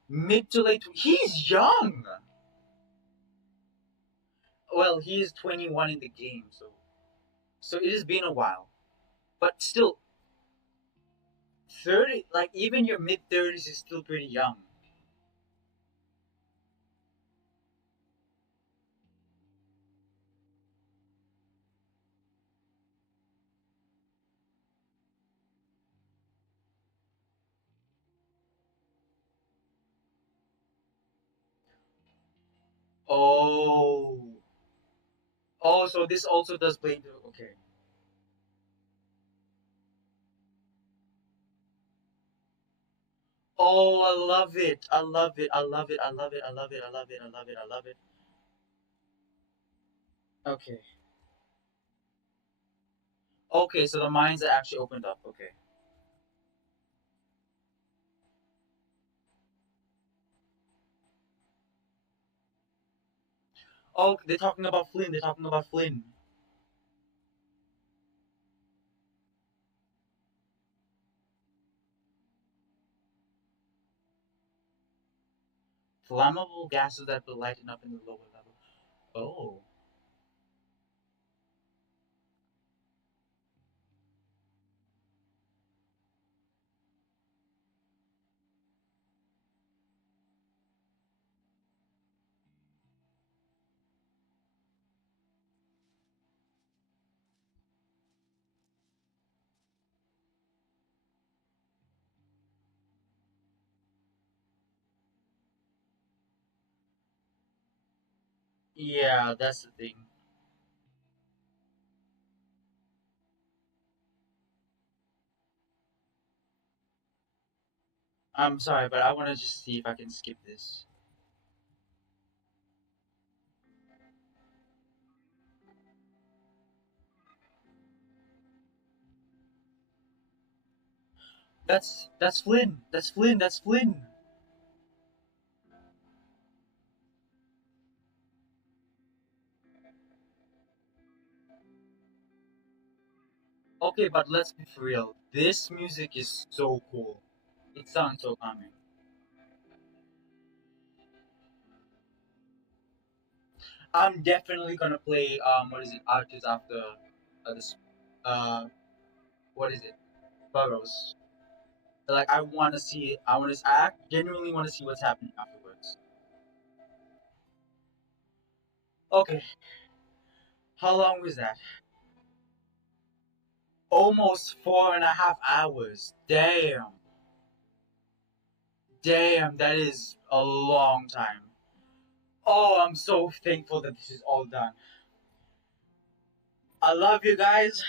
mid to late. He's young. Well, he is 21 in the game, so it has been a while. But still, 30, like even your mid 30s is still pretty young. Oh, oh, so this also does play into okay. Oh, I love it. I love it. I love it. I love it. I love it. I love it. I love it. I love it. Okay. Okay, so the minds are actually opened up. Okay. Oh, they're talking about Flynn. They're talking about Flynn. Flammable gases that will lighten up in the lower level. Oh. Yeah, that's the thing. I'm sorry, but I want to just see if I can skip this. That's Flynn. That's Flynn. That's Flynn. Okay, but let's be for real. This music is so cool. It sounds so calming. I'm definitely gonna play what is it artists after this uh what is it photos. Like I want to see. I genuinely want to see what's happening afterwards. Okay, how long was that? Almost 4.5 hours. Damn, damn, that is a long time. Oh, I'm so thankful that this is all done. I love you guys.